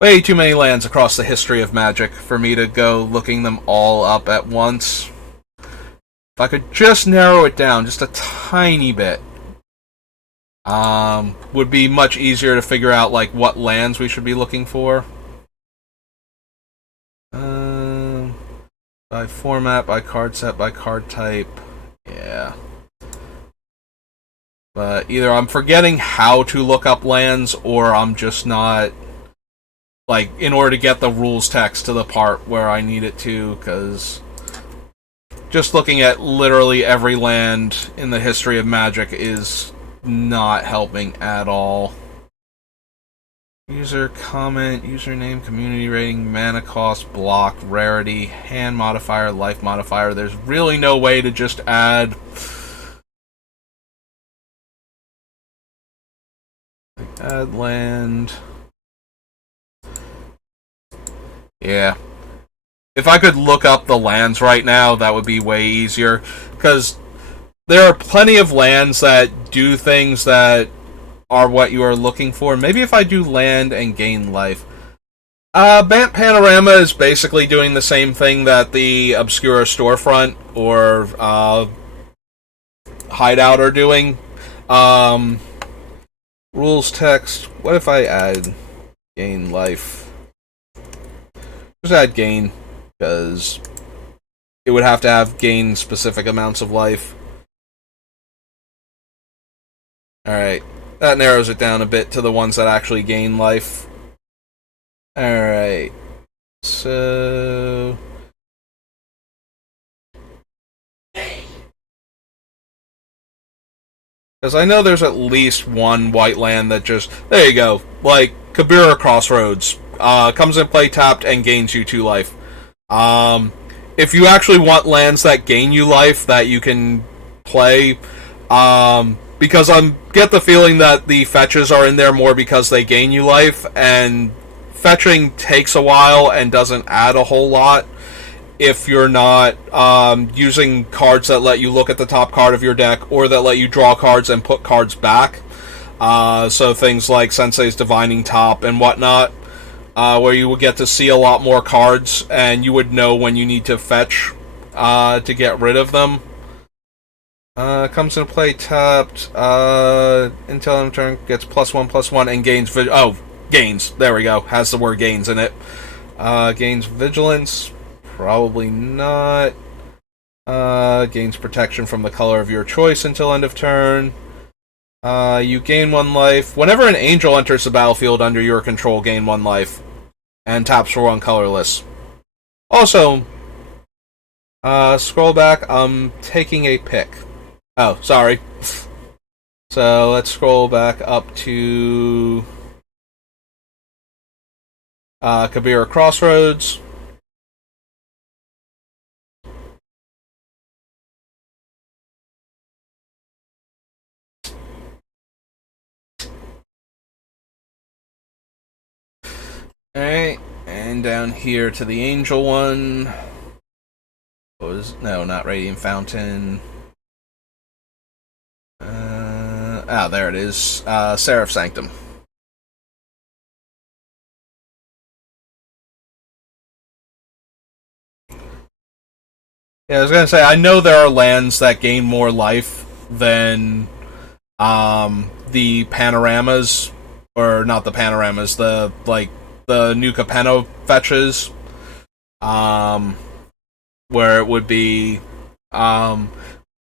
Way too many lands across the history of Magic for me to go looking them all up at once. If I could just narrow it down just a tiny bit, would be much easier to figure out like what lands we should be looking for. By format, by card set, by card type. Yeah. But either I'm forgetting how to look up lands, or I'm just not, like, in order to get the rules text to the part where I need it to, because just looking at literally every land in the history of Magic is not helping at all. User comment, username, community rating, mana cost, block, rarity, hand modifier, life modifier. There's really no way to just add land. Yeah. If I could look up the lands right now, that would be way easier. Because there are plenty of lands that do things that are what you are looking for. Maybe if I do land and gain life. Bant Panorama is basically doing the same thing that the Obscura Storefront or Hideout are doing. Rules text. What if I add gain life? Just add gain, because it would have to have gained specific amounts of life. Alright, that narrows it down a bit to the ones that actually gain life. Alright, so... Because I know there's at least one white land that just... There you go. Like, Kabira Crossroads. Comes in play tapped and gains you 2 life. If you actually want lands that gain you life that you can play... because I get the feeling that the fetches are in there more because they gain you life, and fetching takes a while and doesn't add a whole lot if you're not using cards that let you look at the top card of your deck or that let you draw cards and put cards back. So things like Sensei's Divining Top and whatnot, where you would get to see a lot more cards and you would know when you need to fetch to get rid of them. Comes into play tapped. Until end of turn, gets +1/+1 and gains. Gains. There we go. Has the word gains in it. Gains vigilance. Probably not. Gains protection from the color of your choice until end of turn. You gain 1 life. Whenever an angel enters the battlefield under your control, gain 1 life. And taps for 1 colorless. Also, scroll back. I'm taking a pick. Oh, sorry. So let's scroll back up to Kabira Crossroads. Alright, and down here to the angel one. No, not Radiant Fountain. There it is. Seraph Sanctum. Yeah, I was gonna say, I know there are lands that gain more life than the panoramas, or not the panoramas, the new Capenna fetches, where it would be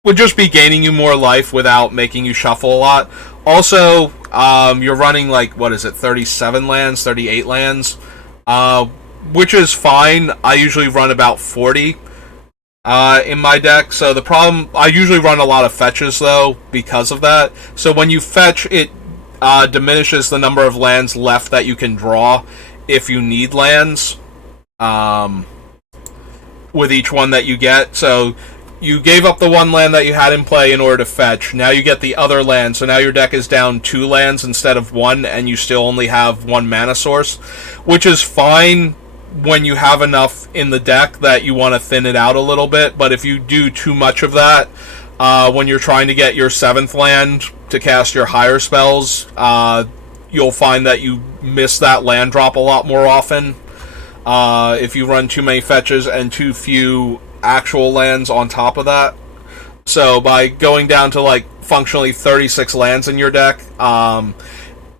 would just be gaining you more life without making you shuffle a lot. Also, you're running 37 lands, 38 lands, which is fine. I usually run about 40 in my deck, so the problem, I usually run a lot of fetches though because of that. So when you fetch, it diminishes the number of lands left that you can draw if you need lands with each one that you get. So you gave up the 1 land that you had in play in order to fetch. Now you get the other land, so now your deck is down 2 lands instead of 1, and you still only have 1 mana source, which is fine when you have enough in the deck that you want to thin it out a little bit. But if you do too much of that, when you're trying to get your 7th land to cast your higher spells, you'll find that you miss that land drop a lot more often. If you run too many fetches and too few actual lands on top of that. So by going down to functionally 36 lands in your deck,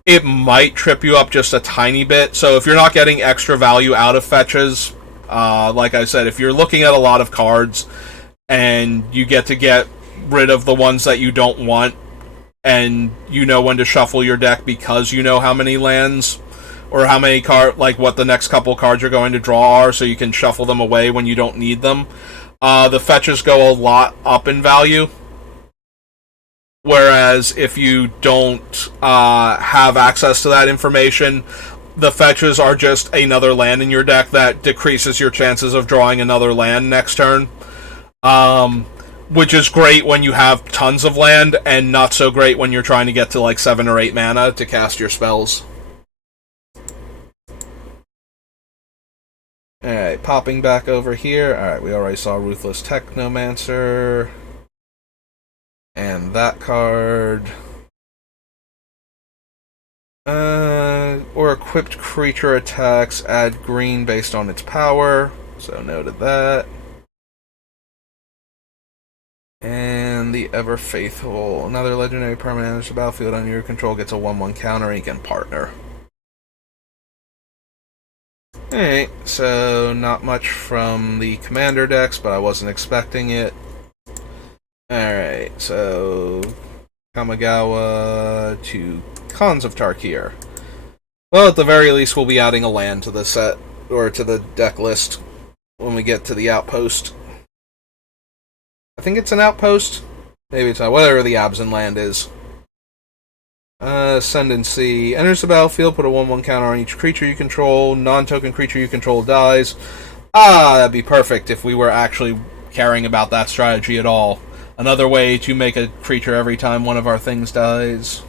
it might trip you up just a tiny bit. So if you're not getting extra value out of fetches, like I said, if you're looking at a lot of cards and you get rid of the ones that you don't want, and you know when to shuffle your deck because you know how many lands or how many what the next couple cards you're going to draw are, so you can shuffle them away when you don't need them. The fetches go a lot up in value. Whereas if you don't have access to that information, the fetches are just another land in your deck that decreases your chances of drawing another land next turn. Which is great when you have tons of land, and not so great when you're trying to get to 7 or 8 mana to cast your spells. Alright, popping back over here. Alright, we already saw Ruthless Technomancer. And that card. Or equipped creature attacks, add green based on its power. So noted that. And the Ever Faithful. Another legendary permanent enters the battlefield under your control, gets a 1/1 counter, and you can partner. Alright, so not much from the commander decks, but I wasn't expecting it. Alright, so Kamigawa to Khans of Tarkir. Well, at the very least, we'll be adding a land to the set, or to the deck list, when we get to the outpost. I think it's an outpost. Maybe it's not. Whatever the Absent land is. Ascendancy. Enters the battlefield, put a 1/1 counter on each creature you control. Non-token creature you control dies. That'd be perfect if we were actually caring about that strategy at all. Another way to make a creature every time one of our things dies.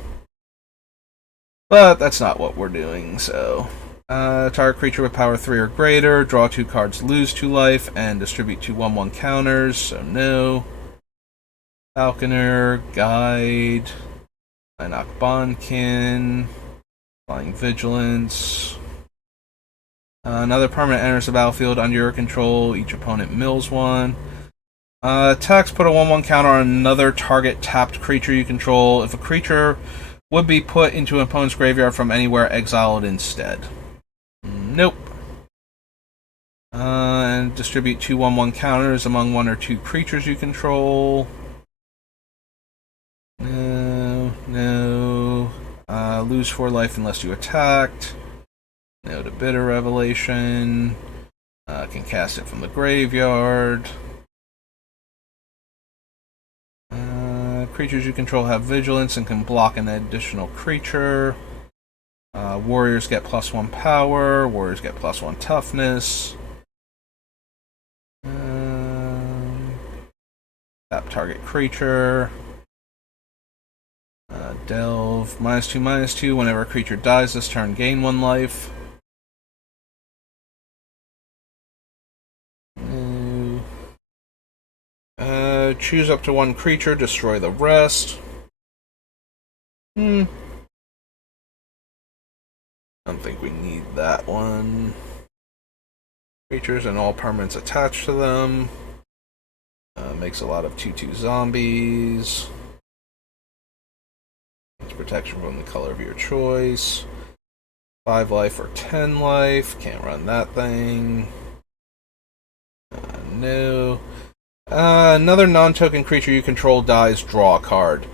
But that's not what we're doing, so... target creature with power 3 or greater, draw 2 cards, lose 2 life, and distribute 2 1/1 counters, so no. Falconer, Guide, Inok Bondkin, Flying Vigilance. Another permanent enters the battlefield under your control, each opponent mills 1. Attacks, put a 1/1 counter on another target tapped creature you control. If a creature would be put into an opponent's graveyard from anywhere, exile it instead. Nope. And distribute 2 1/1 counters among 1 or 2 creatures you control. No. Lose 4 life unless you attacked. No to Bitter Revelation. Can cast it from the graveyard. Creatures you control have vigilance and can block an additional creature. Warriors get +1 power. Warriors get +1 toughness. Tap target creature. Delve. -2/-2. Whenever a creature dies this turn, gain 1 life. Choose up to 1 creature, destroy the rest. I don't think we need that one. Creatures and all permanents attached to them. Makes a lot of 2/2 zombies. It's protection from the color of your choice. 5 life or 10 life. Can't run that thing. No. Another non-token creature you control dies, draw a card.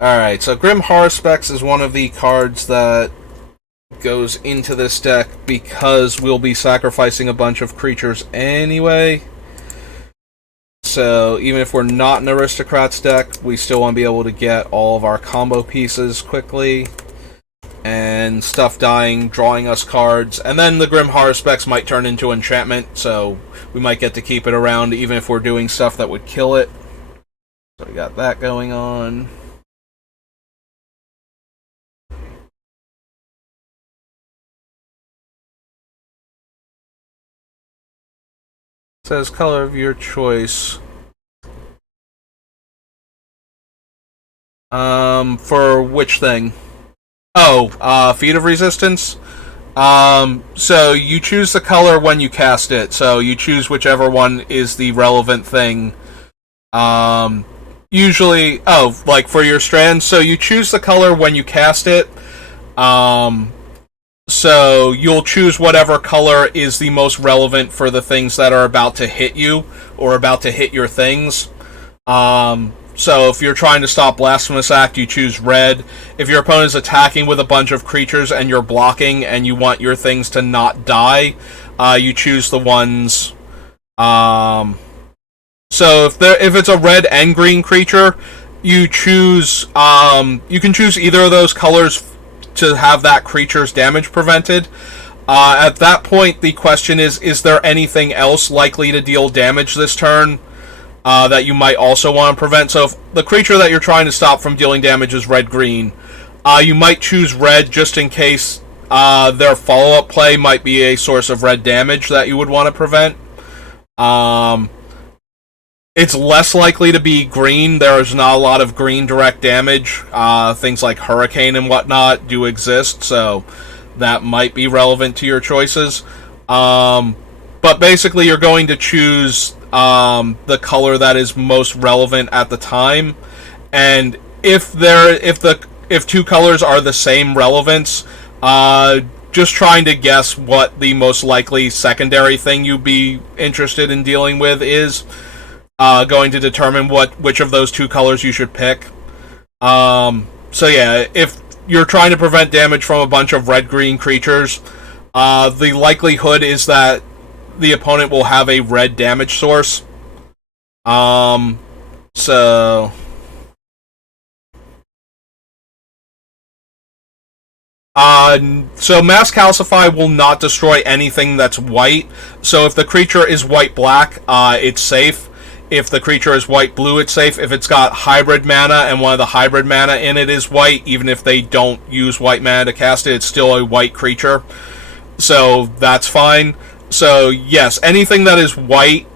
Alright, so Grim Haruspex is one of the cards that goes into this deck because we'll be sacrificing a bunch of creatures anyway. So even if we're not an Aristocrats deck, we still want to be able to get all of our combo pieces quickly. And stuff dying, drawing us cards. And then the Grim Haruspex might turn into enchantment, so we might get to keep it around even if we're doing stuff that would kill it. So we got that going on. It says color of your choice. For which thing? Oh, Feat of Resistance? So you choose the color when you cast it, so you choose whichever one is the relevant thing. Usually, like for your strands, so you choose the color when you cast it. So you'll choose whatever color is the most relevant for the things that are about to hit you, or about to hit your things. So if you're trying to stop Blasphemous Act, you choose red. If your opponent is attacking with a bunch of creatures and you're blocking and you want your things to not die, you choose the ones... So if it's a red and green creature, you choose... you can choose either of those colors to have that creature's damage prevented. At that point, the question is there anything else likely to deal damage this turn that you might also want to prevent? So if the creature that you're trying to stop from dealing damage is red-green, you might choose red just in case their follow-up play might be a source of red damage that you would want to prevent. It's less likely to be green. There's not a lot of green direct damage. Things like Hurricane and whatnot do exist, so that might be relevant to your choices. But basically, you're going to choose the color that is most relevant at the time, and if two colors are the same relevance, just trying to guess what the most likely secondary thing you'd be interested in dealing with is, going to determine which of those two colors you should pick. So yeah, if you're trying to prevent damage from a bunch of red-green creatures, the likelihood is that the opponent will have a red damage source. So so Mass Calcify will not destroy anything that's white. So if the creature is white-black, it's safe. If the creature is white-blue, it's safe. If it's got hybrid mana and one of the hybrid mana in it is white, even if they don't use white mana to cast it, it's still a white creature. So that's fine. So yes, anything that is white,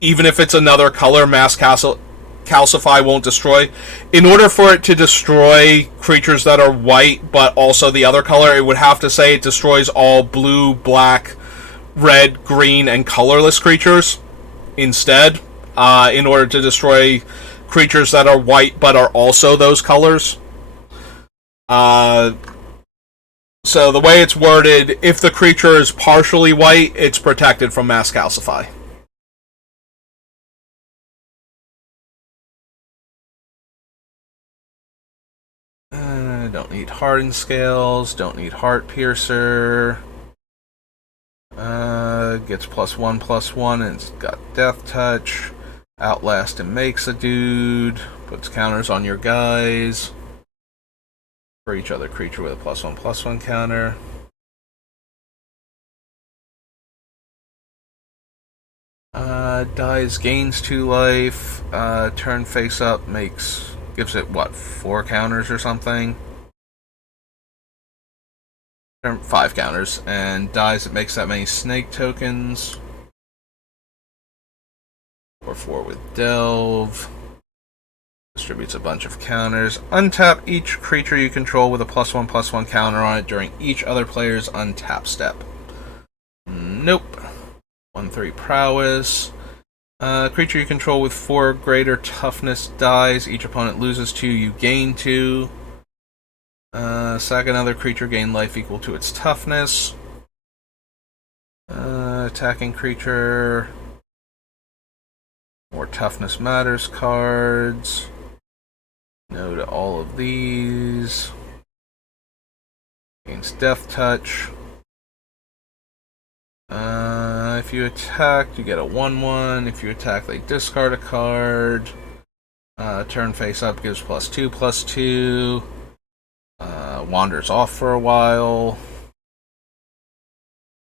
even if it's another color, Mass Calcify won't destroy. In order for it to destroy creatures that are white, but also the other color, it would have to say it destroys all blue, black, red, green, and colorless creatures instead, in order to destroy creatures that are white but are also those colors. So the way it's worded, if the creature is partially white, it's protected from Mass Calcify. Don't need Hardened Scales, don't need Heart Piercer. Gets +1/+1 and it's got Death Touch. Outlast and makes a dude. Puts counters on your guys. For each other creature with a +1/+1 counter. Dies, gains 2 life. Turn face up gives it what, 4 counters or something? 5 counters, and dies, it makes that many snake tokens. Or 4 with Delve. Distributes a bunch of counters. Untap each creature you control with a +1/+1 counter on it during each other player's untap step. Nope. 1/3 prowess. Creature you control with 4 greater toughness dies. Each opponent loses 2, you gain 2. Sack another creature, gain life equal to its toughness. Attacking creature. More toughness matters cards. No to all of these. Gains Death Touch. If you attack, you get a 1/1. If you attack, they discard a card. Turn face up gives +2/+2. Wanders off for a while.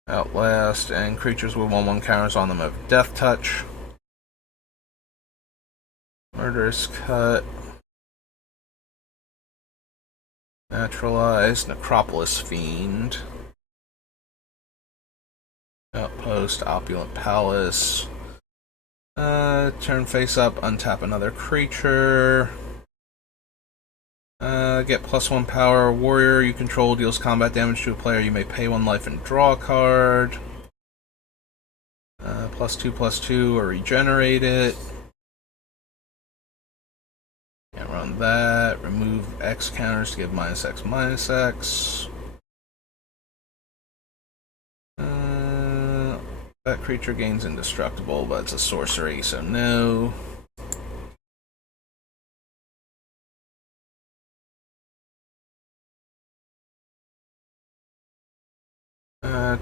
Outlast, and creatures with 1/1 counters on them have Death Touch. Murderous Cut. Naturalize, Necropolis Fiend. Outpost, Opulent Palace. Turn face up, untap another creature. Get +1 power. Warrior you control deals combat damage to a player. You may pay 1 life and draw a card. +2/+2 or regenerate it. Can't run that. Remove X counters to give -X/-X. That creature gains indestructible, but it's a sorcery, so no.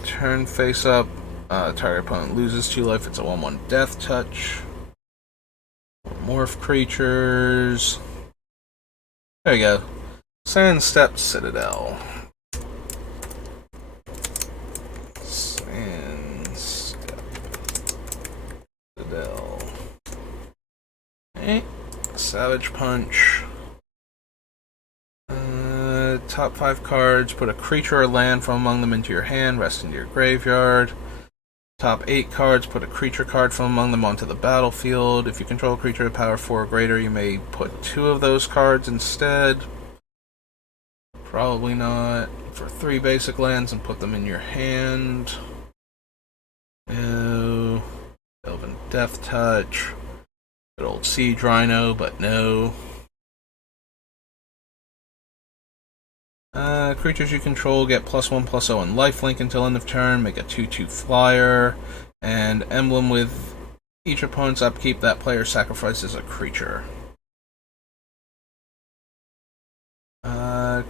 Turn face up. Target opponent loses 2 life. It's a 1/1 Death Touch. Morph creatures. There you go. Sandstep Citadel. Okay. Savage Punch. Top 5 cards. Put a creature or land from among them into your hand. Rest into your graveyard. Top 8 cards. Put a creature card from among them onto the battlefield. If you control a creature of power 4 or greater, you may put 2 of those cards instead. Probably not. For 3 basic lands and put them in your hand. No. Elven Death Touch. Good old Siege Rhino, but no. Creatures you control get +1/+0 and lifelink until end of turn. Make a 2/2 flyer. And emblem with each opponent's upkeep, that player sacrifices a creature.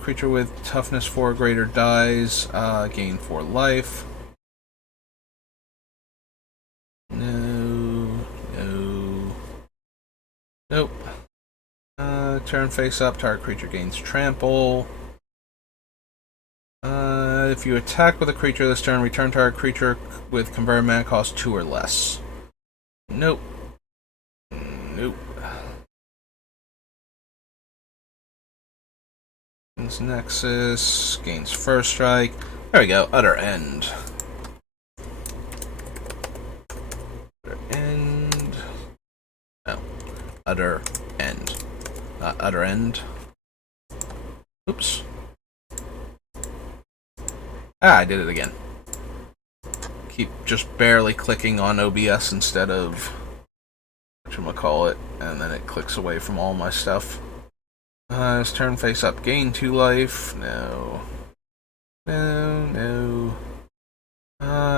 Creature with toughness 4 or greater dies, gain 4 life. No. Nope. Turn face up, target creature gains trample. If you attack with a creature this turn, return target creature with converted mana cost 2 or less. Nope. Nexus gains first strike. There we go. Utter End. Utter End. No. Utter End. Not Utter End. Oops. I did it again. Keep just barely clicking on OBS instead of whatchamacallit, and then it clicks away from all my stuff. This turn face up, gain 2 life. No.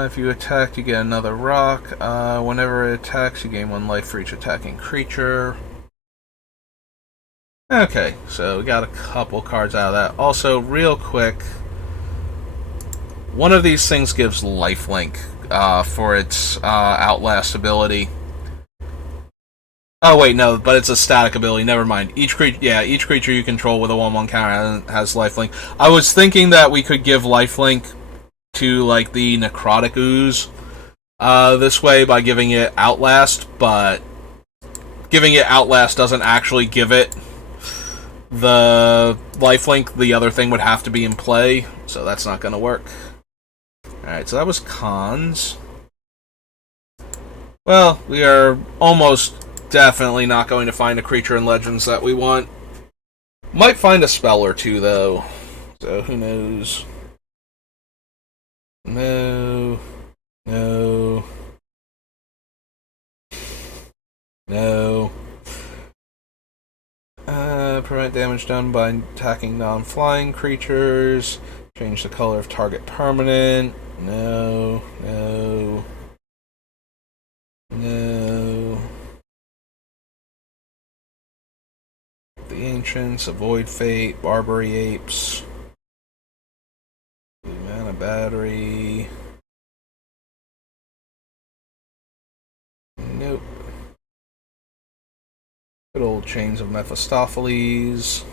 If you attack, you get another rock. Whenever it attacks, you gain 1 life for each attacking creature. Okay, so we got a couple cards out of that. Also, real quick, one of these things gives lifelink for its Outlast ability. Oh wait, no, but it's a static ability. Never mind. Each creature you control with a 1/1 counter has lifelink. I was thinking that we could give lifelink to like the Necrotic Ooze this way by giving it Outlast, but giving it Outlast doesn't actually give it the lifelink. The other thing would have to be in play, so that's not going to work. Alright, so that was cons. Well, we are almost definitely not going to find a creature in Legends that we want. Might find a spell or two, though. So, who knows? No. Prevent damage done by attacking non-flying creatures. Change the color of target permanent. No. The Ancients, Avoid Fate, Barbary Apes. Blue Mana Battery. Nope. Good old Chains of Mephistopheles.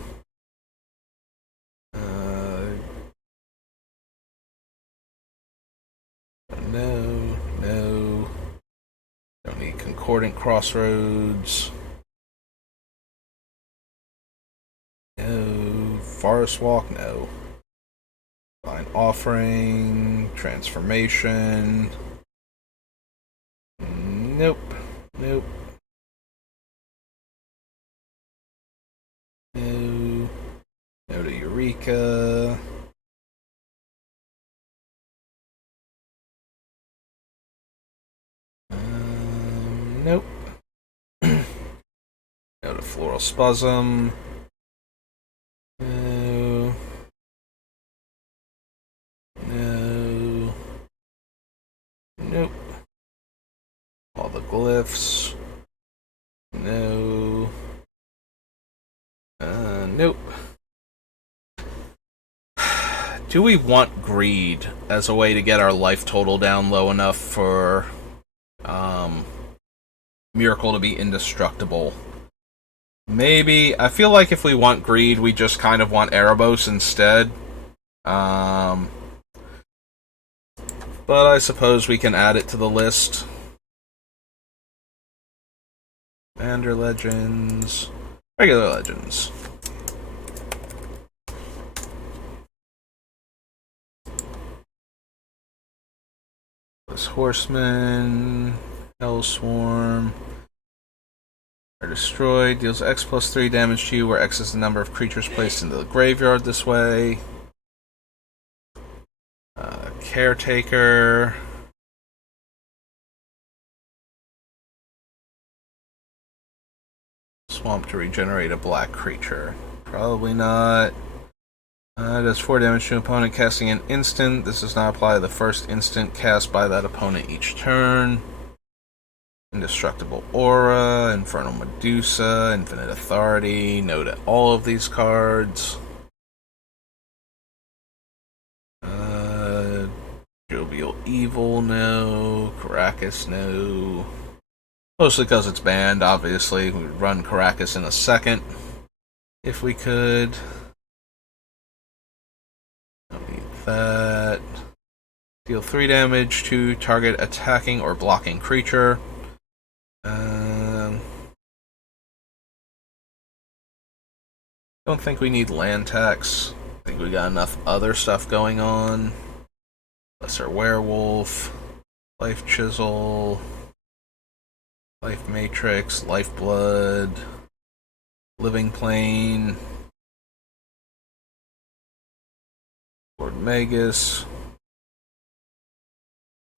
No. Don't need Concordant Crossroads. No. Forest Walk, no. Divine Offering. Transformation. Nope. No. No to Eureka. Nope. No to Floral Spasm. No. Nope. All the glyphs. No. Nope. Do we want Greed as a way to get our life total down low enough for Myrkul to be indestructible? Maybe. I feel like if we want Greed, we just kind of want Erebos instead. But I suppose we can add it to the list. Commander Legends. Regular Legends. This Horseman. Hellswarm. Are destroyed. Deals X+3 damage to you, where X is the number of creatures placed into the graveyard this way. Caretaker. Swamp to regenerate a black creature. Probably not. Does 4 damage to an opponent casting an instant. This does not apply to the first instant cast by that opponent each turn. Indestructible Aura, Infernal Medusa, Infinite Authority. No to all of these cards. Jovial Evil, no. Caracas, no. Mostly because it's banned, obviously. We'd run Caracas in a second. If we could. Don't need that. Deal 3 damage to target attacking or blocking creature. Don't think we need land tax. I think we got enough other stuff going on. Lesser Werewolf, Life Chisel, Life Matrix, Lifeblood, Living Plane, Lord Magus,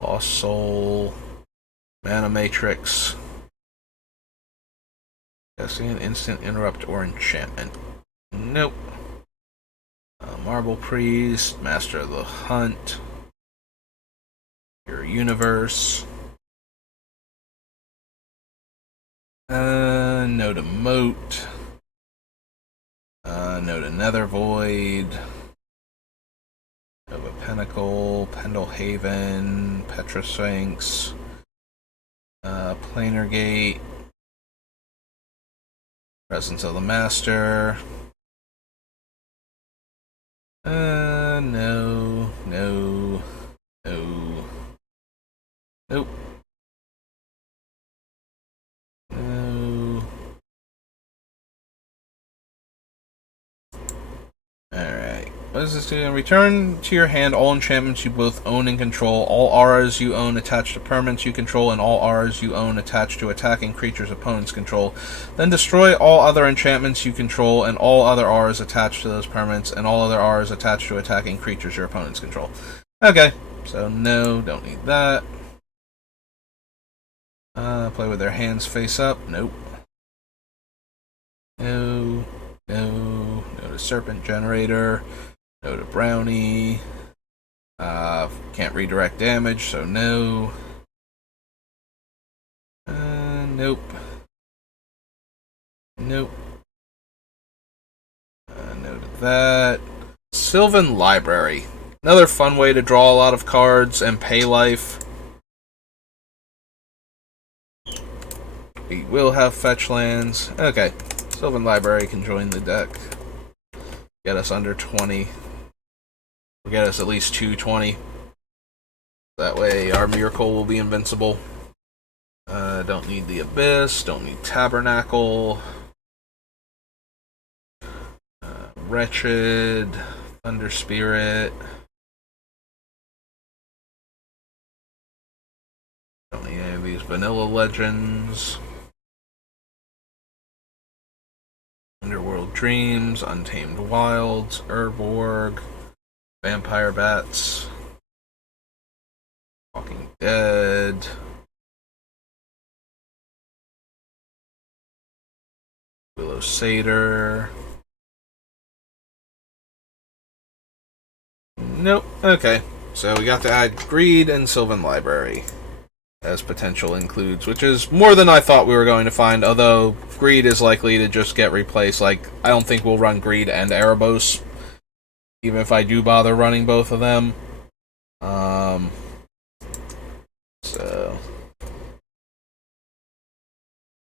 Lost Soul, Mana Matrix, casting an instant, interrupt, or enchantment. Nope. Marble Priest, Master of the Hunt, Your Universe. No to Moat. No to Nether Void. Nova Pinnacle, Pendle Haven, Petrosphinx, Planar Gate, Presence of the Master. No. Nope. No. Alright. What does this do? Return to your hand all enchantments you both own and control, all auras you own attached to permanents you control, and all auras you own attached to attacking creatures opponents control. Then destroy all other enchantments you control, and all other auras attached to those permanents, and all other auras attached to attacking creatures your opponents control. Okay, so no, don't need that. Play with their hands face up. Nope. No to Serpent Generator. No to Brownie. Can't redirect damage, so no. Nope. No to that. Sylvan Library. Another fun way to draw a lot of cards and pay life. We will have fetch lands. Okay. Sylvan Library can join the deck. Get us under 20. Get us at least 220. That way our Myrkul will be invincible. Don't need the Abyss. Don't need Tabernacle. Wretched. Thunder Spirit. Don't need any of these vanilla legends. Underworld Dreams, Untamed Wilds, Urborg, Vampire Bats, Walking Dead, Willow Satyr. Nope. Okay. So we got to add Greed and Sylvan Library as potential includes, which is more than I thought we were going to find, although Greed is likely to just get replaced. Like, I don't think we'll run Greed and Erebos, even if I do bother running both of them. So...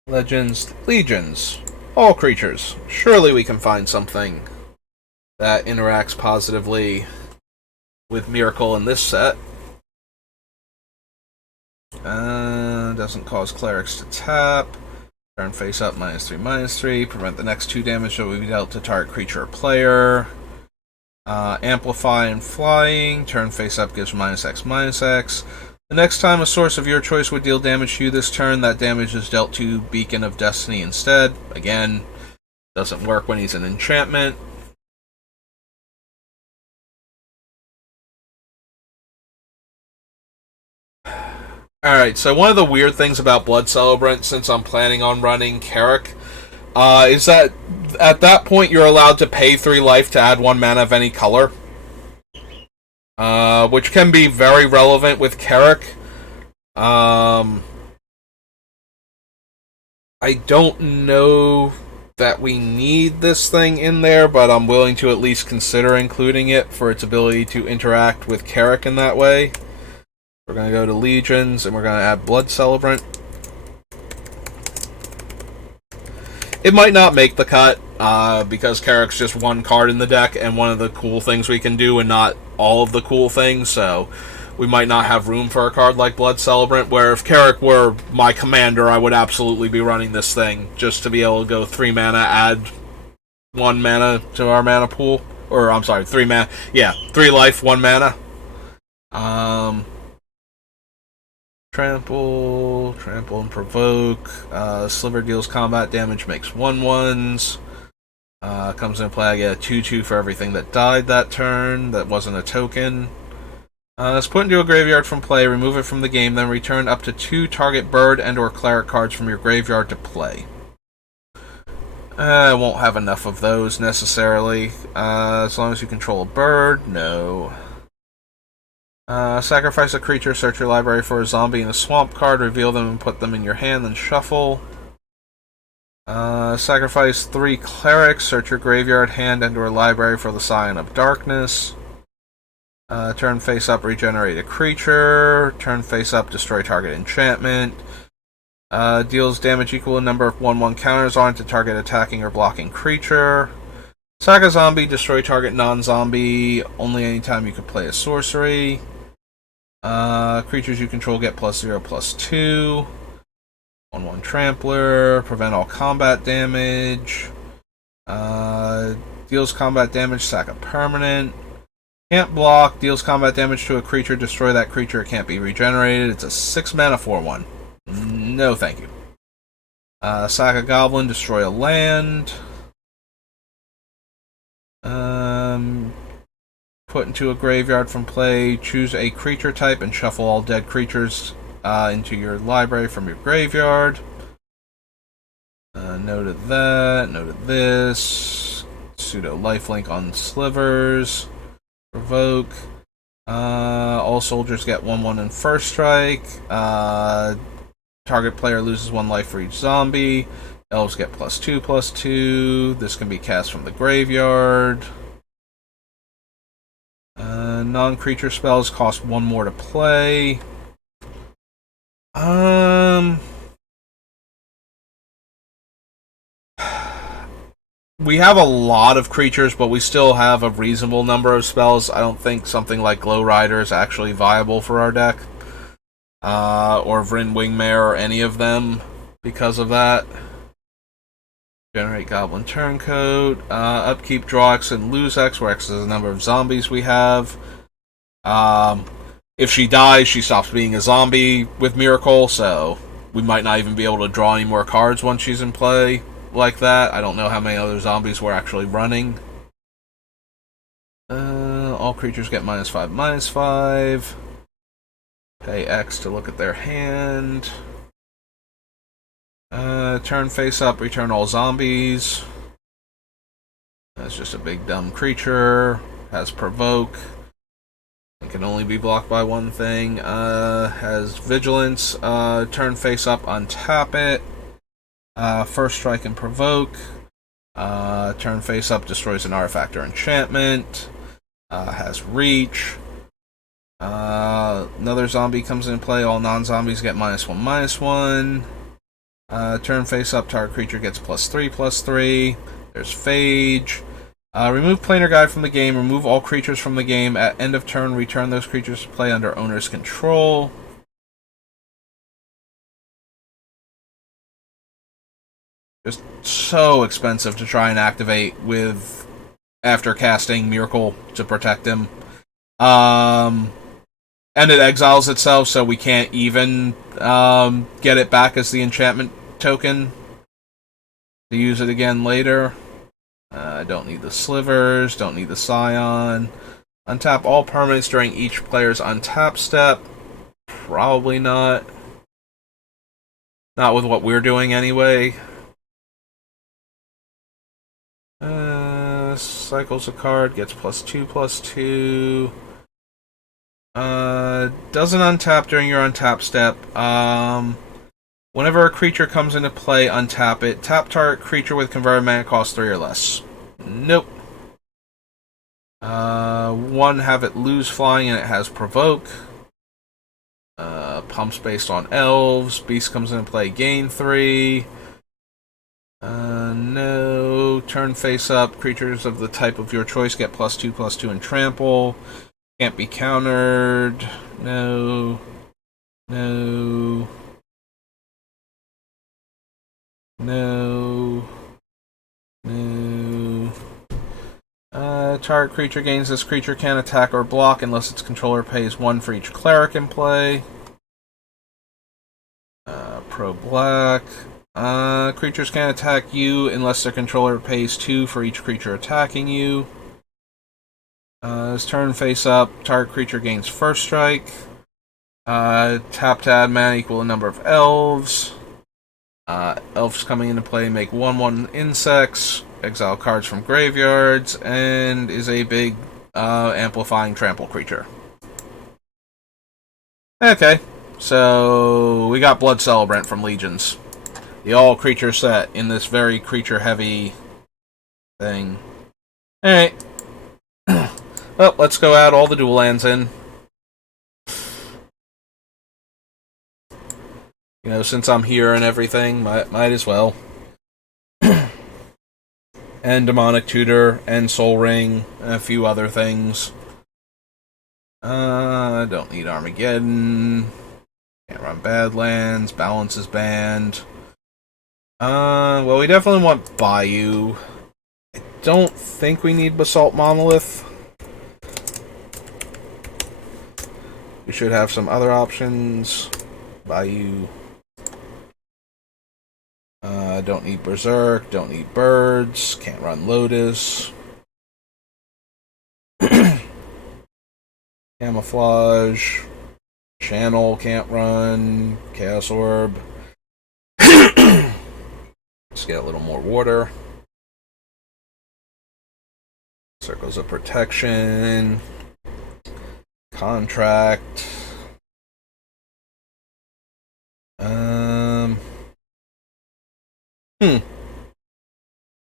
Legions. All creatures. Surely we can find something that interacts positively with Myrkul in this set. Doesn't cause clerics to tap. Turn face up, -3/-3. Prevent the next 2 damage that will be dealt to target creature or player. Amplify and flying. Turn face up gives -X/-X. The next time a source of your choice would deal damage to you this turn, that damage is dealt to Beacon of Destiny instead. Again, doesn't work when he's an enchantment. Alright, so one of the weird things about Blood Celebrant, since I'm planning on running Carrick, is that at that point you're allowed to pay 3 life to add 1 mana of any color, which can be very relevant with Carrick. I don't know that we need this thing in there, but I'm willing to at least consider including it for its ability to interact with Carrick in that way. We're going to go to Legions, and we're going to add Blood Celebrant. It might not make the cut, because Carrick's just 1 card in the deck, and one of the cool things we can do, and not all of the cool things, so we might not have room for a card like Blood Celebrant, where if Carrick were my commander, I would absolutely be running this thing, just to be able to go 3 mana, add 1 mana to our mana pool. Or, I'm sorry, 3 mana. Yeah, 3 life, 1 mana. Trample and Provoke. Sliver deals combat damage, makes 1/1s. Comes into play, I get a 2/2 for everything that died that turn. That wasn't a token. It's put into a graveyard from play, remove it from the game, then return up to 2 target bird and or cleric cards from your graveyard to play. I won't have enough of those necessarily. As long as you control a bird, no. Sacrifice a creature, search your library for a zombie and a swamp card, reveal them and put them in your hand, then shuffle. Sacrifice 3 clerics, search your graveyard, hand, and or library for the Scion of Darkness. Turn face up, regenerate a creature. Turn face up, destroy target enchantment. Deals damage equal to number of 1/1 counters on it to target attacking or blocking creature. Sack a zombie, destroy target non-zombie only anytime you can play a sorcery. Creatures you control get +0/+2. 1/1 trampler, prevent all combat damage. Deals combat damage, sack a permanent. Can't block, deals combat damage to a creature, destroy that creature, it can't be regenerated. It's a 6 mana 4/1. No thank you. Sack a goblin, destroy a land. Put into a graveyard from play, choose a creature type and shuffle all dead creatures into your library from your graveyard. Noted that, noted this. Pseudo lifelink on slivers. Provoke. All soldiers get 1/1 in first strike. Target player loses 1 life for each zombie. Elves get +2/+2. This can be cast from the graveyard. Non-creature spells cost 1 more to play. We have a lot of creatures, but we still have a reasonable number of spells. I don't think something like Glow Rider is actually viable for our deck. Or Vryn Wingmare, or any of them, because of that. Generate Goblin Turncoat. Upkeep, draw X and lose X, where X is the number of zombies we have. If she dies, she stops being a zombie with Myrkul, so we might not even be able to draw any more cards once she's in play like that. I don't know how many other zombies we're actually running. All creatures get -5/-5. Pay X to look at their hand. Turn face up, return all zombies. That's just a big dumb creature. Has provoke. It can only be blocked by 1 thing. Has vigilance. Turn face up, untap it. First strike and provoke. Turn face up, destroys an artifact or enchantment. Has reach. Another zombie comes into play. All non-zombies get -1/-1. Turn face up, target creature gets +3/+3. There's Phage. Remove Planar Guide from the game. Remove all creatures from the game. At end of turn, return those creatures to play under owner's control. Just so expensive to try and activate with after casting Myrkul to protect him. And it exiles itself, so we can't even get it back as the enchantment token to use it again later. I don't need the slivers, don't need the scion. Untap all permanents during each player's untap step. Probably not. Not with what we're doing anyway. Cycles a card, gets +2/+2. Doesn't untap during your untap step. Whenever a creature comes into play, untap it. Tap target creature with converted mana cost 3 or less. Nope. One, have it lose flying and it has provoke. Pumps based on elves. Beast comes into play, gain 3. No. Turn face up. Creatures of the type of your choice get +2/+2 and trample. Can't be countered. No. No. No. No. Target creature gains this creature can't attack or block unless its controller pays 1 for each cleric in play. Pro black. Creatures can't attack you unless their controller pays 2 for each creature attacking you. His turn face up. Target creature gains first strike. Tap to add mana equal the number of elves. Elves coming into play make 1/1 insects. Exile cards from graveyards. And is a big amplifying trample creature. Okay. So we got Blood Celebrant from Legions. The all creature set in this very creature heavy thing. Alright. Well, let's go add all the dual lands in. You know, since I'm here and everything, might as well. And Demonic Tutor, and Soul Ring, and a few other things. Don't need Armageddon. Can't run Badlands. Balance is banned. Well, we definitely want Bayou. I don't think we need Basalt Monolith. We should have some other options. Bayou. Don't need Berserk. Don't need Birds. Can't run Lotus. Camouflage. Channel can't run. Chaos Orb. Let's get a little more water. Circles of Protection. Contract.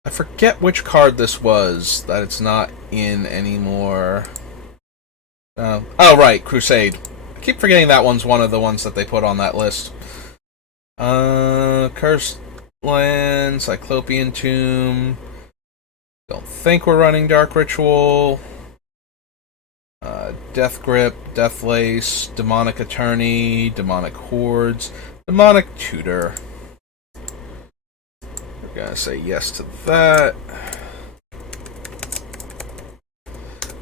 I forget which card this was that it's not in anymore. Oh, right, Crusade. I keep forgetting that one's one of the ones that they put on that list. Cursed Land, Cyclopean Tomb. Don't think we're running Dark Ritual. Death Grip, Death Lace, Demonic Attorney, Demonic Hordes, Demonic Tutor. We're gonna say yes to that.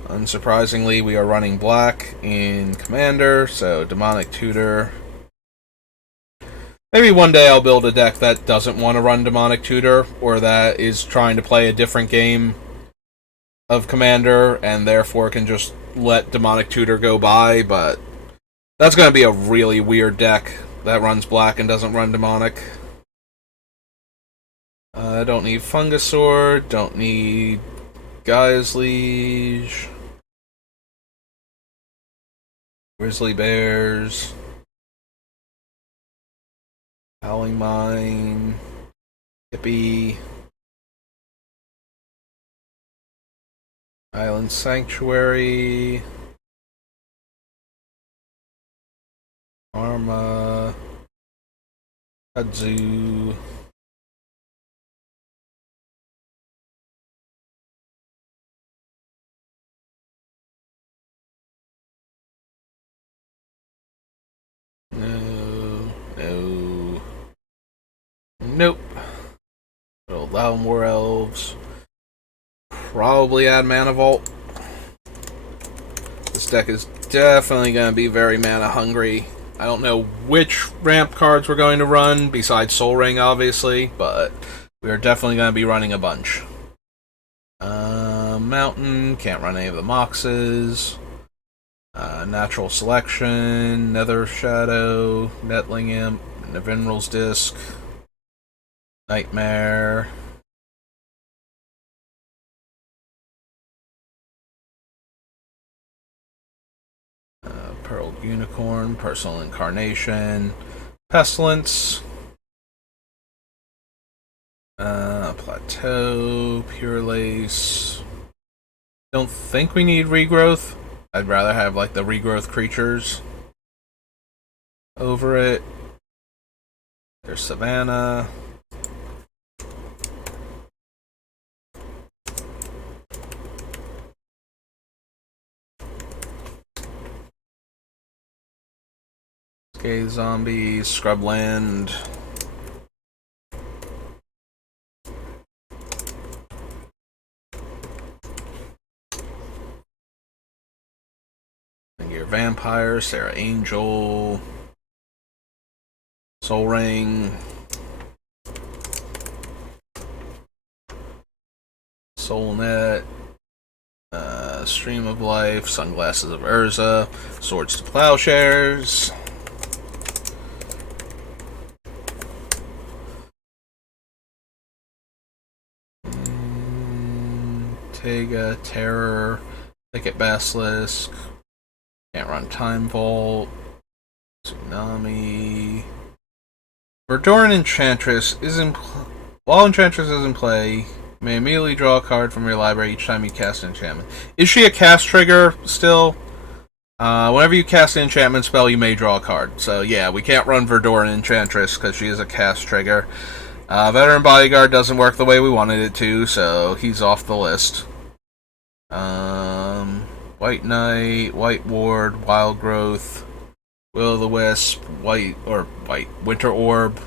Unsurprisingly, we are running black in Commander, so Demonic Tutor. Maybe one day I'll build a deck that doesn't want to run Demonic Tutor, or that is trying to play a different game of Commander, and therefore can just let Demonic Tutor go by, but that's going to be a really weird deck that runs black and doesn't run Demonic. Don't need Fungasaur, don't need Gaia's Liege, Grizzly Bears, Howling Mine, Hippie, Island Sanctuary, Arma, Kudzu, nope. It'll allow more elves. Probably add Mana Vault. This deck is definitely going to be very mana hungry. I don't know which ramp cards we're going to run, besides Soul Ring, obviously, but we are definitely going to be running a bunch. Mountain, can't run any of the Moxes. Natural Selection, Nether Shadow, Netling Imp, Nevinral's Disc, Nightmare, Pearled Unicorn, Personal Incarnation, Pestilence, Plateau, Pure Lace. Don't think we need Regrowth. I'd rather have like the Regrowth creatures over it. There's Savannah. Scathe Zombies, Scrubland. Your Vampire, Sarah Angel, Soul Ring, Soulnet, Stream of Life, Sunglasses of Urza, Swords to Plowshares, Tega, Terror, Thicket Basilisk, can't run Time Vault, Tsunami. Verdoran Enchantress is in while Enchantress is in play, you may immediately draw a card from your library each time you cast an enchantment. Is she a cast trigger still? Whenever you cast an enchantment spell, you may draw a card. So yeah, we can't run Verdoran Enchantress because she is a cast trigger. Veteran Bodyguard doesn't work the way we wanted it to, so he's off the list. White Knight, White Ward, Wild Growth, Will-o'-the-Wisp, Winter Orb,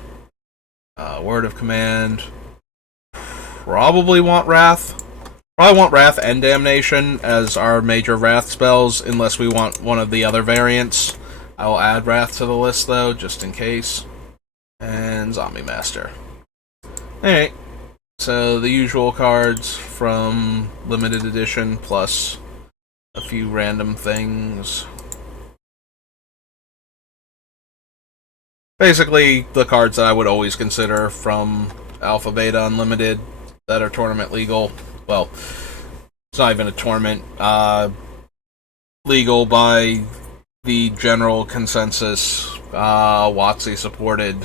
Word of Command. Probably want Wrath. Probably want Wrath and Damnation as our major Wrath spells, unless we want one of the other variants. I will add Wrath to the list, though, just in case. And Zombie Master. Alright. So, the usual cards from Limited Edition, plus a few random things. Basically, the cards that I would always consider from Alpha Beta Unlimited that are tournament legal. Well, it's not even a tournament. Legal by the general consensus WotC supported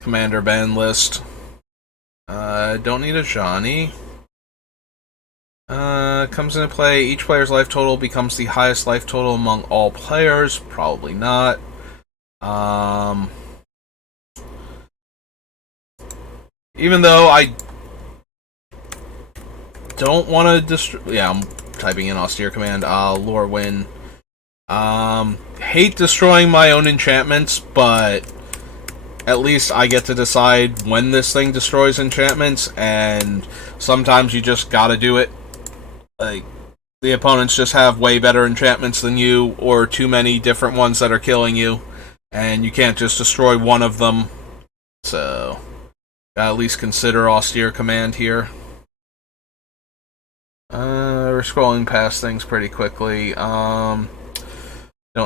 Commander ban list. Don't need a Johnny. Comes into play, each player's life total becomes the highest life total among all players. Probably not. Even though I don't want to destroy... Yeah, I'm typing in Austere Command. Lure Win. Hate destroying my own enchantments, but at least I get to decide when this thing destroys enchantments, and sometimes you just gotta do it. Like, the opponents just have way better enchantments than you, or too many different ones that are killing you, and you can't just destroy one of them. So, gotta at least consider Austere Command here. We're scrolling past things pretty quickly. Don't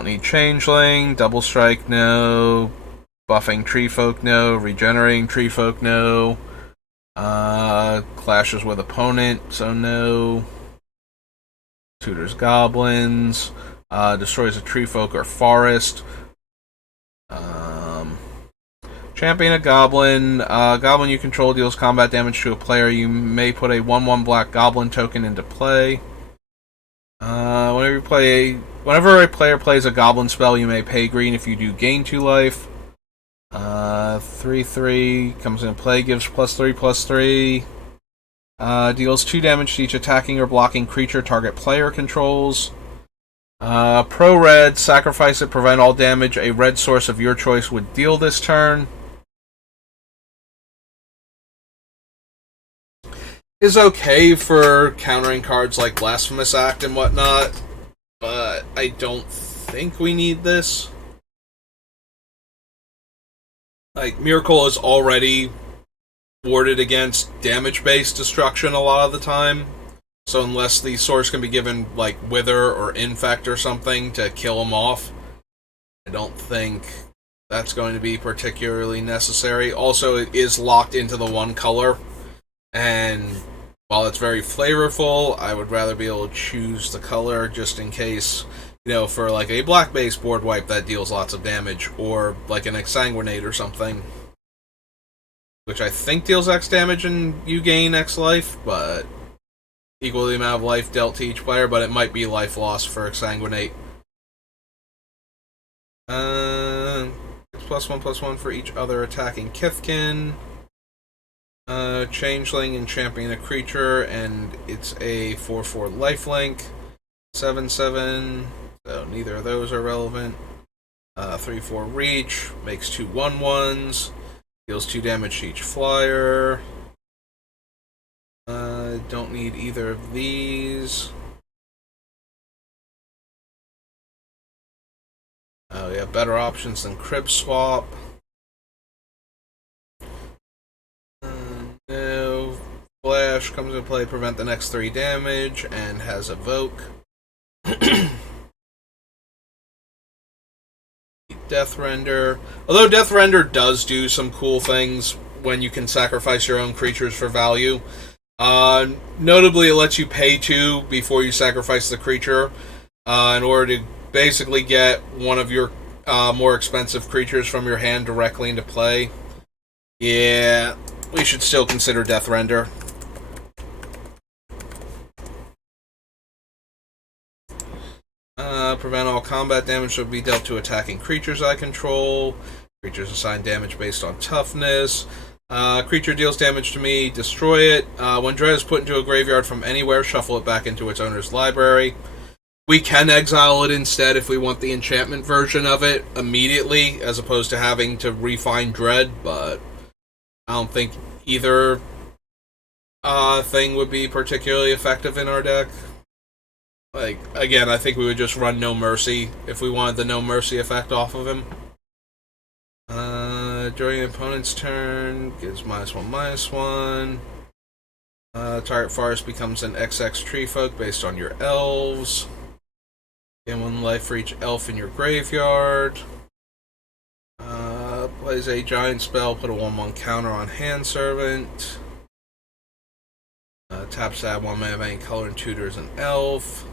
need Changeling, Double Strike, no. Buffing Treefolk, no. Regenerating Treefolk, no. Clashes with opponent, so no. Tutors Goblins. Destroys a Treefolk or Forest. Champion a Goblin. Goblin you control deals combat damage to a player. You may put a 1/1 black Goblin token into play. Whenever a player plays a Goblin spell, you may pay green if you do gain 2 life. 3/3 comes into play, gives +3/+3. Deals 2 damage to each attacking or blocking creature target player controls. Pro red, sacrifice it, prevent all damage a red source of your choice would deal this turn. Is okay for countering cards like Blasphemous Act and whatnot, but I don't think we need this. Like, Myrkul is already warded against damage-based destruction a lot of the time, so unless the source can be given, like, Wither or Infect or something to kill him off, I don't think that's going to be particularly necessary. Also, it is locked into the one color, and while it's very flavorful, I would rather be able to choose the color just in case for like a black base board wipe that deals lots of damage, or like an Exsanguinate or something, which I think deals X damage and you gain X life, but equal the amount of life dealt to each player, but it might be life loss for Exsanguinate. +1/+1 for each other attacking Kithkin. Changeling and champion a creature, and it's a 4/4 lifelink. 7/7, so neither of those are relevant. 3/4 reach, makes 2 1/1s, deals 2 damage to each flyer. Don't need either of these. Oh yeah, better options than Crib Swap. No. Flash comes into play, prevent the next 3 damage, and has Evoke. Death Render. Although Death Render does do some cool things when you can sacrifice your own creatures for value. Notably, it lets you pay 2 before you sacrifice the creature in order to basically get one of your more expensive creatures from your hand directly into play. Yeah, we should still consider Death Render. Prevent all combat damage to be dealt to attacking creatures I control. Creatures assign damage based on toughness. Creature deals damage to me, destroy it. When dread is put into a graveyard from anywhere, shuffle it back into its owner's library. We can exile it instead if we want the enchantment version of it immediately, as opposed to having to refine dread, but I don't think either thing would be particularly effective in our deck. Like, again, I think we would just run No Mercy if we wanted the No Mercy effect off of him. During an opponent's turn, gives -1/-1. Target forest becomes an XX tree folk based on your elves. Gain 1 life for each elf in your graveyard. Plays a giant spell, put a 1/1 counter on Hand Servant. Taps to add 1 mana of any color and tutors an elf.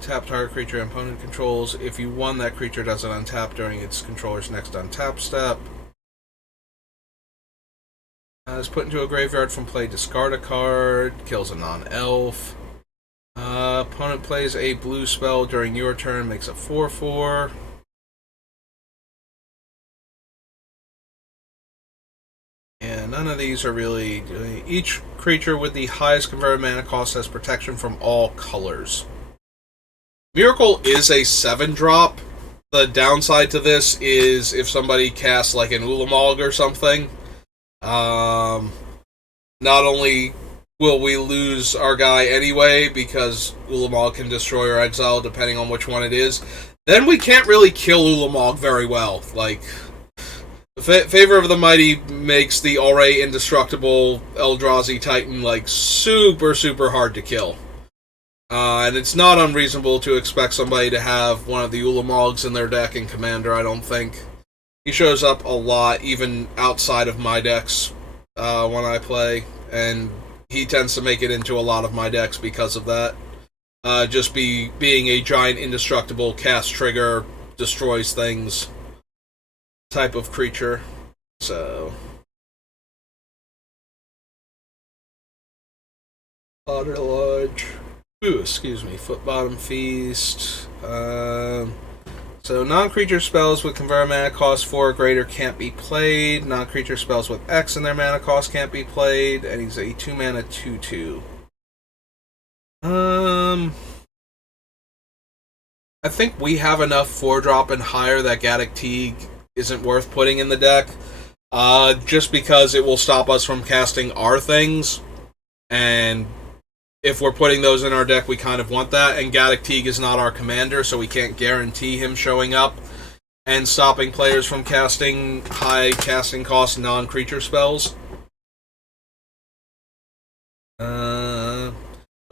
Tap target creature opponent controls. If you won, that creature doesn't untap during its controller's next untap step. Is put into a graveyard from play, discard a card. Kills a non-elf. Opponent plays a blue spell during your turn, makes a 4/4. And none of these are really... Each creature with the highest converted mana cost has protection from all colors. Myrkul is a 7-drop. The downside to this is if somebody casts like an Ulamog or something, not only will we lose our guy anyway, because Ulamog can destroy or exile depending on which one it is, then we can't really kill Ulamog very well. Like, Favor of the Mighty makes the already indestructible Eldrazi Titan like super, super hard to kill. And it's not unreasonable to expect somebody to have one of the Ulamogs in their deck in Commander, I don't think. He shows up a lot, even outside of my decks, when I play, and he tends to make it into a lot of my decks because of that. Just being a giant indestructible cast trigger, destroys things type of creature. So... Otter Lodge... Ooh, excuse me, Footbottom Feast. So non-creature spells with converted mana cost 4 or greater can't be played. Non-creature spells with X in their mana cost can't be played. And he's a 2-mana 2/2. I think we have enough 4-drop and higher that Gaddock Teague isn't worth putting in the deck. Just because it will stop us from casting our things. And if we're putting those in our deck, we kind of want that, and Gaddock Teague is not our commander, so we can't guarantee him showing up and stopping players from casting high casting cost non-creature spells. When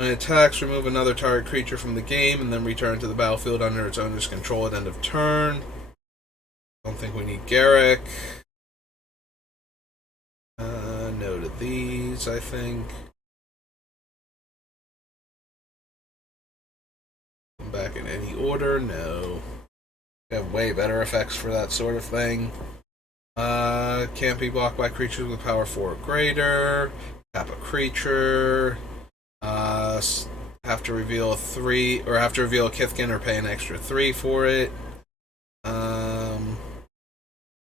it attacks, remove another target creature from the game, and then return to the battlefield under its owner's control at end of turn. Don't think we need Garrick. No to these, I think. Order? No. We have way better effects for that sort of thing. Can't be blocked by creatures with power 4 or greater. Tap a creature. Have to reveal a Kithkin or pay an extra 3 for it.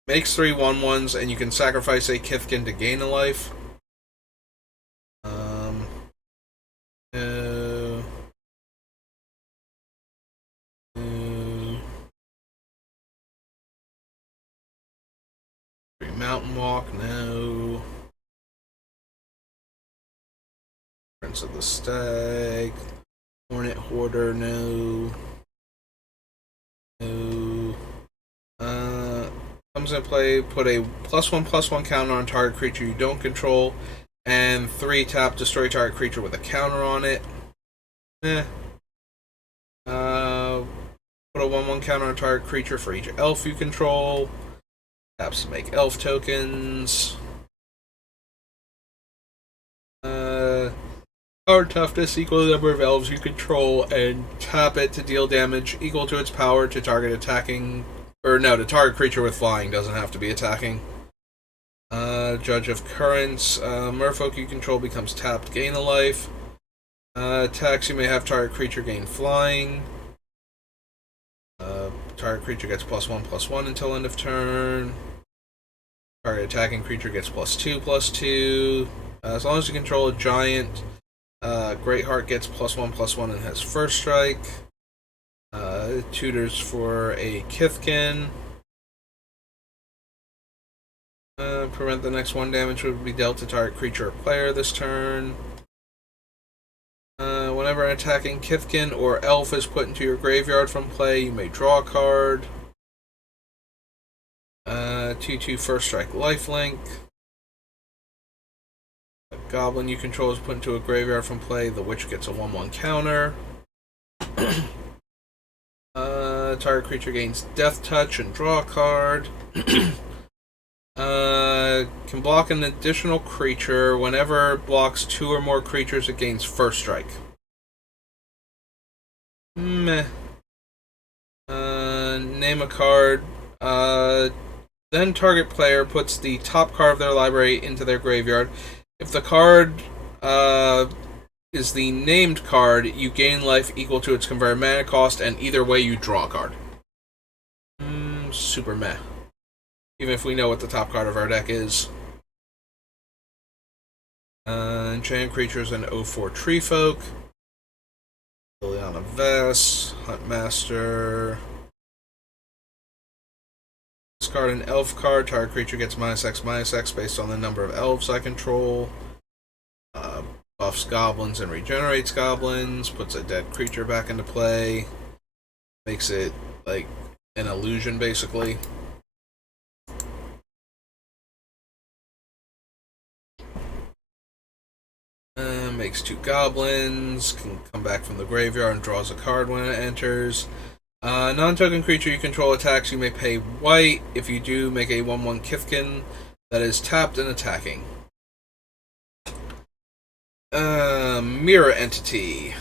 Makes 3 1/1s, and you can sacrifice a Kithkin to gain a life. Mountain Walk, no. Prince of the Stag. Hornet Hoarder, no. No. Comes into play, put a +1/+1 counter on target creature you don't control, and 3 tap, destroy target creature with a counter on it. Put a 1/1 counter on target creature for each elf you control. Taps to make elf tokens. Power toughness equal to the number of elves you control, and tap it to deal damage equal to its power to target attacking. Or no, to target creature with flying, doesn't have to be attacking. Judge of Currents. Merfolk you control becomes tapped, gain a life. Attacks you may have target creature gain flying. Target creature gets +1/+1 until end of turn. Target attacking creature gets +2/+2. As long as you control a giant, Greatheart gets +1/+1 and has first strike. Tutors for a Kithkin. Prevent the next 1 damage would be dealt to target creature or player this turn. Whenever an attacking Kithkin or elf is put into your graveyard from play, you may draw a card. 2/2 first strike lifelink. A goblin you control is put into a graveyard from play, the witch gets a 1/1 counter. Target creature gains Death Touch and draw a card. Can block an additional creature. Whenever it blocks 2 or more creatures, it gains first strike. Meh. Name a card. Then target player puts the top card of their library into their graveyard. If the card is the named card, you gain life equal to its converted mana cost, and either way you draw a card. Super meh. Even if we know what the top card of our deck is. Enchanted creatures and 04 Tree Folk. Liliana Vess, Huntmaster. Discard an elf card. Target creature gets -X/-X based on the number of elves I control. Buffs goblins and regenerates goblins. Puts a dead creature back into play. Makes it like an illusion, basically. Makes 2 goblins. Can come back from the graveyard and draws a card when it enters. Non-token creature you control attacks, you may pay white. If you do, make a 1/1 Kithkin that is tapped and attacking. Mirror Entity.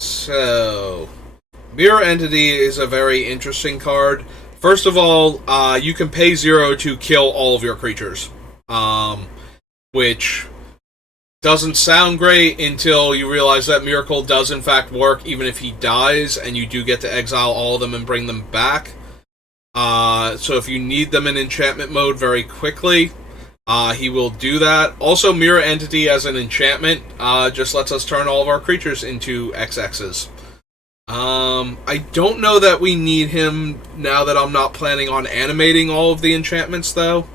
So, Mirror Entity is a very interesting card. First of all, you can pay 0 to kill all of your creatures, which doesn't sound great until you realize that Myrkul does in fact work even if he dies, and you do get to exile all of them and bring them back. So if you need them in enchantment mode very quickly, he will do that. Also, Mirror Entity as an enchantment just lets us turn all of our creatures into XXs. I don't know that we need him now that I'm not planning on animating all of the enchantments, though.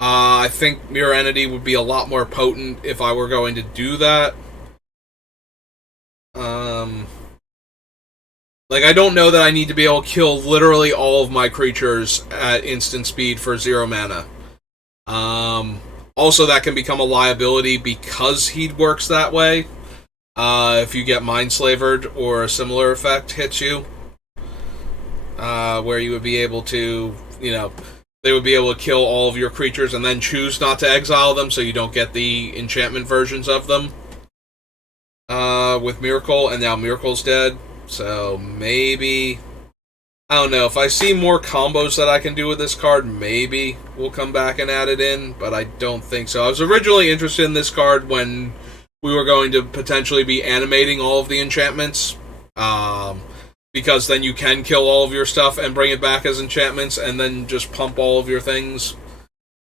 I think Mirror Entity would be a lot more potent if I were going to do that. Like, I don't know that I need to be able to kill literally all of my creatures at instant speed for 0 mana. Also, that can become a liability because he works that way. If you get Mindslavered or a similar effect hits you, where you would be able to, they would be able to kill all of your creatures and then choose not to exile them so you don't get the enchantment versions of them. with Myrkul, and now Myrkul's dead. So maybe, I don't know. If I see more combos that I can do with this card, maybe we'll come back and add it in, but I don't think so. I was originally interested in this card when we were going to potentially be animating all of the enchantments, because then you can kill all of your stuff and bring it back as enchantments, and then just pump all of your things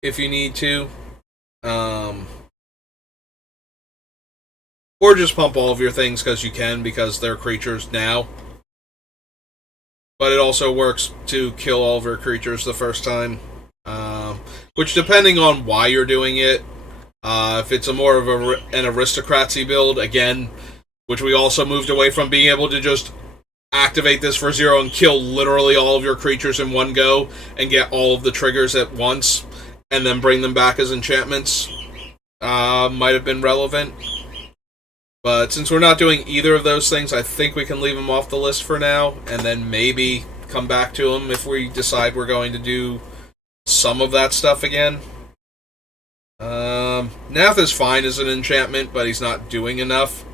if you need to. Or just pump all of your things because you can, because they're creatures now. But it also works to kill all of your creatures the first time. Which, depending on why you're doing it, if it's a more of an aristocracy build, again, which we also moved away from being able to just activate this for 0 and kill literally all of your creatures in one go and get all of the triggers at once and then bring them back as enchantments, might have been relevant. But since we're not doing either of those things, I think we can leave them off the list for now, and then maybe come back to them if we decide we're going to do some of that stuff again. Nath is fine as an enchantment, but he's not doing enough.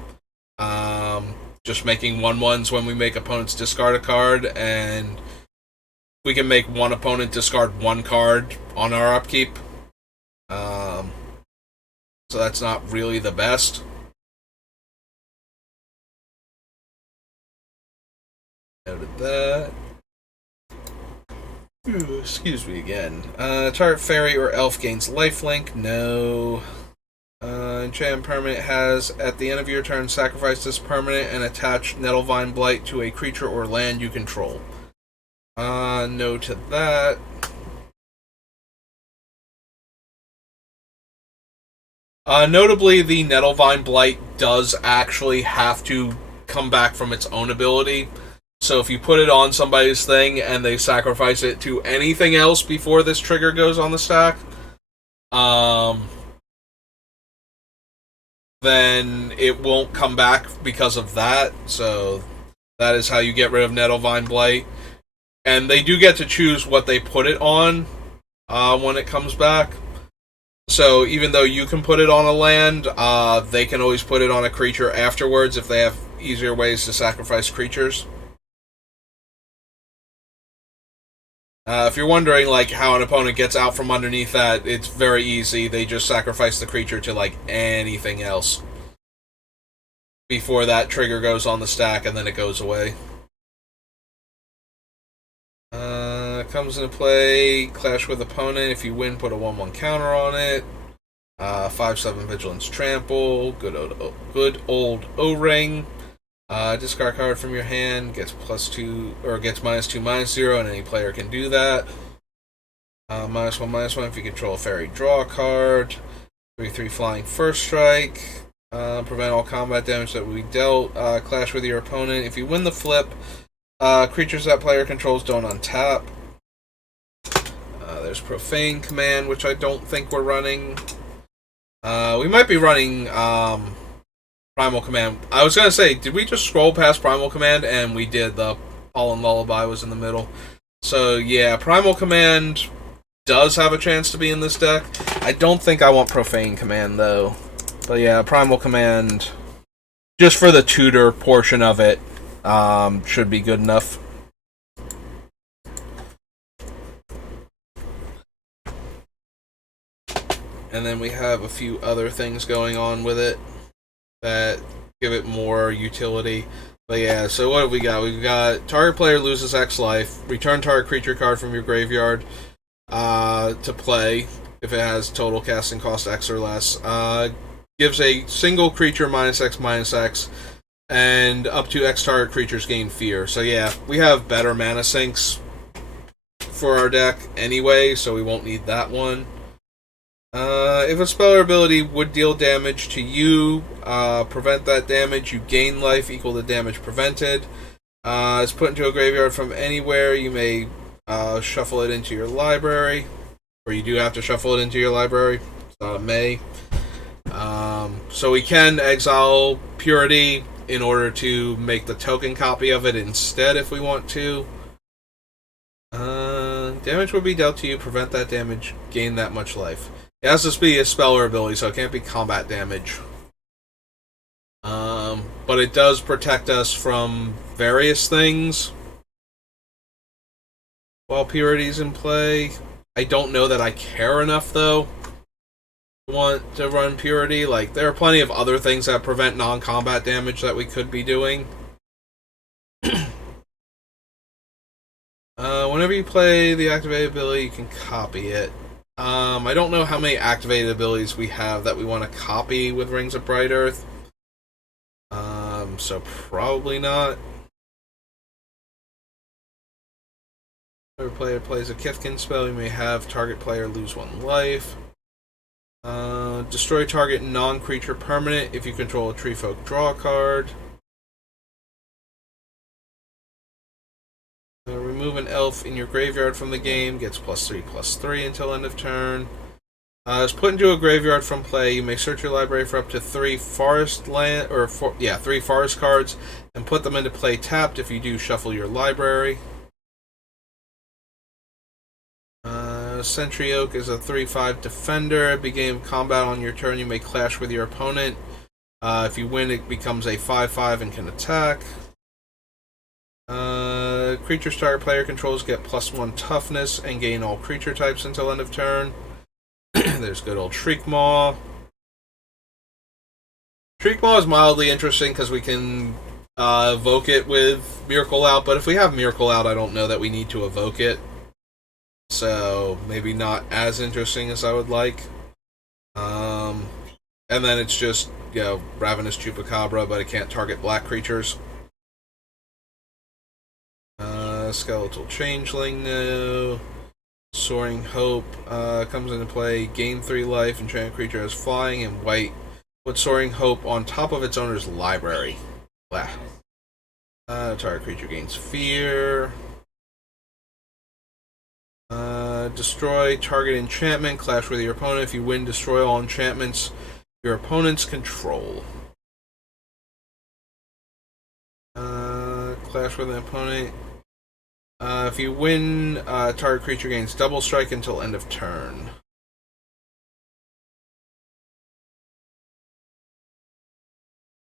Just making 1/1s when we make opponents discard a card, and we can make one opponent discard one card on our upkeep. So that's not really the best. Noted that. Ooh, excuse me again. Target fairy or elf gains lifelink. No. Enchantment permanent has, at the end of your turn, sacrifice this permanent and attach Nettlevine Blight to a creature or land you control. No to that. Notably, the Nettlevine Blight does actually have to come back from its own ability. So if you put it on somebody's thing and they sacrifice it to anything else before this trigger goes on the stack, then it won't come back because of that. So that is how you get rid of Nettlevine Blight. And they do get to choose what they put it on when it comes back. So even though you can put it on a land, they can always put it on a creature afterwards if they have easier ways to sacrifice creatures. If you're wondering like how an opponent gets out from underneath that, it's very easy. They just sacrifice the creature to like anything else before that trigger goes on the stack, and then it goes away. Comes into play, clash with opponent. If you win, put a 1/1 counter on it. 5/7 vigilance trample. Good old O-ring. Discard card from your hand, gets +2 or gets -2/-0, and any player can do that. -1/-1 if you control a fairy, draw a card. 3/3 flying first strike. Prevent all combat damage that we dealt. Clash with your opponent. If you win the flip, creatures that player controls don't untap. There's Profane Command, which I don't think we're running. We might be running Primal Command. I was going to say, did we just scroll past Primal Command? And we did. The Pollen Lullaby was in the middle. So, yeah, Primal Command does have a chance to be in this deck. I don't think I want Profane Command, though. But, yeah, Primal Command, just for the tutor portion of it, should be good enough. And then we have a few other things going on with it that give it more utility. But yeah, so what have we got? We've got target player loses X life, return target creature card from your graveyard to play if it has total casting cost X or less. Gives a single creature -X/-X, and up to X target creatures gain fear. So yeah, we have better mana sinks for our deck anyway, so we won't need that one. If a spell or ability would deal damage to you, prevent that damage, you gain life equal to damage prevented. It's put into a graveyard from anywhere. You may shuffle it into your library, or you do have to shuffle it into your library. It's not a may. So we can exile Purity in order to make the token copy of it instead if we want to. Damage will be dealt to you, prevent that damage, gain that much life. It has to be a spell or ability, so it can't be combat damage. but it does protect us from various things while Purity's in play. I don't know that I care enough, though, to want to run Purity. Like, there are plenty of other things that prevent non-combat damage that we could be doing. Whenever you play the activated ability, you can copy it. I don't know how many activated abilities we have that we want to copy with Rings of Bright Earth. So probably not. Whenever a player plays a Kithkin spell, you may have target player lose 1 life. Destroy target non-creature permanent. If you control a tree folk, draw a card. Remove an elf in your graveyard from the game. Gets +3/+3 until end of turn. Is put into a graveyard from play. You may search your library for up to 3 forest land or 3 forest cards and put them into play tapped. If you do, shuffle your library. Sentry Oak is a 3/5 defender. Begin combat on your turn. You may clash with your opponent. If you win, it becomes a 5/5 and can attack. Creatures target player controls get +1 toughness and gain all creature types until end of turn. There's good old Shriekmaw. Shriekmaw is mildly interesting because we can evoke it with Myrkul out, but if we have Myrkul out, I don't know that we need to evoke it. So maybe not as interesting as I would like. And then it's just, Ravenous Chupacabra, but it can't target black creatures. Skeletal Changeling, no. Soaring Hope comes into play. Gain 3 life. Enchanted creature has flying and white. Put Soaring Hope on top of its owner's library. Blah. Target creature gains fear. Destroy target enchantment. Clash with your opponent. If you win, destroy all enchantments your opponents control. Clash with an opponent. If you win, target creature gains double strike until end of turn.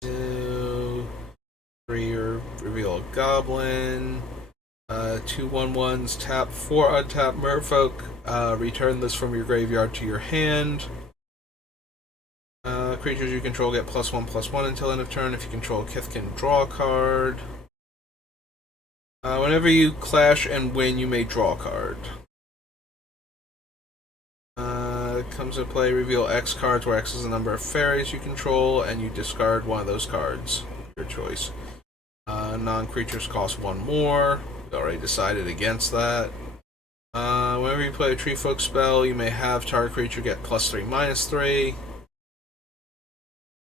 2, 3, reveal a goblin. 2 1/1s, tap 4 untapped merfolk. Return this from your graveyard to your hand. Creatures you control get +1/+1 until end of turn. If you control Kithkin, draw a card. Whenever you clash and win, you may draw a card. Comes into play, reveal X cards, where X is the number of fairies you control, and you discard one of those cards. Your choice. Non-creatures cost 1 more. We already decided against that. Whenever you play a Tree Folk spell, you may have target creature get +3/-3.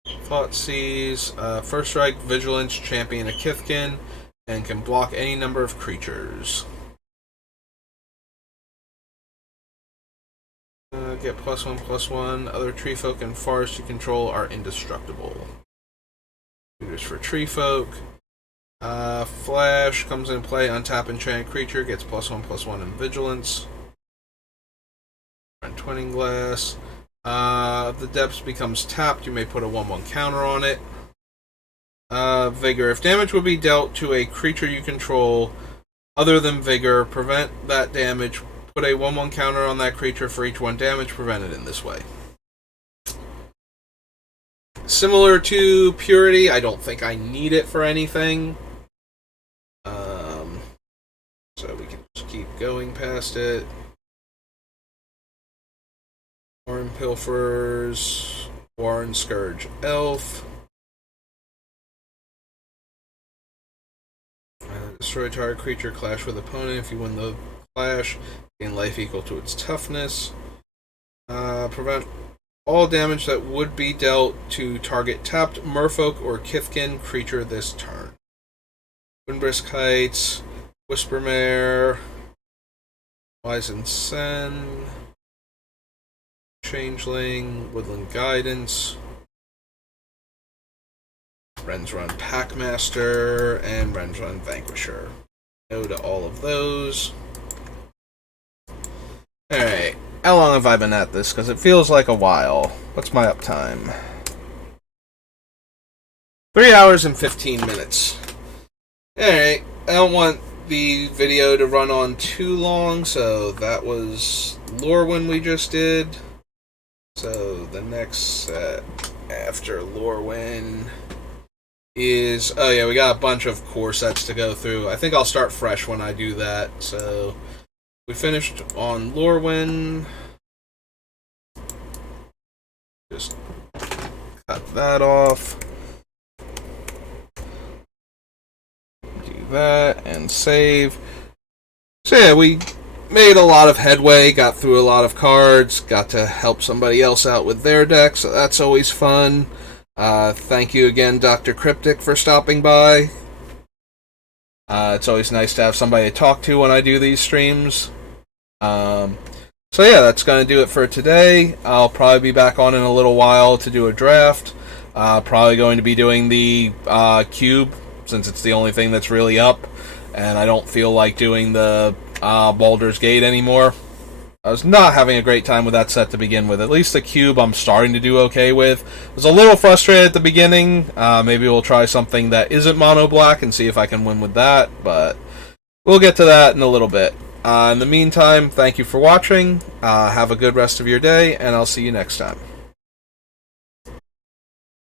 Thoughtseize. First strike, Vigilance, champion a Kithkin, and can block any number of creatures. Get +1/+1. Other tree folk and forests you control are indestructible. Tutors for tree folk. Flash comes in play. Untap enchanted creature gets +1/+1 in vigilance. Twinning Glass. The depths becomes tapped. You may put a 1/1 counter on it. Vigor. If damage would be dealt to a creature you control other than Vigor, prevent that damage. Put a 1/1 counter on that creature for each 1 damage prevented in this way. Similar to Purity, I don't think I need it for anything. So we can just keep going past it. Warren Pilfers, Warren Scourge Elf. Destroy target creature, clash with opponent. If you win the clash, gain life equal to its toughness. Prevent all damage that would be dealt to target tapped merfolk or Kithkin creature this turn. Windbrisk Heights, Whispermare, Wizened Sen, Changeling, Woodland Guidance, Rensrun Packmaster, and Rensrun Vanquisher. No to all of those. Alright, how long have I been at this? Because it feels like a while. What's my uptime? 3 hours and 15 minutes. Alright, I don't want the video to run on too long, so that was Lorwyn we just did. So the next set after Lorwyn is... oh yeah, we got a bunch of core sets to go through. I think I'll start fresh when I do that. So we finished on Lorwyn. Just cut that off. Do that and save. So yeah, we made a lot of headway, got through a lot of cards, got to help somebody else out with their deck, so that's always fun. Thank you again, Dr. Cryptic, for stopping by. It's always nice to have somebody to talk to when I do these streams. So yeah, that's going to do it for today. I'll probably be back on in a little while to do a draft. Probably going to be doing the cube, since it's the only thing that's really up, and I don't feel like doing the Baldur's Gate anymore. I was not having a great time with that set to begin with. At least the cube I'm starting to do okay with. I was a little frustrated at the beginning. Maybe we'll try something that isn't mono black and see if I can win with that, but we'll get to that in a little bit. In the meantime, thank you for watching. Have a good rest of your day, and I'll see you next time.